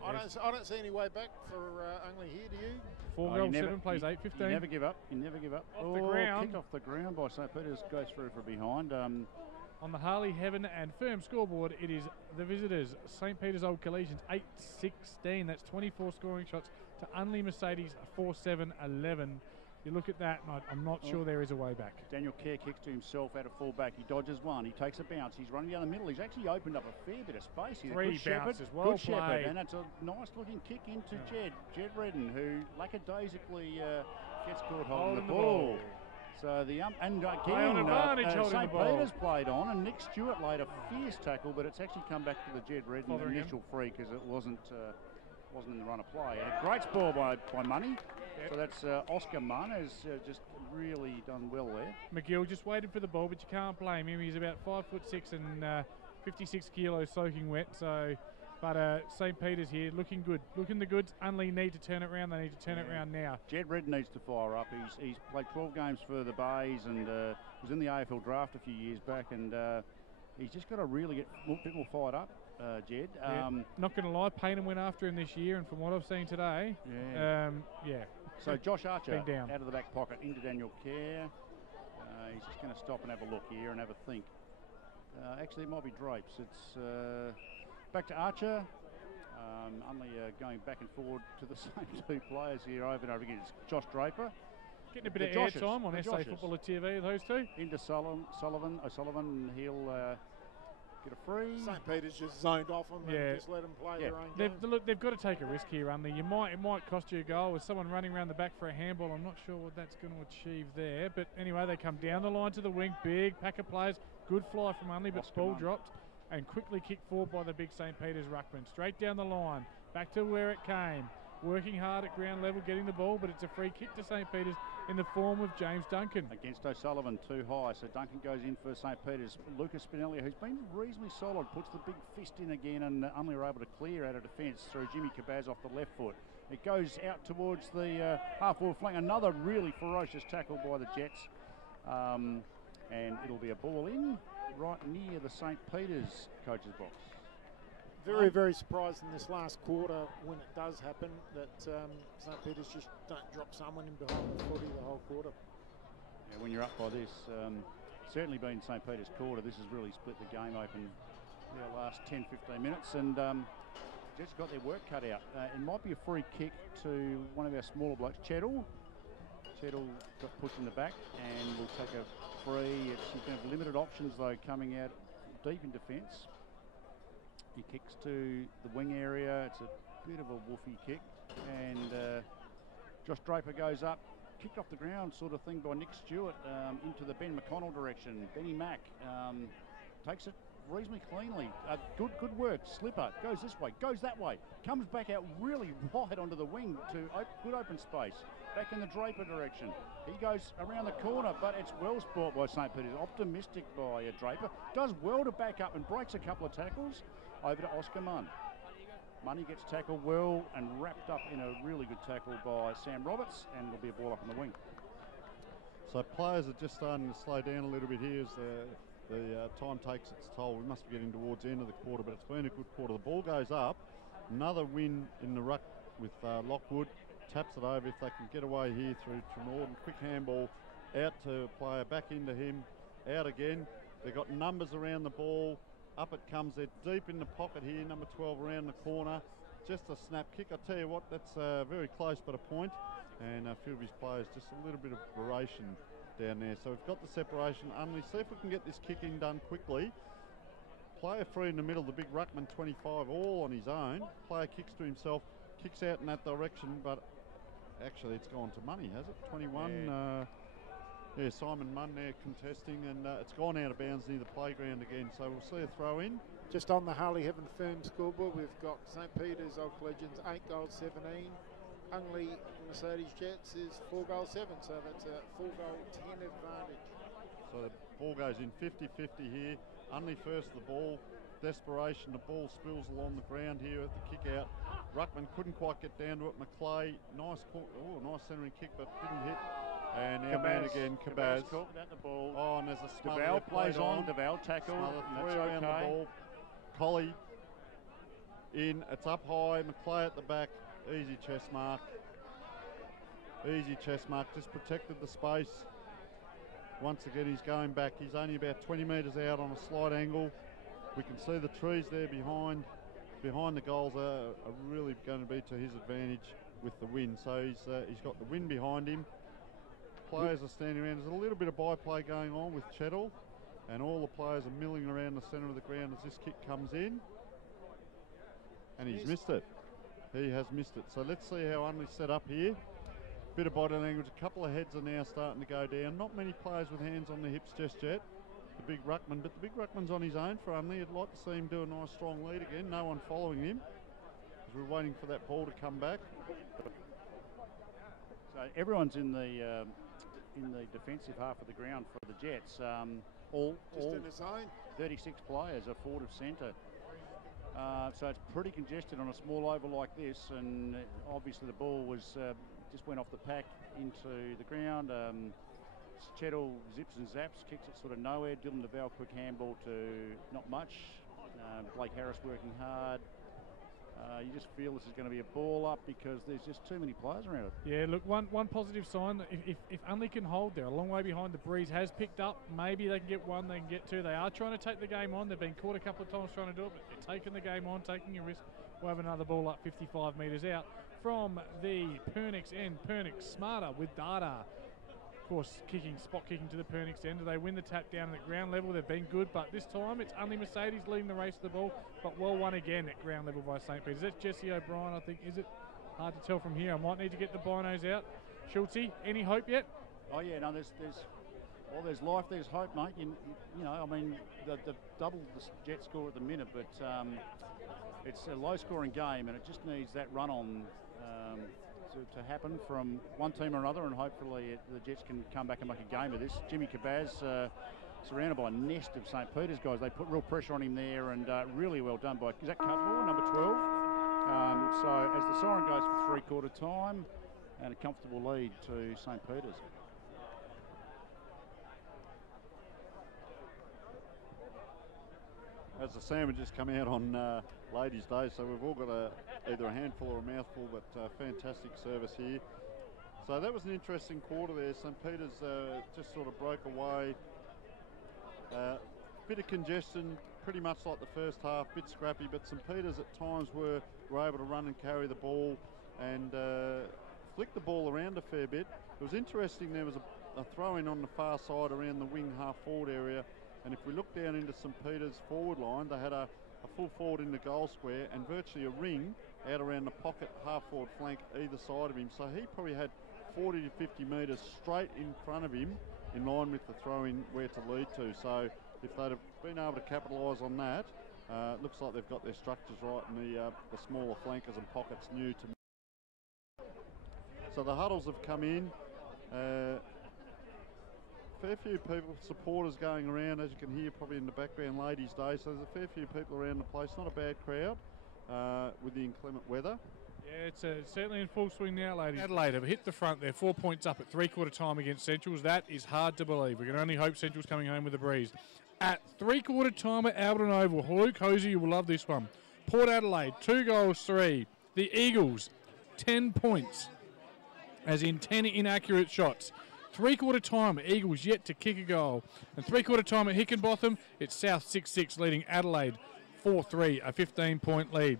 And I don't see any way back for Unley here, do you? 4 goals, 7 plays, 8-15. You never give up. You never give up. Off the ground. Kick off the ground by St. Peter's, goes through for behind. On the Harley Heaven and Firm scoreboard, it is the visitors, St. Peter's Old Collegians, 8-16. That's 24 scoring shots to Unley Mercedes, 4-7-11. You look at that, and I'm not sure there is a way back. Daniel Kerr kicks to himself out of full-back. He dodges one. He takes a bounce. He's running down the middle. He's actually opened up a fair bit of space here. 3 bounces, well good Shepherd, played. and it's a nice-looking kick into Jed Redden, who lackadaisically gets caught holding the ball. So the and again, St. Peter's played on, and Nick Stewart laid a fierce tackle, but it's actually come back to the Jed Redden initial free because it wasn't in the run of play. And a great spoil by Money. Yep. So that's Oscar Munn has just really done well there. McGill just waited for the ball, but you can't blame him. He's about 5'6" and 56 kilos soaking wet. So, but St. Peter's here looking good, looking the goods. Unley need to turn it around. They need to turn it around now. Jed Redden needs to fire up. He's played 12 games for the Bays and was in the AFL draft a few years back, and he's just got to really get a bit more fired up. Jed. Not going to lie, Payne went after him this year, and from what I've seen today, So Josh Archer down. out of the back pocket into Daniel Kerr. He's just going to stop and have a look here and have a think. Actually, it might be Drapes. It's back to Archer. Only going back and forward to the same 2 players here over and over again. It's Josh Draper. Getting a bit of airtime on SA Footballer TV, those 2. Into O'Sullivan, and he'll get a free. St. Peter's just zoned off them and just let them play their own game. They've got to take a risk here, Unley. It might cost you a goal with someone running around the back for a handball. I'm not sure what that's going to achieve there. But anyway, they come down the line to the wing. Big pack of players. Good fly from Unley, but ball dropped. And quickly kicked forward by the big St. Peter's ruckman. Straight down the line. Back to where it came. Working hard at ground level, getting the ball, but it's a free kick to St. Peter's in the form of James Duncan. Against O'Sullivan, too high, so Duncan goes in for St. Peter's. Lucas Spinelli, who's been reasonably solid, puts the big fist in again, and Unley are able to clear out of defence through Jimmy Cabaz off the left foot. It goes out towards the half-forward flank. Another really ferocious tackle by the Jets, and it'll be a ball in right near the St. Peter's coach's box. Very, very surprised in this last quarter when it does happen that St. Peter's just don't drop someone in behind the footy the whole quarter. Yeah, when you're up by this, certainly been St. Peter's quarter, this has really split the game open the last 10-15 minutes, and just got their work cut out. It might be a free kick to one of our smaller blokes, Cheddle. Cheddle got pushed in the back and will take a free. She's going to have limited options though, coming out deep in defence. He kicks to the wing area. It's a bit of a woofy kick, and Josh Draper goes up, kicked off the ground sort of thing by Nick Stewart into the Ben McConnell direction. Benny Mack takes it reasonably cleanly. Good work. Slipper goes this way, goes that way, comes back out really wide onto the wing to good open space. Back in the Draper direction. He goes around the corner, but it's well sport by St. Peter's. Optimistic by Draper. Does well to back up and breaks a couple of tackles. Over to Oscar Munn. Money gets tackled well and wrapped up in a really good tackle by Sam Roberts, and it'll be a ball up on the wing. So players are just starting to slow down a little bit here as the time takes its toll. We must be getting towards the end of the quarter, but it's been a good quarter. The ball goes up. Another win in the ruck with Lockwood. Taps it over if they can get away here through Tremorden. Quick handball out to a player, back into him, out again. They've got numbers around the ball. Up it comes. They're deep in the pocket here. Number 12 around the corner. Just a snap kick. I tell you what, that's very close but a point. And a few of his players just a little bit of variation down there. So we've got the separation. Unley, see if we can get this kicking done quickly. Player free in the middle. The big ruckman, 25, all on his own. Player kicks to himself. kicks out in that direction, but actually it's gone to money, has it? 21. Yeah, Simon Munn there contesting, and it's gone out of bounds near the playground again. So we'll see a throw in. Just on the Harley Heaven Firm scoreboard, we've got St. Peter's Old Collegians 8 goals 17. Unley Mercedes Jets is 4 goals 7, so that's a 4 goal 10 advantage. So the ball goes in 50-50 here. Unley first the ball. Desperation, the ball spills along the ground here at the kick out. Ruckman couldn't quite get down to it. McClay, nice centering kick, but didn't hit. And our man again, Cabaz. Caught without the ball. Oh, and there's a smother. Duval plays on. Duval tackle. Three around the ball. Collie in. It's up high. McClay at the back. Easy chest mark. Easy chest mark. Just protected the space. Once again, he's going back. He's only about 20 metres out on a slight angle. We can see the trees there behind the goals are really going to be to his advantage with the wind. So he's got the wind behind him. Players are standing around. There's a little bit of byplay going on with Chettle, and all the players are milling around the centre of the ground as this kick comes in. And he's missed it. He has missed it. So let's see how Unley's set up here. Bit of body language. A couple of heads are now starting to go down. Not many players with hands on the hips just yet. The big ruckman, but the big ruckman's on his own for Unley. I'd like to see him do a nice strong lead again. No one following him as we're waiting for that ball to come back. So everyone's in the defensive half of the ground for the Jets. All in the zone. 36 players are forward of centre. So it's pretty congested on a small oval like this, and obviously the ball was just went off the pack into the ground. Chettle zips and zaps, kicks it sort of nowhere. Dylan Duval, quick handball to not much. Blake Harris working hard. You just feel this is going to be a ball up because there's just too many players around it. Yeah, look, one positive sign, if Unley can hold, they're a long way behind. The breeze has picked up. Maybe they can get one, they can get two. They are trying to take the game on. They've been caught a couple of times trying to do it, but they're taking the game on, taking a risk. We'll have another ball up 55 metres out from the Pernix end. Pernix smarter with Dada. Of course, spot kicking to the Pernix end. Do they win the tap down at ground level? They've been good, but this time it's Unley Mercedes leading the race to the ball, but well won again at ground level by St. Peter's. That's Jesse O'Brien, I think. Is it? Hard to tell from here. I might need to get the binos out. Schultze, any hope yet? Oh yeah, no, there's life, there's hope, mate. You know, I mean, the double the Jet score at the minute, but it's a low-scoring game, and it just needs that run-on to happen from one team or another, and hopefully the Jets can come back and make a game of this. Jimmy Cabaz surrounded by a nest of St. Peter's guys. They put real pressure on him there, and really well done by, is that Cutmore, number 12? So as the siren goes for three-quarter time, and a comfortable lead to St. Peter's. As the sandwiches come out on Ladies' Day, so we've all got either a handful or a mouthful, but fantastic service here. So that was an interesting quarter there. St. Peter's just sort of broke away. Bit of congestion, pretty much like the first half, bit scrappy, but St. Peter's at times were able to run and carry the ball and flick the ball around a fair bit. It was interesting, there was a throw-in on the far side around the wing half-forward area. And if we look down into St. Peter's forward line, they had a full forward in the goal square and virtually a ring out around the pocket half-forward flank either side of him. So he probably had 40 to 50 metres straight in front of him in line with the throw-in where to lead to. So if they'd have been able to capitalise on that, looks like they've got their structures right and the smaller flankers and pockets new to. So the huddles have come in. Fair few people, supporters going around, as you can hear probably in the background, Ladies' Day, so there's a fair few people around the place. Not a bad crowd with the inclement weather. Yeah, it's certainly in full swing now, ladies. Adelaide have hit the front. They're 4 points up at three-quarter time against Centrals. That is hard to believe. We can only hope Central's coming home with a breeze. At three-quarter time at Alberton Oval, Luke Hosey, you will love this one. Port Adelaide, 2 goals, 3. The Eagles, 10 points, as in 10 inaccurate shots. Three-quarter time, Eagles yet to kick a goal. And three-quarter time at Hickenbotham, it's South 6-6 leading Adelaide 4-3, a 15-point lead.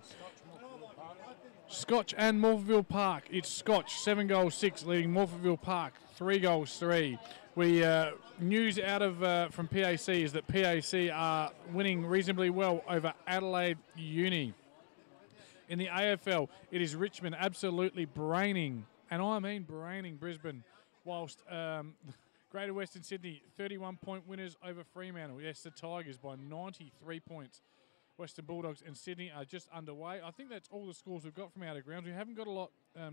Scotch and Morphettville Park, it's Scotch 7 goals 6 leading Morphettville Park 3 goals 3. We news out of from PAC is that PAC are winning reasonably well over Adelaide Uni. In the AFL, it is Richmond absolutely braining, and I mean braining, Brisbane, whilst Greater Western Sydney 31-point winners over Fremantle. Yes, the Tigers by 93 points. Western Bulldogs and Sydney are just underway. I think that's all the scores we've got from out of grounds. We haven't got a lot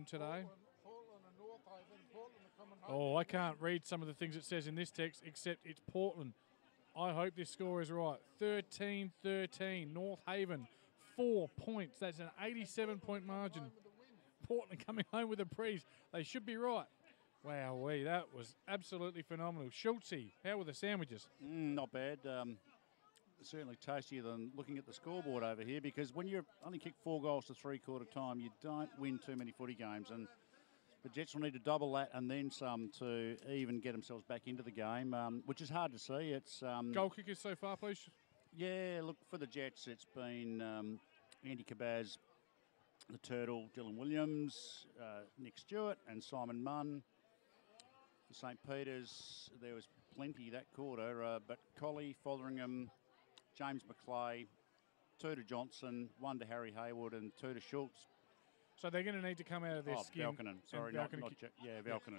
today. Portland and North Haven. Portland are coming home. Oh, I can't read some of the things it says in this text, except it's Portland. I hope this score is right. 13-13. North Haven, 4 points. That's an 87-point margin. Portland coming home with a breeze. They should be right. Wowee, that was absolutely phenomenal. Schultzy, how were the sandwiches? Not bad. Certainly tastier than looking at the scoreboard over here, because when you only kick 4 goals to three-quarter time, you don't win too many footy games. And the Jets will need to double that and then some to even get themselves back into the game, which is hard to see. It's goal kickers so far, please. Yeah, look, for the Jets, it's been Andy Cabaz, the Turtle, Dylan Williams, Nick Stewart and Simon Munn. For St. Peter's, there was plenty that quarter, but Collie, Fotheringham, James McClay, 2 to Johnson, 1 to Harry Haywood and 2 to Schultz. So they're going to need to come out of their skin. Valkonen. Sorry, Valkonen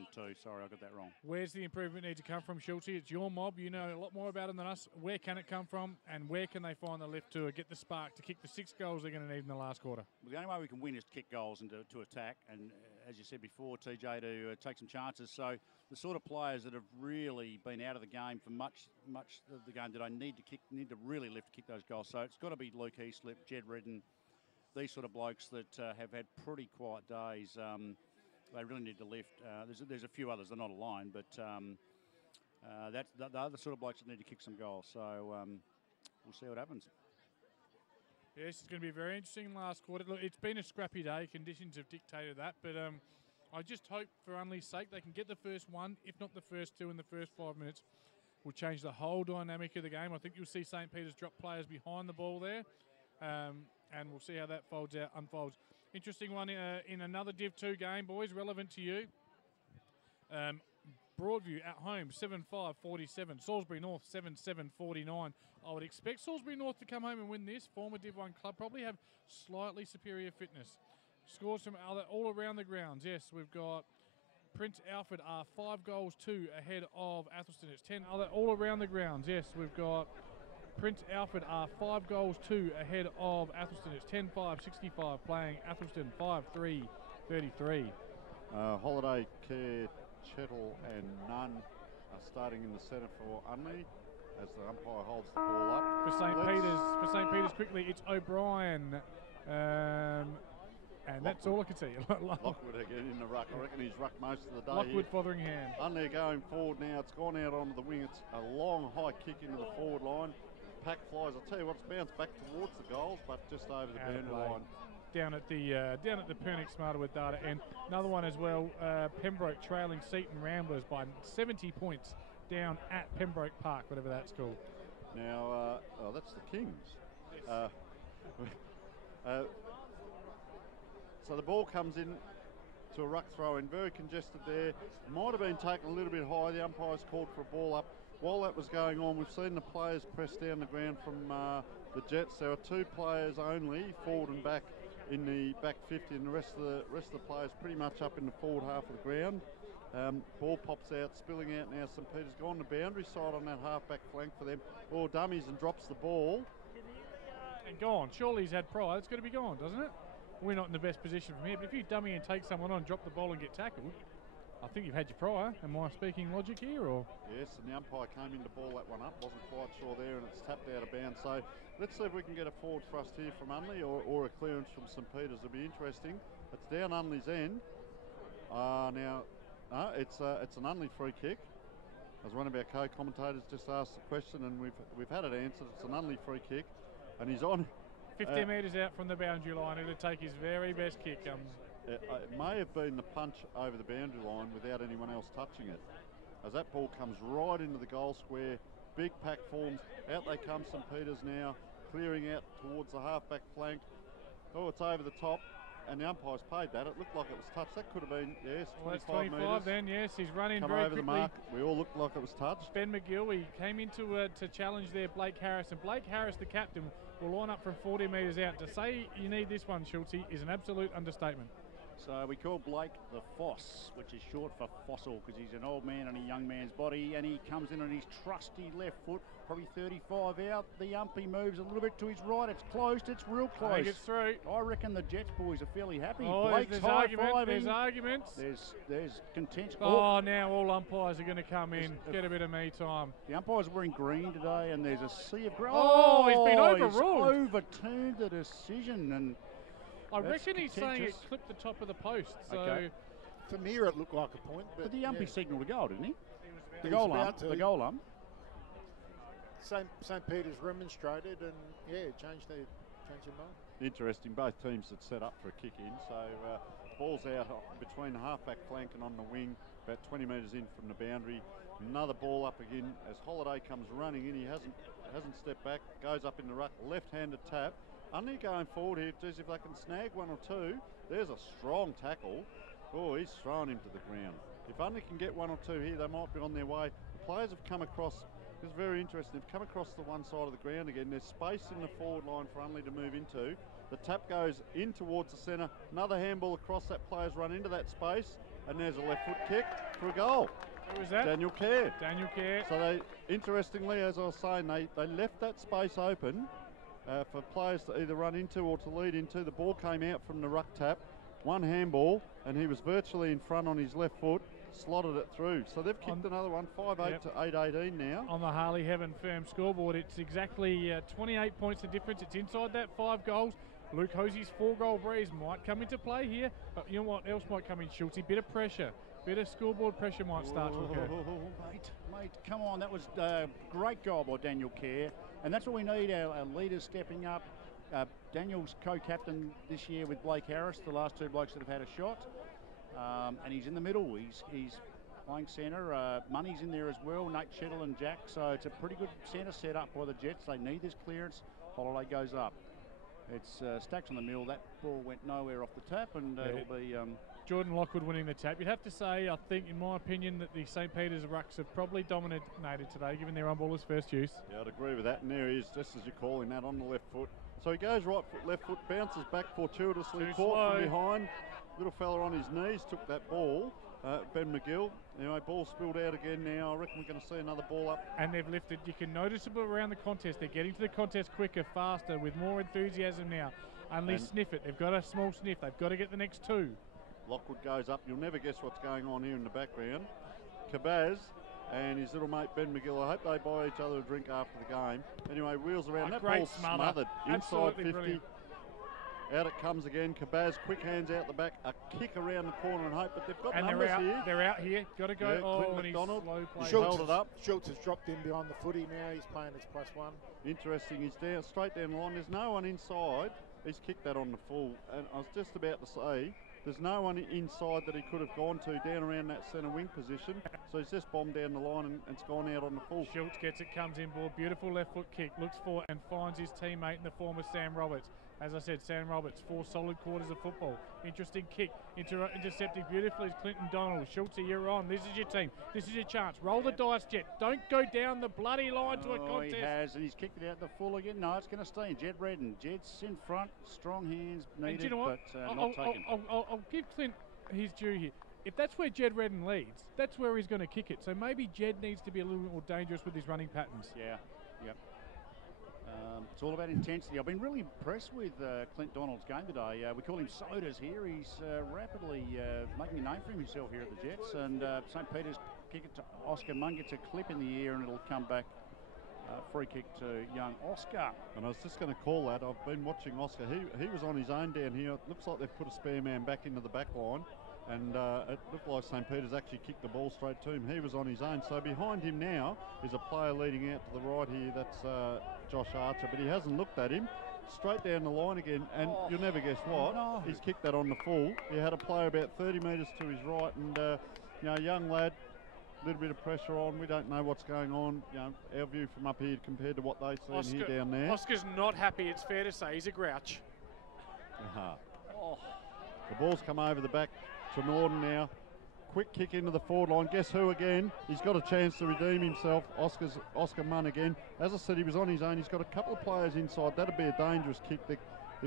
too. Sorry, I got that wrong. Where's the improvement need to come from, Schultz? It's your mob. You know a lot more about them than us. Where can it come from, and where can they find the lift to get the spark to kick the 6 goals they're going to need in the last quarter? Well, the only way we can win is to kick goals and to attack, and as you said before, TJ, to take some chances. So the sort of players that have really been out of the game for much of the game that I need to really lift to kick those goals. So it's got to be Luke Heaslip, Jed Redden, these sort of blokes that have had pretty quiet days. They really need to lift. There's a few others, they're not aligned, but they're the sort of blokes that need to kick some goals. So we'll see what happens. Yes, it's going to be very interesting last quarter. Look, it's been a scrappy day. Conditions have dictated that, but I just hope for Unley's sake they can get the first one, if not the first 2 in the first 5 minutes. Will change the whole dynamic of the game. I think you'll see St. Peter's drop players behind the ball there. And we'll see how that unfolds. Interesting one in another Div 2 game, boys, relevant to you. Broadview at home, 7-5-47. Salisbury North, 7-7-49. I would expect Salisbury North to come home and win this. Former Div 1 club probably have slightly superior fitness. Scores from all around the grounds. Yes, we've got Prince Alfred are 5-2 ahead of Athelston. It's 10 all around the grounds. Yes, we've got Prince Alfred are 5-2 ahead of Athelston. It's 10-5-65 playing Athelston 5-3-33. Holiday Care, Chettle and Nunn are starting in the centre for Unley as the umpire holds the ball up. For St. Peter's quickly, it's O'Brien. And that's all I can see. Lockwood again in the ruck. I reckon he's rucked most of the day. Lockwood, Fotheringham. Unley going forward now. It's gone out onto the wing. It's a long high kick into the forward line. Pack flies. I'll tell you what, it's bounced back towards the goals, but just over the boundary line. Down at the Pernix Smarter with data, and another one as well. Pembroke trailing Seaton Ramblers by 70 points down at Pembroke Park, whatever that's called. Now, that's the Kings. Yes. So the ball comes in to a ruck throw in, very congested there. Might have been taken a little bit high. The umpire's called for a ball up. While that was going on, we've seen the players press down the ground from the Jets. There are 2 players only, forward and back, in the back 50, and the rest of the players pretty much up in the forward half of the ground. Ball pops out, spilling out now. St. Peter's gone to boundary side on that half-back flank for them. Ball dummies and drops the ball. And gone. Surely he's had prior. It's got to be gone, doesn't it? We're not in the best position from here, but if you dummy and take someone on, drop the ball and get tackled, I think you've had your prior. Am I speaking logic here, or? Yes, and the umpire came in to ball that one up. Wasn't quite sure there, and it's tapped out of bounds. So let's see if we can get a forward thrust here from Unley or a clearance from St. Peter's. It'll be interesting. It's down Unley's end. It's an Unley free kick. As one of our co-commentators just asked the question, and we've had it answered. It's an Unley free kick, and he's on 50 metres out from the boundary line. It'll take his very best kick. It may have been the punch over the boundary line without anyone else touching it. As that ball comes right into the goal square, big pack forms. Out they come, St. Peter's now, clearing out towards the half-back flank. Oh, it's over the top, and the umpire's paid that. It looked like it was touched. That could have been, yes, 25 metres. That's 25 then, yes. He's running come very over quickly. the mark. We all looked like it was touched. Ben McGill, he came into to challenge there Blake Harris, and Blake Harris, the captain, will line up from 40 metres out. To say you need this one, Schultze, is an absolute understatement. So we call Blake the Foss, which is short for fossil, because he's an old man on a young man's body, and he comes in on his trusty left foot, probably 35 out. The umpy moves a little bit to his right. It's closed. It's real close. I think it's through. I reckon the Jets boys are fairly happy. Oh, Blake's there's high-fiving. There's arguments. There's contention. Oh, now all umpires are going to come in, get a bit of me time. The umpires are wearing green today, and there's a sea of green. Oh, he's been overruled. He's overturned the decision, and I reckon he's saying it clipped the top of the post. So Okay. For me, it looked like a point. But the umpy signalled a goal, didn't he? The He was goal about ump. to. The goal ump. St. Peter's remonstrated and changed their mind. Interesting, both teams had set up for a kick in, so ball's out between the half-back flank and on the wing, about 20 metres in from the boundary. Another ball up again as Holiday comes running in. He hasn't stepped back, goes up in the ruck, left-handed tap. Unley going forward here, geez, if they can snag one or two. There's a strong tackle. Oh, he's thrown him to the ground. If Unley can get one or two here, they might be on their way. The players have come across. It's very interesting. They've come across the one side of the ground again. There's space in the forward line for Unley to move into. The tap goes in towards the centre. Another handball across. That player's run into that space, and there's a left foot kick for a goal. who was that? Daniel Kerr. Daniel Kerr. So they, interestingly, as I was saying, they left that space open for players to either run into or to lead into. The ball came out from the ruck tap, one handball, and he was virtually in front on his left foot, slotted it through. So they've kicked another one, 5-8 to 8-18 now. On the Harley Heaven Firm scoreboard, it's exactly 28 points of difference. It's inside that 5 goals. Luke Hosey's 4-goal breeze might come into play here, but you know what else might come in, Schultze? Bit of pressure. Bit of scoreboard pressure might start to occur. Mate, come on. That was a great goal by Daniel Kerr. And that's what we need, our leaders stepping up. Daniel's co-captain this year with Blake Harris, the last two blokes that have had a shot. And he's in the middle. He's playing centre. Money's in there as well, Nate Chettle and Jack. So it's a pretty good centre set up by the Jets. They need this clearance. Holiday goes up. It's Stacks on the mill. That ball went nowhere off the tap, and it'll be... Jordan Lockwood winning the tap. You'd have to say, I think, in my opinion, that the St. Peter's Rucks have probably dominated today, given their on-ballers first use. Yeah, I'd agree with that. And there he is, just as you're calling that, on the left foot. So he goes right foot, left foot, bounces back fortuitously, Too caught slow. from behind. Little fella on his knees took that ball. Ben McGill. Anyway, ball spilled out again now. I reckon we're going to see another ball up. And they've lifted. You can notice it around the contest. They're getting to the contest quicker, faster, with more enthusiasm now. Unley sniff it. They've got a small sniff. They've got to get the next 2. Lockwood goes up. You'll never guess what's going on here in the background. Kabaz and his little mate Ben McGill. I hope they buy each other a drink after the game. Anyway, wheels around. That great ball's smother. smothered. Inside Absolutely 50. brilliant. Out it comes again. Kabaz, quick hands out the back. A kick around the corner and hope. But they've got And numbers here. they're out here. Got to go. Yeah, Clint and he's McDonald. slow play. Schultz held it up. Schultz has dropped in behind the footy now. He's playing his +1. Interesting. He's down straight down the line. There's no one inside. He's kicked that on the full. And I was just about to say, there's no one inside that he could have gone to down around that centre wing position. So he's just bombed down the line and it's gone out on the full. Schultz gets it, comes in ball, beautiful left foot kick, looks for and finds his teammate in the form of Sam Roberts. As I said, Sam Roberts, 4 solid quarters of football. Interesting kick, intercepted beautifully is Clinton Donald. Schultze, you're on. This is your team. This is your chance. Roll the dice, Jet. Don't go down the bloody line to a contest. He has, and he's kicked it out the full again. No, it's going to stay in. Jet Redden. Jet's in front. Strong hands needed, you know what? but not taken. I'll give Clint his due here. If that's where Jed Redden leads, that's where he's going to kick it. So maybe Jed needs to be a little bit more dangerous with his running patterns. Yeah, yep. It's all about intensity. I've been really impressed with Clint Donald's game today. We call him Sodas here. He's rapidly making a name for himself here at the Jets. And St. Peter's kick it to Oscar Munn, gets a clip in the air and it'll come back. Free kick to young Oscar. And I was just going to call that. I've been watching Oscar. He was on his own down here. It looks like they've put a spare man back into the back line. And it looked like St. Peter's actually kicked the ball straight to him. He was on his own. So behind him now is a player leading out to the right here. That's Josh Archer. But he hasn't looked at him. Straight down the line again. And you'll never guess what. No. He's kicked that on the full. He had a player about 30 metres to his right. And, young lad, a little bit of pressure on. We don't know what's going on. Our view from up here compared to what they see here down there. Oscar's not happy, it's fair to say. He's a grouch. The ball's come over the back to Norden now. quick kick into the forward line. Guess who again? He's got a chance to redeem himself. Oscar Munn again. As I said, he was on his own. He's got a couple of players inside. That'd be a dangerous kick. They're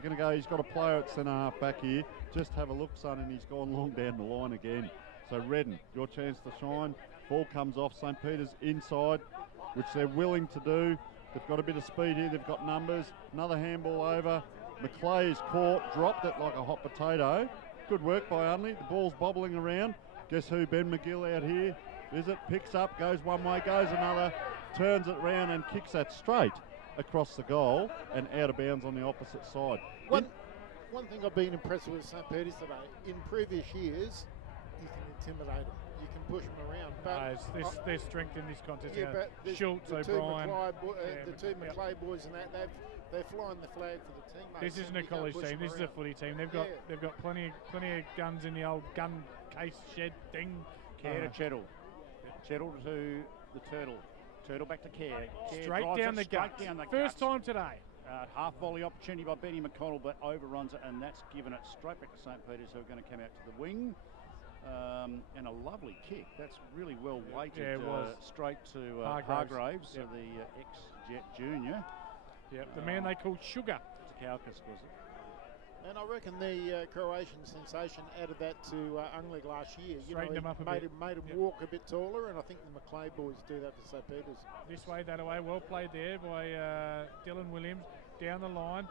going to go. He's got a player at centre half back here. Just have a look, son, and he's gone long down the line again. So Redden, your chance to shine. Ball comes off. St. Peter's inside, which they're willing to do. They've got a bit of speed here. They've got numbers. Another handball over. McClay is caught, dropped it like a hot potato. Good work by Unley. The ball's bobbling around. Guess who? Ben McGill out here. Is it? Picks up, goes one way, goes another, turns it round and kicks that straight across the goal and out of bounds on the opposite side. One thing I've been impressed with St. Peter's today, in previous years, you can intimidate them. You can push them around. But their strength in this contest. Yeah, but Schultz, the O'Brien. The two McClay boys and that, they're flying the flag for the teammates. This isn't a college team. This is a footy team. They've got plenty of guns in the old gun case shed thing. Care to Cheddle. Cheddle to the Turtle. Turtle back to Care. Straight down the guts. First time today. Half volley opportunity by Benny McConnell, but overruns it, and that's given it straight back to St. Peter's, who are going to come out to the wing. And a lovely kick. That's really well weighted. Yeah, it was. Straight to Hargraves, so the ex-Jet Junior. Yep, the man they called Sugar. Takauskas, was it? And I reckon the Croatian sensation added that to Unley last year. Straightened him up a made bit. Made him walk a bit taller, and I think the McClay boys do that for St. Peter's. This way, that way. Well played there by Dylan Williams. Down the line.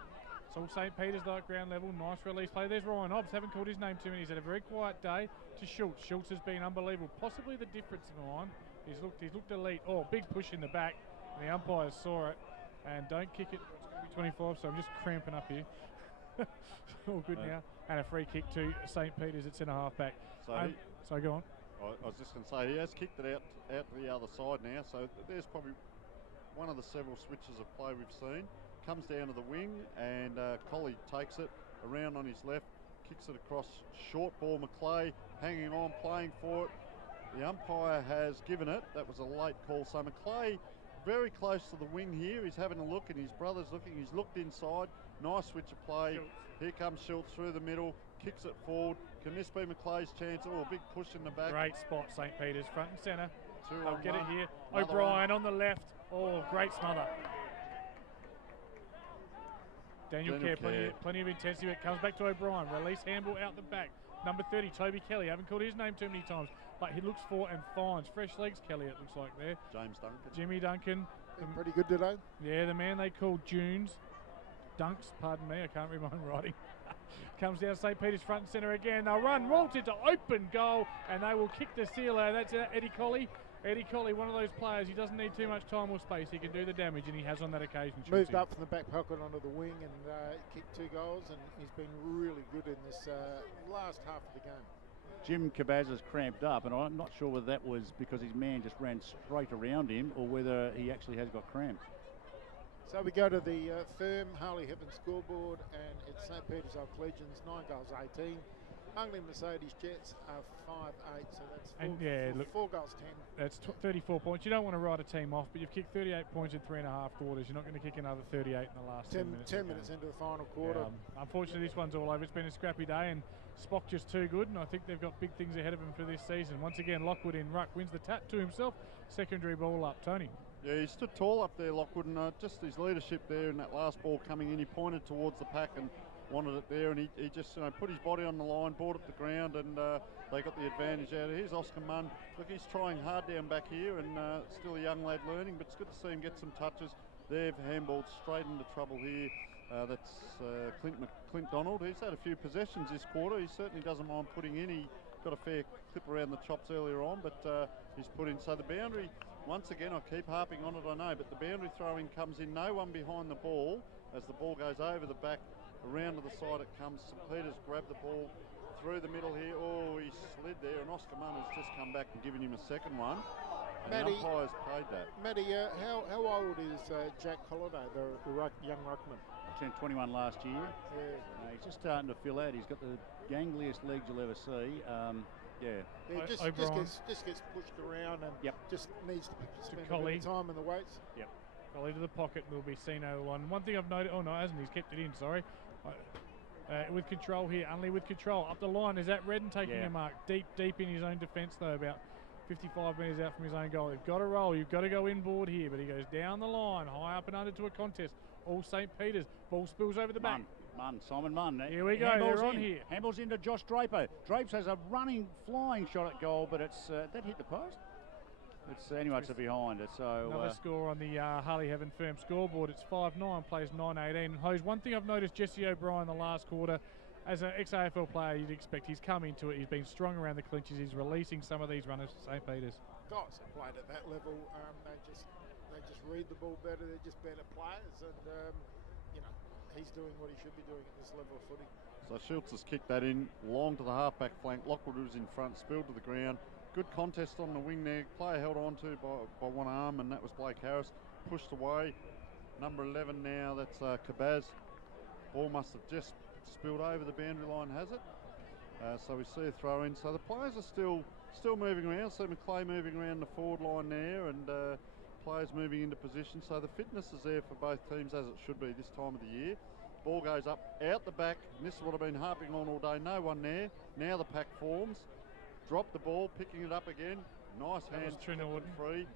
It's all St. Peter's like ground level. Nice release play. There's Ryan Hobbs. Haven't called his name too many. He's had a very quiet day. To Schultz. Schultz has been unbelievable. Possibly the difference in the line. He's looked elite. Oh, big push in the back. And the umpires saw it. And don't kick it. It's going to be 25, so I'm just cramping up here. All good now. And a free kick to St. Peter's at centre half back. So go on. I was just going to say, he has kicked it out to the other side now. So there's probably one of the several switches of play we've seen. Comes down to the wing, and Collie takes it around on his left, kicks it across. Short ball, McClay hanging on, playing for it. The umpire has given it. That was a late call. So McClay very close to the wing here. He's having a look, and his brother's looking. He's looked inside. Nice switch of play. Schultz. Here comes Schultz through the middle, kicks it forward. Can this be McClay's chance? Oh, a big push in the back. Great spot, St. Peter's, front and centre. I'll get it here. Another O'Brien on the left. Oh, great smother. Daniel Kerr, plenty of intensity. It comes back to O'Brien. Release handball out the back. Number 30, Toby Kelly. Haven't called his name too many times, but he looks for and finds. Fresh legs, Kelly, it looks like there. James Duncan. Jimmy Duncan. Been pretty good today. Yeah, the man they call Dunes. Dunks, pardon me, I can't read my own writing. Comes down St. Peter's front and centre again. They'll run, Walt into open goal, and they will kick the seal out. That's Eddie Colley. Eddie Colley, one of those players, he doesn't need too much time or space. He can do the damage, and he has on that occasion. Moved up from the back pocket onto the wing and kicked 2 goals, and he's been really good in this last half of the game. Jim Cabazza's cramped up, and I'm not sure whether that was because his man just ran straight around him or whether he actually has got cramps. So we go to the firm Harley Heaven scoreboard, and it's St. Peter's Collegians, 9 goals, 18. Unley Mercedes Jets are 5-8, so that's 4 goals, 10. That's 34 points. You don't want to write a team off, but you've kicked 38 points in 3.5 quarters. You're not going to kick another 38 in the last 10 minutes. 10 minutes into the final quarter. Unfortunately, this one's all over. It's been a scrappy day, and Spock just too good, and I think they've got big things ahead of them for this season. Once again, Lockwood in ruck wins the tap to himself. Secondary ball up. Tony. Yeah, he stood tall up there, Lockwood, and just his leadership there in that last ball coming in. He pointed towards the pack and wanted it there, and he just put his body on the line, brought it to ground, and they got the advantage out. Here's Oscar Munn. Look, he's trying hard down back here, and still a young lad learning, but it's good to see him get some touches. They've handballed straight into trouble here. That's Clint Donald. He's had a few possessions this quarter. He certainly doesn't mind putting in. He got a fair clip around the chops earlier on, but he's put in. So the boundary, once again, I keep harping on it, I know, but the boundary throwing comes in. No one behind the ball as the ball goes over the back. Around to the side it comes. St. Peter's grabbed the ball through the middle here. Oh, he slid there, and Oscar Munn has just come back and given him a second one. And the umpires paid that. Matty, how old is Jack Holliday, the young ruckman? Turned 21 last year. Yeah. He's just starting to fill out. He's got the gangliest legs you'll ever see. Just gets pushed around and just needs to spend a bit of time in the weights. Collie to the pocket will be Sino one. One thing I've noted, oh no, hasn't, he's kept it in, sorry. with control here. Unley with control. Up the line. Is that Redden taking a mark? Deep in his own defence, though, about 55 metres out from his own goal. They've got to roll. You've got to go inboard here, but he goes down the line, high up and under to a contest. All St. Peter's. Ball spills over the back. Simon Munn. Here we go. Handball's They're on in. here. Handball's into Josh Draper. Drapes has a running, flying shot at goal, but it's that hit the post. It's anyway, it's a behind it. So another score on the Harley Heaven Firm scoreboard. It's 5-9, plays 9-18. Hose, one thing I've noticed, Jesse O'Brien the last quarter, as an ex-AFL player, you'd expect he's come into it. He's been strong around the clinches. He's releasing some of these runners for St. Peter's. Guys that played at that level, they just read the ball better. They're just better players, and you know, he's doing what he should be doing at this level of footy. So Schultz has kicked that in, long to the half-back flank. Lockwood was in front, spilled to the ground. Good contest on the wing there. Player held on to by one arm, and that was Blake Harris. Pushed away. Number 11 now, that's Kabaz. Ball must have just spilled over the boundary line, has it? So we see a throw in. So the players are still moving around. See McClay moving around the forward line there, and players moving into position. So the fitness is there for both teams, as it should be this time of the year. Ball goes up, out the back, and this is what I've been harping on all day. No one there. Now the pack forms. Drop the ball, picking it up again. Nice hands, free.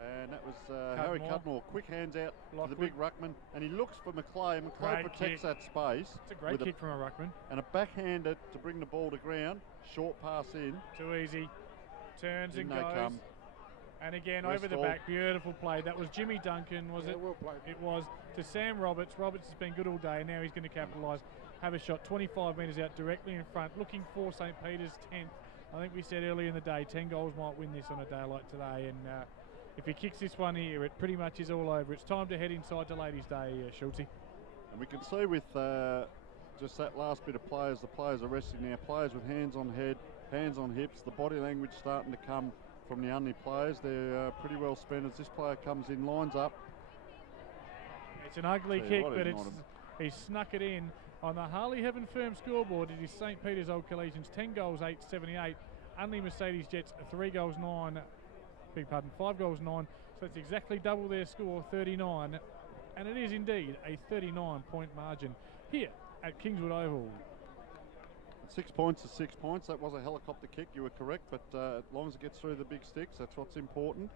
And that was Harry Cudmore. Quick hands out to the big ruckman, and he looks for McClay. McClay protects that space. It's a great kick from a ruckman. And a backhander to bring the ball to ground. Short pass in. Too easy. Turns and goes. Come. And again, over the back, beautiful play. That was Jimmy Duncan, was it? Well played. It was to Sam Roberts. Roberts has been good all day. Now he's going to capitalise. Have a shot 25 metres out directly in front, looking for St. Peter's 10th. I think we said earlier in the day 10 goals might win this on a day like today, and if he kicks this one here, it pretty much is all over. It's time to head inside to Ladies' Day, Schulte. And we can see with just that last bit of players, the players are resting now. Players with hands on head, hands on hips, the body language starting to come from the Unley players. They're pretty well spent as this player comes in, lines up. It's an ugly kick, but he's snuck it in. On the Harley Heaven Firm scoreboard, it is St. Peter's Old Collegians 10 goals, 8-78. Unley Mercedes Jets 3 goals, 9. Beg pardon, 5 goals, 9. So that's exactly double their score, 39. And it is indeed a 39-point margin here at Kingswood Oval. 6 points is 6 points. That was a helicopter kick, you were correct, but as long as it gets through the big sticks, that's what's important.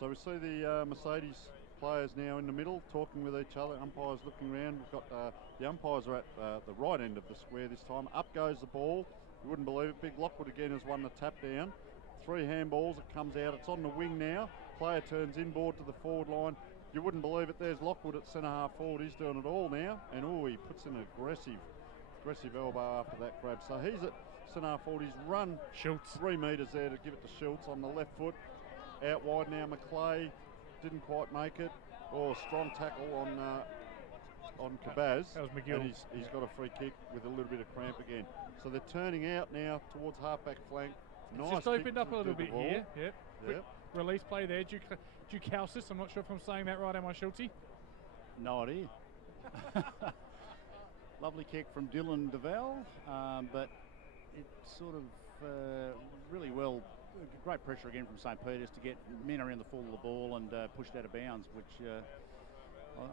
So we see the Mercedes players now in the middle talking with each other, umpires looking around. We've got the umpires are at the right end of the square this time. Up goes the ball. You wouldn't believe it. Big Lockwood again has won the tap down. 3 handballs, it comes out. It's on the wing now. Player turns inboard to the forward line. You wouldn't believe it. There's Lockwood at centre half forward. He's doing it all now. And he puts in an aggressive elbow after that grab. So he's at centre half forward. He's run Schultz 3 metres there to give it to Schultz on the left foot. Out wide now, McClay. Didn't quite make it. Strong tackle on Kabaz. That was McGill. And he's got a free kick with a little bit of cramp again. So they're turning out now towards half-back flank. Nice just opened up a little bit here. Yep. Yep. Release play there. Dukausis. I'm not sure if I'm saying that right, am I, Schulte? No idea. Lovely kick from Dylan DeVal, but it's sort of really well. Great pressure again from St. Peter's to get men around the fall of the ball and push it out of bounds, which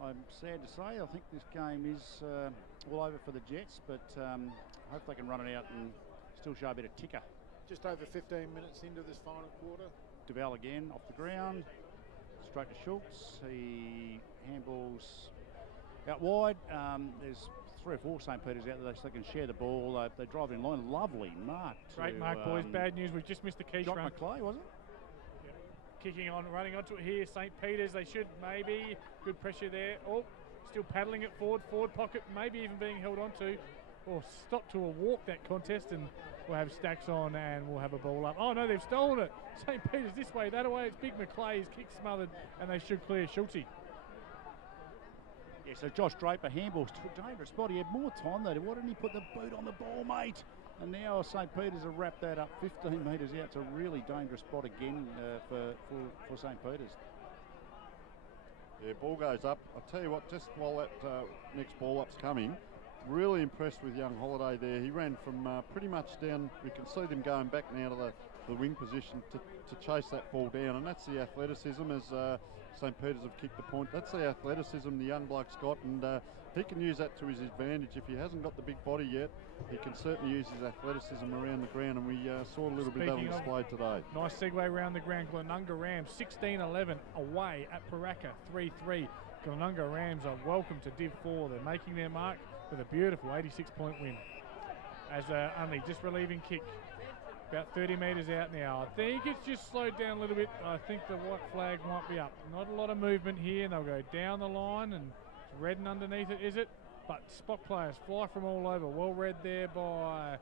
I'm sad to say. I think this game is all over for the Jets, but hope they can run it out and still show a bit of ticker. Just over 15 minutes into this final quarter. DeVal again off the ground, straight to Schultz. He handballs out wide. There's 3 or 4 St. Peter's out there so they can share the ball. They drive in line. Lovely mark. Great mark, boys. Bad news. We've just missed the key John run. McClay, was it? Yep. Kicking on, running onto it here. St. Peter's, they should maybe. Good pressure there. Still paddling it forward. Forward pocket, maybe even being held onto. Stop to a walk that contest, and we'll have stacks on and we'll have a ball up. Oh no, they've stolen it. St. Peter's this way, that way. It's Big McClay. His kick smothered, and they should clear Schulte. Yeah, so Josh Draper handballs to a dangerous spot. He had more time though. Why didn't he put the boot on the ball, mate? And now St. Peter's have wrapped that up 15 metres out. It's a really dangerous spot again for St. Peter's. Yeah, ball goes up. I'll tell you what, just while that next ball up's coming, really impressed with young Holiday there. He ran from pretty much down. We can see them going back now to the wing position to chase that ball down, and that's the athleticism, as St. Peter's have kicked the point. That's the athleticism the young bloke's got, and he can use that to his advantage. If he hasn't got the big body yet, he can certainly use his athleticism around the ground, and we saw a little bit of that on display today. Nice segue around the ground. Glenunga Rams 16-11 away at Paraka 3-3. Glenunga Rams are welcome to Div 4. They're making their mark with a beautiful 86-point win. As Unley just relieving kick. About 30 metres out now. I think it's just slowed down a little bit. I think the white flag might be up. Not a lot of movement here. They'll go down the line, and it's Redden underneath it, is it? But spot players fly from all over. Well read there by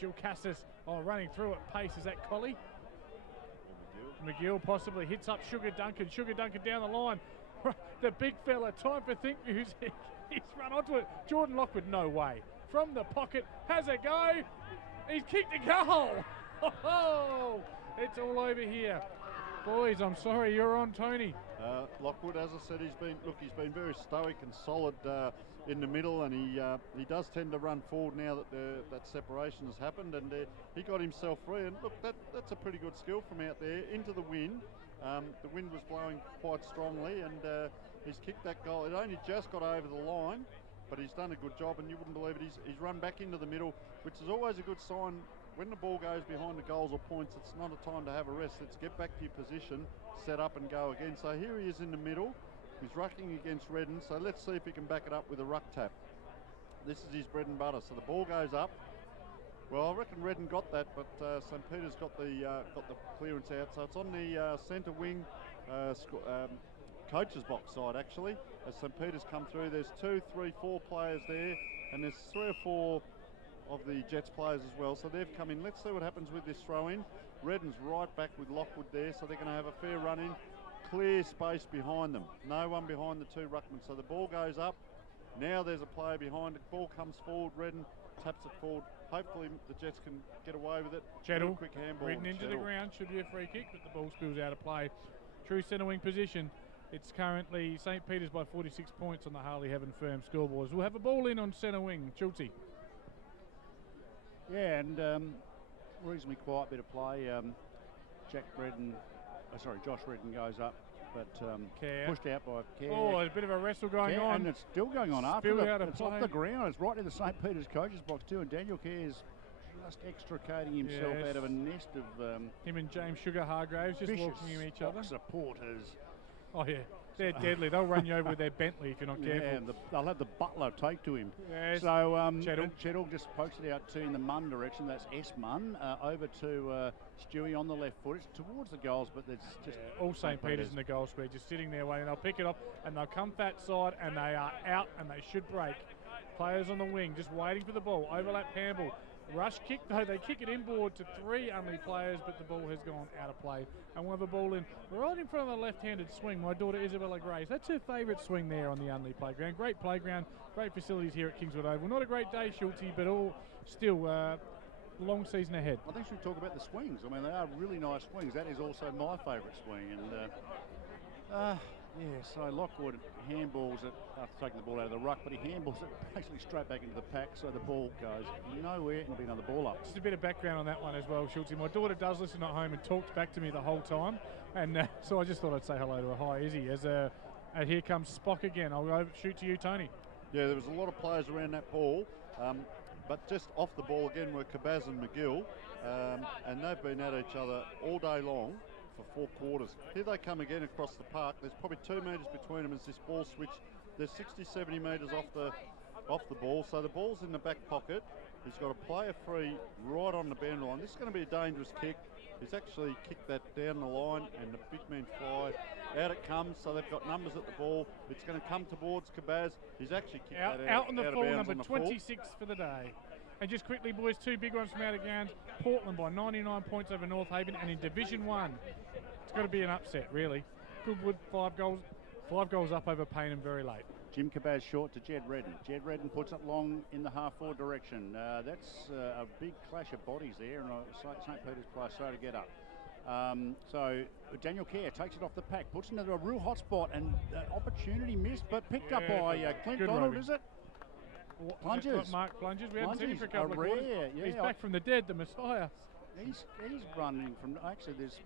Jill Cassis. Oh, running through at pace. Is that Collie? McGill possibly hits up Sugar Duncan. Sugar Duncan down the line. The big fella, time for think music. He's run onto it. Jordan Lockwood, no way. From the pocket, has a go. He's kicked a goal. Oh, it's all over here. Boys, I'm sorry, you're on Tony. Lockwood, as I said, he's been very stoic and solid in the middle, and he does tend to run forward now that that separation has happened, and he got himself free. And look, that's a pretty good skill from out there into the wind. The wind was blowing quite strongly, and he's kicked that goal. It only just got over the line, but he's done a good job, and you wouldn't believe it. He's run back into the middle, which is always a good sign. When the ball goes behind the goals or points, it's not a time to have a rest. It's get back to your position, set up and go again. So here he is in the middle. He's rucking against Redden. So let's see if he can back it up with a ruck tap. This is his bread and butter. So the ball goes up. Well, I reckon Redden got that, but St. Peter's got the clearance out. So it's on the centre wing coach's box side, actually. As St. Peter's come through, there's 2, 3, 4 players there, and there's 3 or 4 of the Jets players as well, so they've come in. Let's see what happens with this throw in. Redden's right back with Lockwood there, so they're going to have a fair run in. Clear space behind them. No one behind the 2 ruckmen. So the ball goes up. Now there's a player behind it. Ball comes forward. Redden taps it forward. Hopefully the Jets can get away with it. Chettle, quick handball. Redden into the ground. Should be a free kick, but the ball spills out of play. True centre wing position. It's currently St. Peter's by 46 points on the Harley Heaven Firm scoreboards. We'll have a ball in on centre wing. Schulte. Yeah, and reasonably quiet bit of play. Josh Redden goes up, but pushed out by Care. Oh, a bit of a wrestle going on. And it's still going on after it's off the ground. It's right in the St. Peter's coach's box too, and Daniel Care's just extricating himself out of a nest of him and James Sugar Hargraves just walking him each other. Supporters. Oh yeah, they're deadly. They'll run you over with their Bentley if you're not careful. Yeah, and they'll have the butler take to him. Yes. So Chettle just pokes it out to in the Munn direction. That's S-Munn over to Stewie on the left foot. It's towards the goals, but it's just all St. Peter's in the goal square, just sitting there waiting. They'll pick it up and they'll come fat side, and they are out, and they should break. Players on the wing just waiting for the ball. Overlap handball. Rush kick, though, they kick it inboard to 3 Unley players, but the ball has gone out of play. And we'll have a ball in right in front of the left-handed swing. My daughter Isabella Grace, that's her favourite swing there on the Unley playground. Great playground, great facilities here at Kingswood Oval. Not a great day, Schulte, but all still long season ahead. I think we should talk about the swings. I mean, they are really nice swings. That is also my favourite swing. And so Lockwood handballs it after taking the ball out of the ruck, but he handballs it basically straight back into the pack, so the ball goes nowhere and there'll be another ball up. Just a bit of background on that one as well, Schulte. My daughter does listen at home and talks back to me the whole time, and so I just thought I'd say hello to her. Hi, Izzy. And here comes Spock again. I'll shoot to you, Tony. Yeah, there was a lot of players around that ball, but just off the ball again were Kabaz and McGill, and they've been at each other all day long for 4 quarters. Here they come again across the park. There's probably 2 metres between them as this ball switch. There's 60-70 metres off the ball, so the ball's in the back pocket. He's got a player free right on the boundary line. This is going to be a dangerous kick. He's actually kicked that down the line, and the big men fly. Out it comes, so they've got numbers at the ball. It's going to come towards Kabaz. He's actually kicked that out on the full, number 26 full. for the day. And just quickly, boys, 2 big ones from out of ground. Portland by 99 points over North Haven, and in Division 1, it's got to be an upset, really. Goodwood 5 goals up over Payneham very late. Jim Kabaz short to Jed Redden. Jed Redden puts it long in the half-forward direction. That's a big clash of bodies there, and St. Peter's player slow to get up. So Daniel Care takes it off the pack, puts it into a real hot spot, and opportunity missed, but picked up by Clint Donald, is it? Plungers. Mark Plungers. We haven't seen him for a couple of quarters. Yeah, he's back from the dead, the Messiah. He's running from, actually there's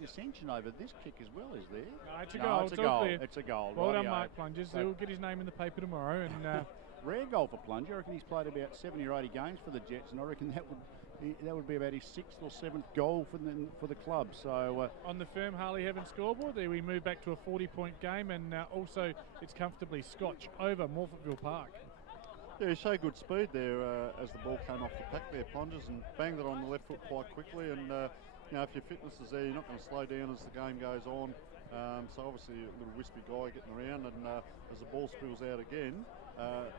dissension over this kick as well, is there? No, it's a goal. It's a goal. Clear. It's a goal. Well done, rightio. Mark Plungers. So He'll get his name in the paper tomorrow. And rare goal for Plunger. I reckon he's played about 70 or 80 games for the Jets, and I reckon that would be about his 6th or 7th goal for the club. So on the firm Harley Heaven scoreboard, there we move back to a 40-point game, and also it's comfortably Scotch over Morfettville Park. Yeah, he showed good speed there as the ball came off the pack there, Plungers, and banged it on the left foot quite quickly. And you know, if your fitness is there, you're not going to slow down as the game goes on. So obviously a little wispy guy getting around, and as the ball spills out again,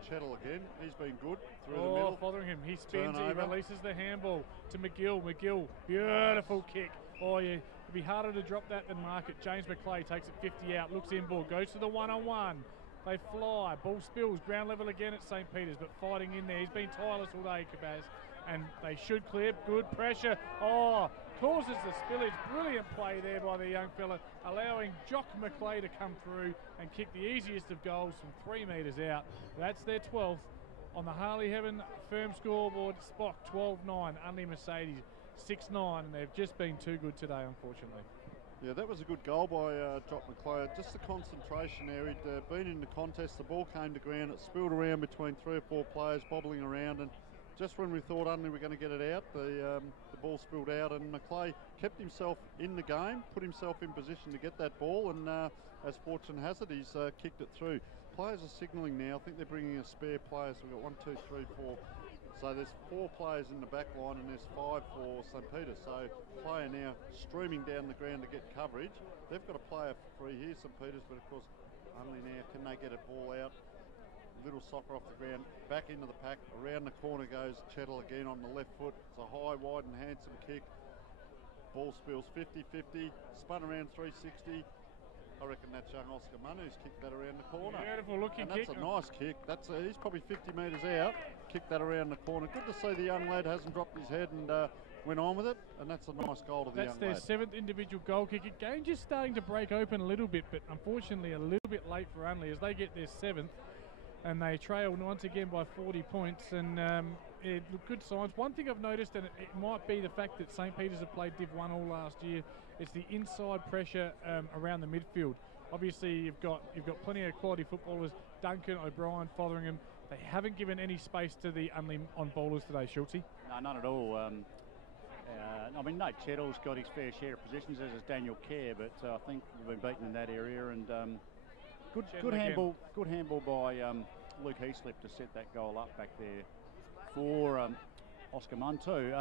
Chettle again, he's been good through the middle. Following him, he spins, Turnover. he releases the handball to McGill. McGill, beautiful kick. Oh yeah, it'd be harder to drop that than mark it. James McClay takes it 50 out, looks in ball, goes to the one-on-one. They fly, ball spills, ground level again at St. Peter's, but fighting in there. He's been tireless all day, Cabaz, and they should clear. Good pressure. Oh, causes the spillage. Brilliant play there by the young fella, allowing Jock McClay to come through and kick the easiest of goals from 3 metres out. That's their 12th on the Harley Heaven firm scoreboard. Spock 12-9, Unley Mercedes 6-9, and they've just been too good today, unfortunately. Yeah, that was a good goal by Jock McClay. Just the concentration there. He'd been in the contest, the ball came to ground, it spilled around between 3 or 4 players, bobbling around, and just when we thought Unley were going to get it out, the ball spilled out, and McClay kept himself in the game, put himself in position to get that ball, and as fortune has it, he's kicked it through. Players are signalling now. I think they're bringing a spare player, so we've got 1, 2, 3, 4. So there's 4 players in the back line, and there's 5 for St. Peter's. So player now streaming down the ground to get coverage. They've got a player free here, St. Peter's, but of course Unley now, can they get a ball out? Little soccer off the ground, back into the pack, around the corner goes Chettle again on the left foot. It's a high, wide and handsome kick. Ball spills 50-50, spun around 360. I reckon that's young Oscar Munn who's kicked that around the corner. Beautiful looking and kick. That's a nice kick. He's probably 50 metres out, kicked that around the corner. Good to see the young lad hasn't dropped his head and went on with it, and that's a nice goal to the young lad. That's their 7th individual goal kick. Again, just starting to break open a little bit, but unfortunately a little bit late for Unley as they get their 7th. And they trail once again by 40 points, and it looked good signs. One thing I've noticed, and it might be the fact that St. Peter's have played Div 1 all last year, it's the inside pressure around the midfield. Obviously, you've got plenty of quality footballers. Duncan, O'Brien, Fotheringham. They haven't given any space to the Unley on bowlers today, Schultz. No, none at all. I mean, Nate Chettle's got his fair share of positions, as has Daniel Kerr, but I think we've been beaten in that area, and good handball by Luke Heaslip to set that goal up back there for Oscar Munn too.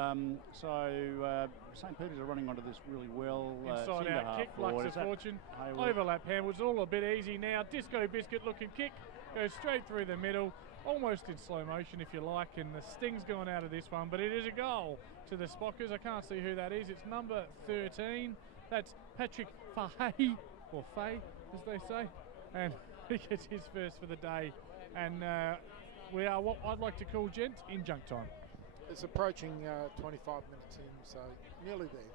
St. Peter's are running onto this really well. Inside out kick, Lux of Fortune. Overlap handballs, all a bit easy now. Disco Biscuit looking kick, goes straight through the middle, almost in slow motion if you like, and the sting's gone out of this one, but it is a goal to the Spockers. I can't see who that is. It's number 13. That's Patrick Fahey, or Fay as they say, and he gets his first for the day. And we are what I'd like to call, gents, in junk time. It's approaching 25 minutes in, so nearly there.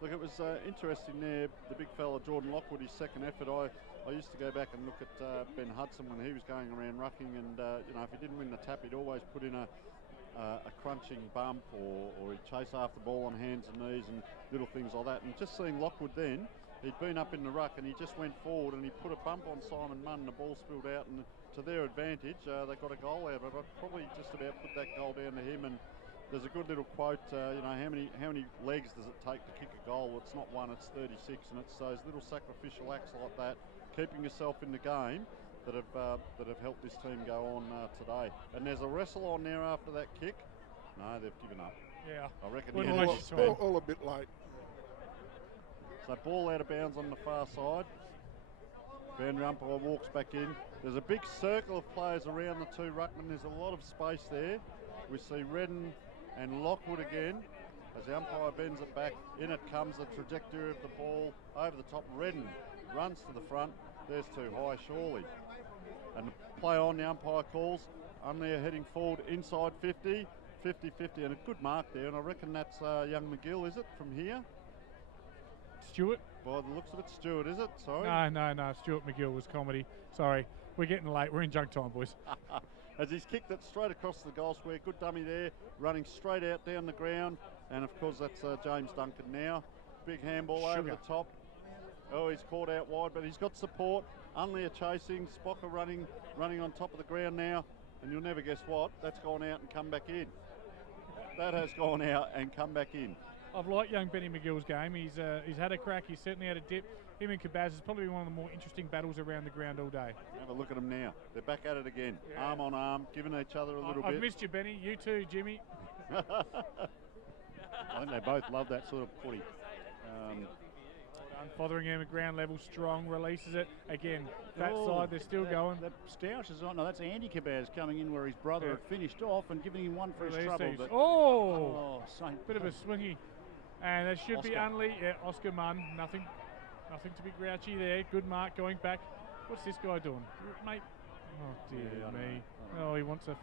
Look, it was interesting there, the big fella Jordan Lockwood, his second effort. I used to go back and look at Ben Hudson when he was going around rucking, and you know, if he didn't win the tap, he'd always put in a crunching bump, or he'd chase after the ball on hands and knees and little things like that. And just seeing Lockwood then, he'd been up in the ruck and he just went forward and he put a bump on Simon Munn and the ball spilled out, and to their advantage, they got a goal out of it. I'd probably just about put that goal down to him. And there's a good little quote, you know, how many legs does it take to kick a goal? It's not one, it's 36, and it's those little sacrificial acts like that, keeping yourself in the game, that have helped this team go on today. And there's a wrestle on there after that kick. No, they've given up. Yeah, I reckon all a bit late. So ball out of bounds on the far side. Van Rumpel walks back in. There's a big circle of players around the two ruckmen. There's a lot of space there. We see Redden and Lockwood again as the umpire bends it back. In it comes the trajectory of the ball over the top. Redden runs to the front. There's too high, surely. And the play on, the umpire calls. Unley are heading forward inside 50. 50-50, and a good mark there. And I reckon that's young McGill, is it, from here? Stewart? By the looks of it, Stewart, is it? Sorry. No. Stuart McGill was comedy. Sorry. We're getting late. We're in junk time, boys. As he's kicked it straight across the goal square. Good dummy there, running straight out down the ground. And of course, that's James Duncan now. big handball Sugar. over the top. Oh, he's caught out wide, but he's got support. Unley are chasing. Spock are running on top of the ground now. And you'll never guess what. That's gone out and come back in. That has gone out and come back in. I've liked young Benny McGill's game. He's had a crack. He's certainly had a dip. Him and Kabaz is probably one of the more interesting battles around the ground all day. Have a look at them now. They're back at it again. Yeah. Arm on arm, giving each other a little bit. I've missed you, Benny. You too, Jimmy. I think they both love that sort of footy. Fotheringham at ground level, strong, releases it. Again, that side, they're still going. That Stoush is on. No, that's Andy Kabaz coming in where his brother had finished off and giving him one for his trouble. But bit of a swingy. And that should be Unley. Yeah, Oscar Munn. Nothing to be grouchy there. Good mark going back. What's this guy doing? Mate. Oh, dear me. Oh, he wants a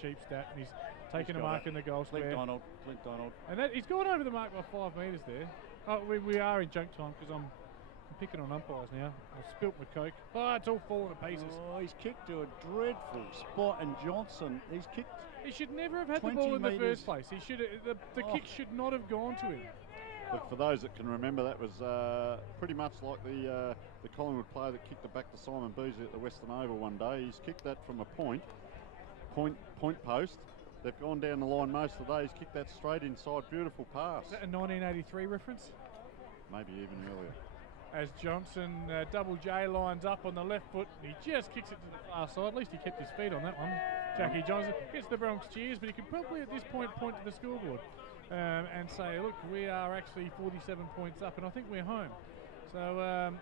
cheap stat, and he's taking a mark in the goal square. Clint Donald. And he's gone over the mark by 5 metres there. Oh, we are in junk time because I'm picking on umpires now. I've spilt my Coke. Oh, it's all falling to pieces. Oh, he's kicked to a dreadful spot, and Johnson, he's kicked. He should never have had the ball in the first place. He should. The kick should not have gone to him. Look, for those that can remember, that was pretty much like the Collingwood player that kicked it back to Simon Beasley at the Western Oval one day. He's kicked that from a point post. They've gone down the line most of the day. He's kicked that straight inside. Beautiful pass. Is that a 1983 reference? Maybe even earlier. As Johnson, Double J lines up on the left foot. He just kicks it to the far side. At least he kept his feet on that one. Jackie Johnson gets the Bronx cheers, but he could probably at this point to the scoreboard and say, look, we are actually 47 points up, and I think we're home. So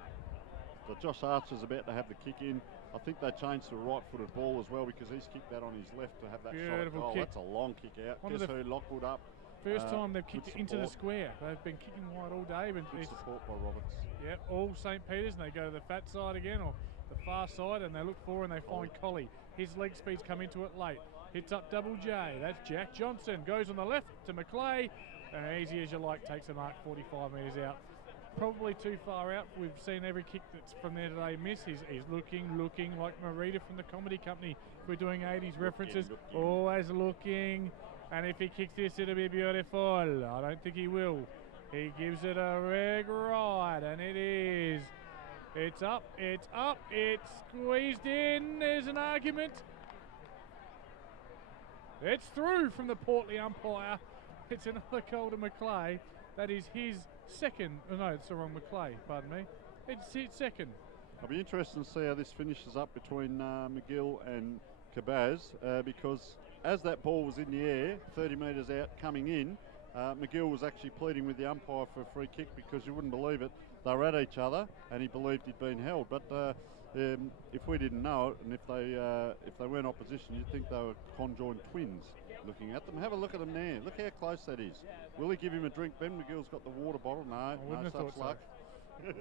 Josh Archer's about to have the kick in. I think they changed to a right-footed ball as well because he's kicked that on his left to have that shot goal. Kick. That's a long kick out. Guess who? Lockwood up. First time they've kicked it into the square. They've been kicking wide all day. But good support by Roberts. Yep, all St. Peter's, and they go to the fat side again or the far side, and they look for and they find Collie. His leg speeds come into it late. Hits up Double J. That's Jack Johnson. Goes on the left to Maclay. And easy as you like, takes a mark 45 metres out. Probably too far out. We've seen every kick that's from there today miss. He's looking like Marita from the Comedy Company. We're doing 80s references. Always looking. And if he kicks this, it'll be beautiful. I don't think he will. He gives it a reg right, and it is. It's up, it's squeezed in. There's an argument. It's through from the portly umpire. It's another goal to Maclay. That is his second. Oh, no, it's the wrong Maclay, pardon me. It's his second. I'll be interested to see how this finishes up between McGill and Kabaz because as that ball was in the air, 30 metres out coming in, McGill was actually pleading with the umpire for a free kick because you wouldn't believe it. They were at each other and he believed he'd been held. But if we didn't know it and if they weren't opposition, you'd think they were conjoined twins. Looking at them, have a look at them there. Look how close that is. Will he give him a drink? Ben McGill's got the water bottle. No such luck. So.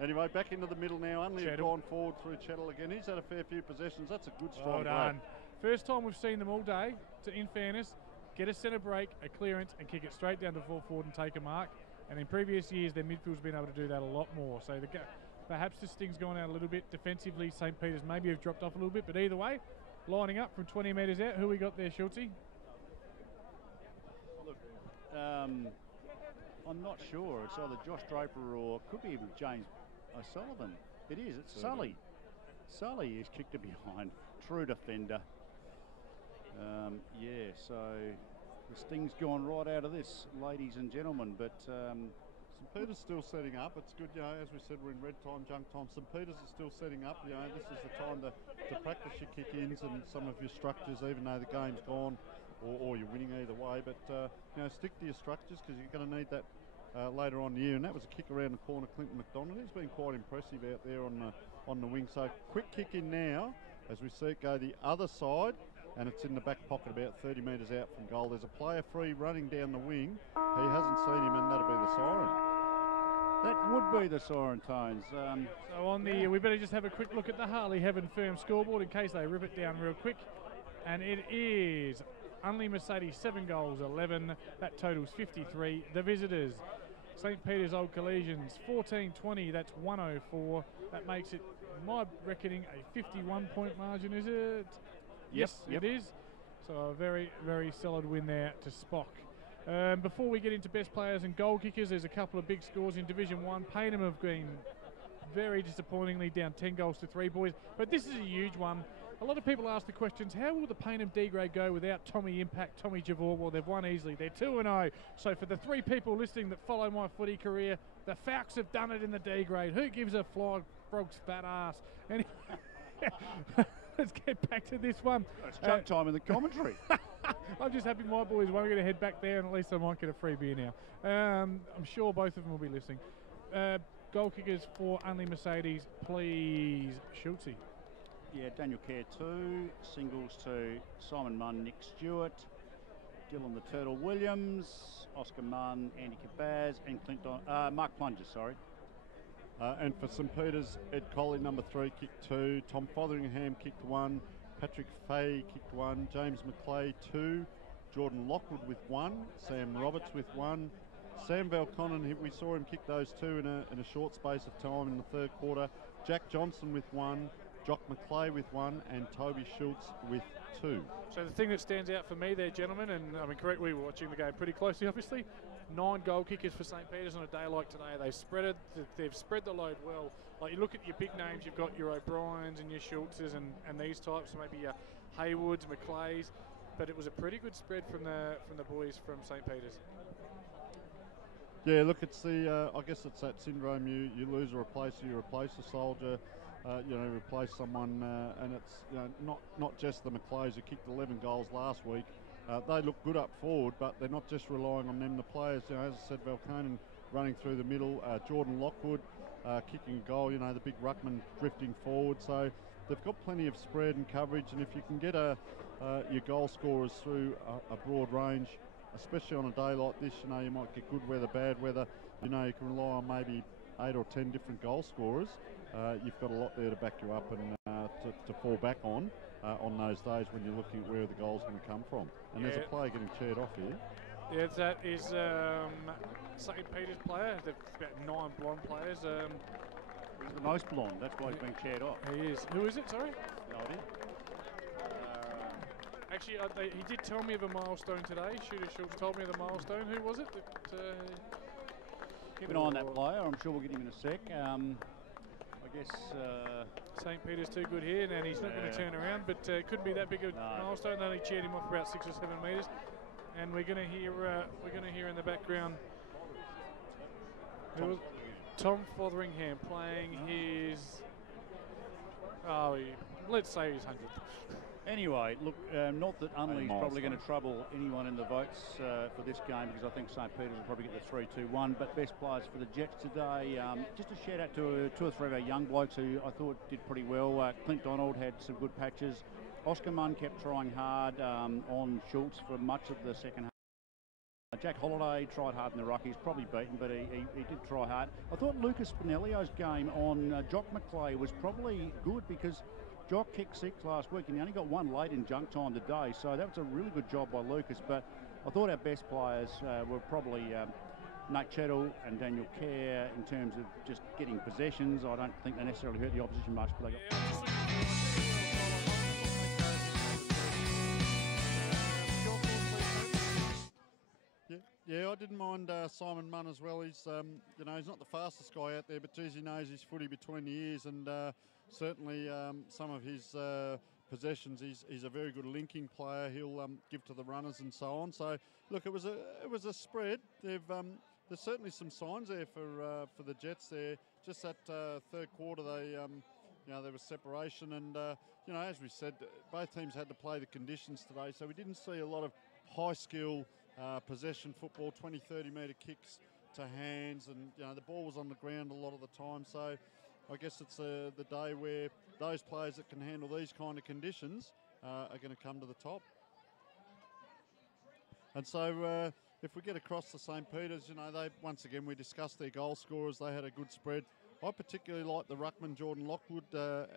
Anyway, back into the middle now. Unley have gone forward through Chettle again. He's had a fair few possessions. That's a good strong break. First time we've seen them all day, in fairness, get a centre break, a clearance, and kick it straight down to full forward and take a mark. And in previous years, their midfield's been able to do that a lot more. So perhaps this thing's gone out a little bit defensively. St. Peter's maybe have dropped off a little bit, but either way, lining up from 20 metres out. Who we got there, Schultze? Look, I'm not sure. It's either Josh Draper or could be even James O'Sullivan. It is. It's Sully. Sully is kicked it behind. True defender. So the sting's gone right out of this, ladies and gentlemen. But St. Peter's still setting up. It's good, as we said, we're in red time, junk time. St. Peter's is still setting up. This is the time to practice your kick-ins and some of your structures, even though the game's gone or you're winning either way. But stick to your structures because you're going to need that later on in the year. And that was a kick around the corner, Clinton McDonald. He's been quite impressive out there on the wing. So quick kick in now as we see it go the other side. And it's in the back pocket about 30 metres out from goal. There's a player free running down the wing. He hasn't seen him, and that'll be the siren. That would be the siren tones. So on the, we better just have a quick look at the Harley Heaven Firm scoreboard in case they rip it down real quick. And it is Unley Mercedes 7 goals, 11. That totals 53. The visitors, St. Peter's Old Collegians 14-20. That's 104. That makes it, my reckoning, a 51-point margin. Is it? Yes, it is. So a very, very solid win there to Spock. Before we get into best players and goal kickers, there's a couple of big scores in Division 1. Paynham have been very disappointingly down 10 goals to 3, boys. But this is a huge one. A lot of people ask the questions, how will the Paynham D grade go without Tommy Impact, Tommy Javor? Well, they've won easily. They're 2-0. So for the 3 people listening that follow my footy career, the Falcons have done it in the D grade. Who gives a fly frog's fat ass? Anyway, let's get back to this one. It's junk time in the commentary. I'm just happy my boys won't get to head back there, and at least I might get a free beer now. I'm sure both of them will be listening. Goal kickers for Unley Mercedes, please, Schultzy. Yeah, Daniel Kerr 2, singles to Simon Munn, Nick Stewart, Dylan the Turtle Williams, Oscar Munn, Andy Cabaz, and Mark Plunger, sorry. And for St Peter's, Ed Colley, number 3, kicked 2. Tom Fotheringham kicked 1. Patrick Fay kicked 1. James McClay 2. Jordan Lockwood with 1. Sam Roberts with 1. Sam Valconnen, we saw him kick those 2 in a short space of time in the 3rd quarter. Jack Johnson with 1. Jock McClay with 1, and Toby Schultz with 2. So the thing that stands out for me there, gentlemen, and I mean, correct, we were watching the game pretty closely, obviously. 9 goal kickers for St Peter's on a day like today. They've spread the load well. Like, you look at your big names, you've got your O'Briens and your Schultzes and these types, maybe your Haywoods, McClays, but it was a pretty good spread from the boys from St Peter's. Yeah, look, it's I guess it's that syndrome. You lose a replacer, you replace a soldier. Replace someone, and it's not just the McClays who kicked 11 goals last week. They look good up forward, but they're not just relying on them. The players, as I said, Valconen running through the middle, Jordan Lockwood kicking a goal. The big ruckman drifting forward. So they've got plenty of spread and coverage, and if you can get your goal scorers through a broad range, especially on a day like this, you might get good weather, bad weather. You can rely on maybe 8 or 10 different goal scorers. You've got a lot there to back you up and to fall back on those days when you're looking at where the goal's going to come from. And there's a player getting chaired off here. Yeah, that is St Peter's player. There's about 9 blonde players. He's the most blonde, that's why he's being chaired off. He is. Who is it, sorry? No idea. Actually, he did tell me of a milestone today. Shooter Schultz told me of the milestone. Who was it? Keep an eye on that player. I'm sure we'll get him in a sec. I guess St Peter's too good here, and he's not going to turn around, but it couldn't be that big a milestone. They only cheered him off about 6 or 7 metres, and we're going to hear in the background Tom Fotheringham playing his let's say his 100th. Anyway, look, not that Unley's probably going to trouble anyone in the votes for this game, because I think St Peter's will probably get the 3-2-1, but best players for the Jets today, just a shout out to 2 or 3 of our young blokes who I thought did pretty well. Clint Donald had some good patches. Oscar Munn kept trying hard on Schultz for much of the second half. Jack Holliday tried hard in the ruck. He's probably beaten, but he did try hard. I thought Lucas Spinellio's game on Jock McClay was probably good, because Jock kicked 6 last week and he only got 1 late in junk time today, so that was a really good job by Lucas. But I thought our best players were probably Nate Chettle and Daniel Kerr in terms of just getting possessions. I don't think they necessarily hurt the opposition much, but they got... Yeah, I didn't mind Simon Munn as well. He's he's not the fastest guy out there, but geez, he knows his footy between the ears, and certainly some of his possessions, he's a very good linking player. He'll give to the runners and so on. So look, it was a spread. There's certainly some signs there for the Jets there. Just that 3rd quarter, there was separation, and as we said, both teams had to play the conditions today, so we didn't see a lot of high skill possession football, 20-30 metre kicks to hands, and the ball was on the ground a lot of the time. So I guess it's the day where those players that can handle these kind of conditions are going to come to the top. And so if we get across to St Peter's, they once again, we discussed their goal scorers. They had a good spread. I particularly like the ruckman Jordan Lockwood,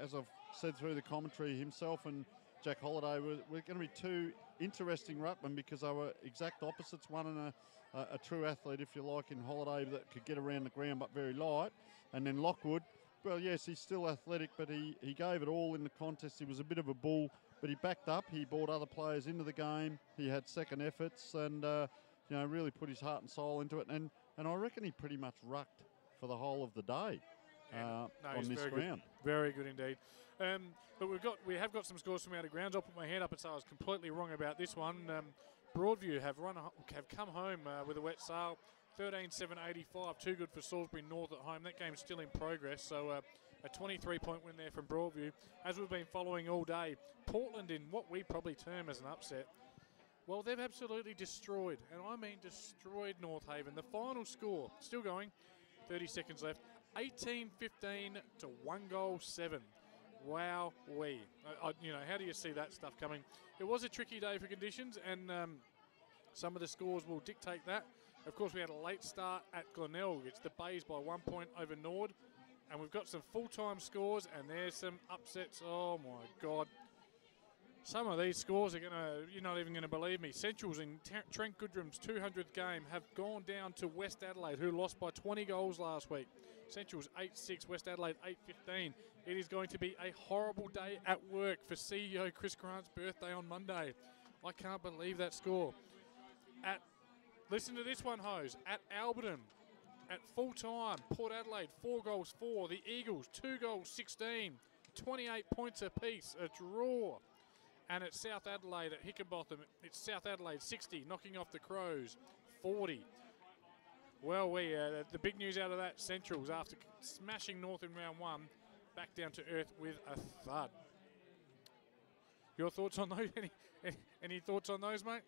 as I've said through the commentary, himself and Jack Holliday were going to be 2 interesting ruckmen, because they were exact opposites. One and a true athlete, if you like, in Holliday, that could get around the ground but very light. And then Lockwood, well, yes, he's still athletic, but he gave it all in the contest. He was a bit of a bull, but he backed up. He brought other players into the game. He had second efforts, and really put his heart and soul into it. And I reckon he pretty much rucked for the whole of the day on this ground. Very good indeed. But we have got some scores from out of grounds. I'll put my hand up and say I was completely wrong about this one. Broadview have come home with a wet sail, 13-7-85. Too good for Salisbury North at home. That game's still in progress. So a 23-point win there from Broadview. As we've been following all day, Portland in what we probably term as an upset. Well, they've absolutely destroyed, and I mean destroyed, North Haven. The final score, still going, 30 seconds left, 18-15 to 1-7. Wow-wee. How do you see that stuff coming? It was a tricky day for conditions, and some of the scores will dictate that. Of course, we had a late start at Glenelg. It's the Bays by 1 point over Nord, and we've got some full-time scores, and there's some upsets. Oh, my God. Some of these scores you're not even going to believe me. Centrals in Trent Goodrum's 200th game have gone down to West Adelaide, who lost by 20 goals last week. Centrals 8-6, West Adelaide 8-15. It is going to be a horrible day at work for CEO Chris Grant's birthday on Monday. I can't believe that score. Listen to this one, Hose. At Alberton, at full time, Port Adelaide 4-4. The Eagles 2-16. 28 points apiece, a draw. And at South Adelaide, at Hickenbotham, it's South Adelaide 60, knocking off the Crows 40. Well, the big news out of that, Centrals, after smashing North in round 1, back down to earth with a thud. Your thoughts on those? Any thoughts on those, mate?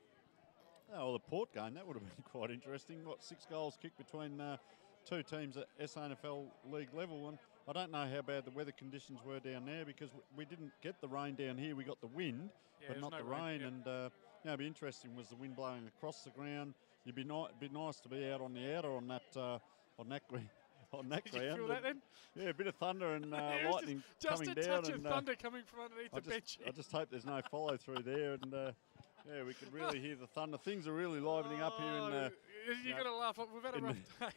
Oh, well, the Port game, that would have been quite interesting. 6 goals kicked between two teams at SANFL league level. And I don't know how bad the weather conditions were down there because we didn't get the rain down here. We got the wind, but not the rain. Yep. And it'd be interesting was the wind blowing across the ground. It'd be nice to be out on the outer on that ground. Did you feel that then? Yeah, a bit of thunder and lightning coming down. Just a touch of thunder coming from underneath the bench. I just hope there's no follow through there, and we can really hear the thunder. Things are really livening up here in. You're going to laugh. We've had a rough day.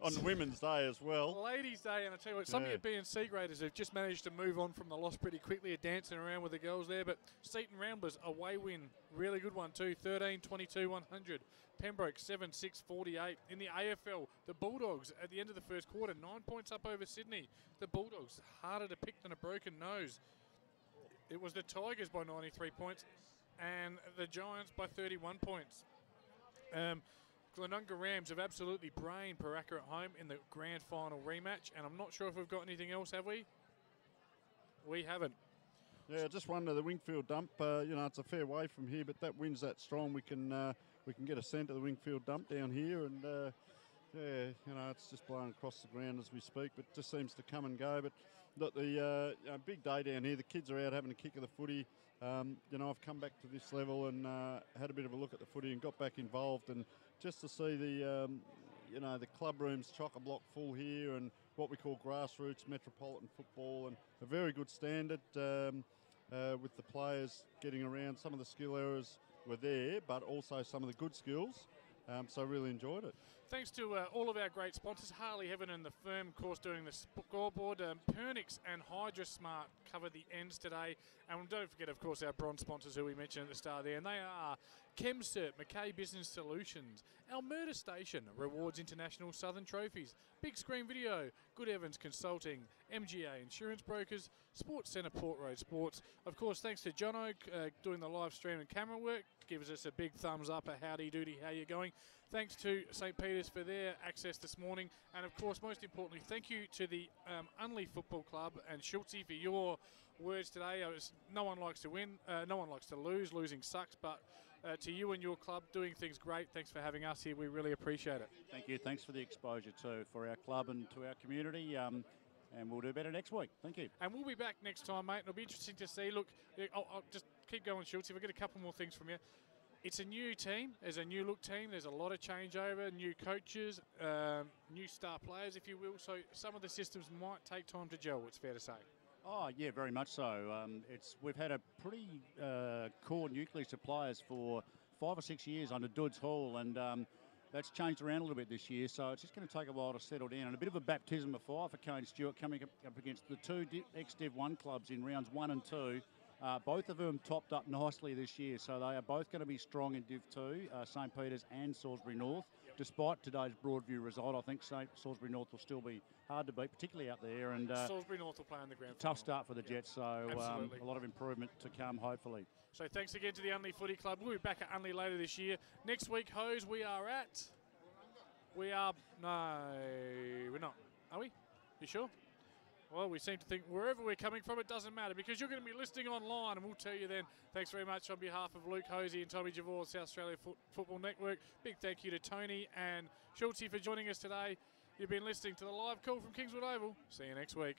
On the Women's Day as well. Ladies' Day, and I tell you what, some of your B&C graders have just managed to move on from the loss pretty quickly, are dancing around with the girls there. But Seaton Ramblers, away win, really good one too, 13-22-100. Pembroke 7-6-48. In the AFL, the Bulldogs at the end of the first quarter, 9 points up over Sydney. The Bulldogs, harder to pick than a broken nose. It was the Tigers by 93 points and the Giants by 31 points. Glenunga Rams have absolutely brained Paraka at home in the grand final rematch, and I'm not sure if we've got anything else, have we? We haven't. Yeah, I just wonder the Wingfield dump. It's a fair way from here, but that wind's that strong. We can get a scent of the Wingfield dump down here, and it's just blowing across the ground as we speak, but just seems to come and go. But look, the big day down here. The kids are out having a kick of the footy. I've come back to this level and had a bit of a look at the footy and got back involved, and just to see the club rooms chock-a-block full here and what we call grassroots metropolitan football, and a very good standard with the players getting around. Some of the skill errors were there, but also some of the good skills. So I really enjoyed it. Thanks to all of our great sponsors, Harley Heaven and the firm, of course, doing the scoreboard. Pernix and HydroSmart cover the ends today. And don't forget, of course, our bronze sponsors who we mentioned at the start there. And they are ChemCert, McKay Business Solutions, Alberta Station, Rewards International Southern Trophies, Big Screen Video, Good Evans Consulting, MGA Insurance Brokers, Sports Centre Port Road Sports. Of course, thanks to John Oak doing the live stream and camera work. Gives us a big thumbs up, a howdy doody, how you going? Thanks to St. Peter's for their access this morning. And of course, most importantly, thank you to the Unley Football Club and Schultze for your words today. No one likes to win, no one likes to lose. Losing sucks, but to you and your club doing things great. Thanks for having us here. We really appreciate it. Thank you. Thanks for the exposure too for our club and to our community. And we'll do better next week. Thank you. And we'll be back next time, mate. It'll be interesting to see. Look, I'll just keep going, Schultze. If I get a couple more things from you. It's a new team. There's a new look team. There's a lot of changeover, new coaches, new star players, if you will. So some of the systems might take time to gel, it's fair to say. Oh, yeah, very much so. We've had a pretty core nucleus of players for 5 or 6 years under Doods Hall, and that's changed around a little bit this year. So it's just going to take a while to settle down. And a bit of a baptism of fire for Kane Stewart coming up against the two ex-Div 1 clubs in rounds 1 and 2. Both of them topped up nicely this year, so they are both going to be strong in Div 2, St Peter's and Salisbury North. Despite today's Broadview result, I think Salisbury North will still be hard to beat, particularly out there. And Salisbury North will play in the grand tough final. start for the Jets, so a lot of improvement to come, hopefully. So thanks again to the Unley Footy Club. We'll be back at Unley later this year. Next week, Hose, we're not. Are we? You sure? Well, we seem to think wherever we're coming from, it doesn't matter because you're going to be listening online and we'll tell you then. Thanks very much on behalf of Luke Hosey and Tommy Javor, South Australia Football Network. Big thank you to Tony and Schultze for joining us today. You've been listening to the live call from Kingswood Oval. See you next week.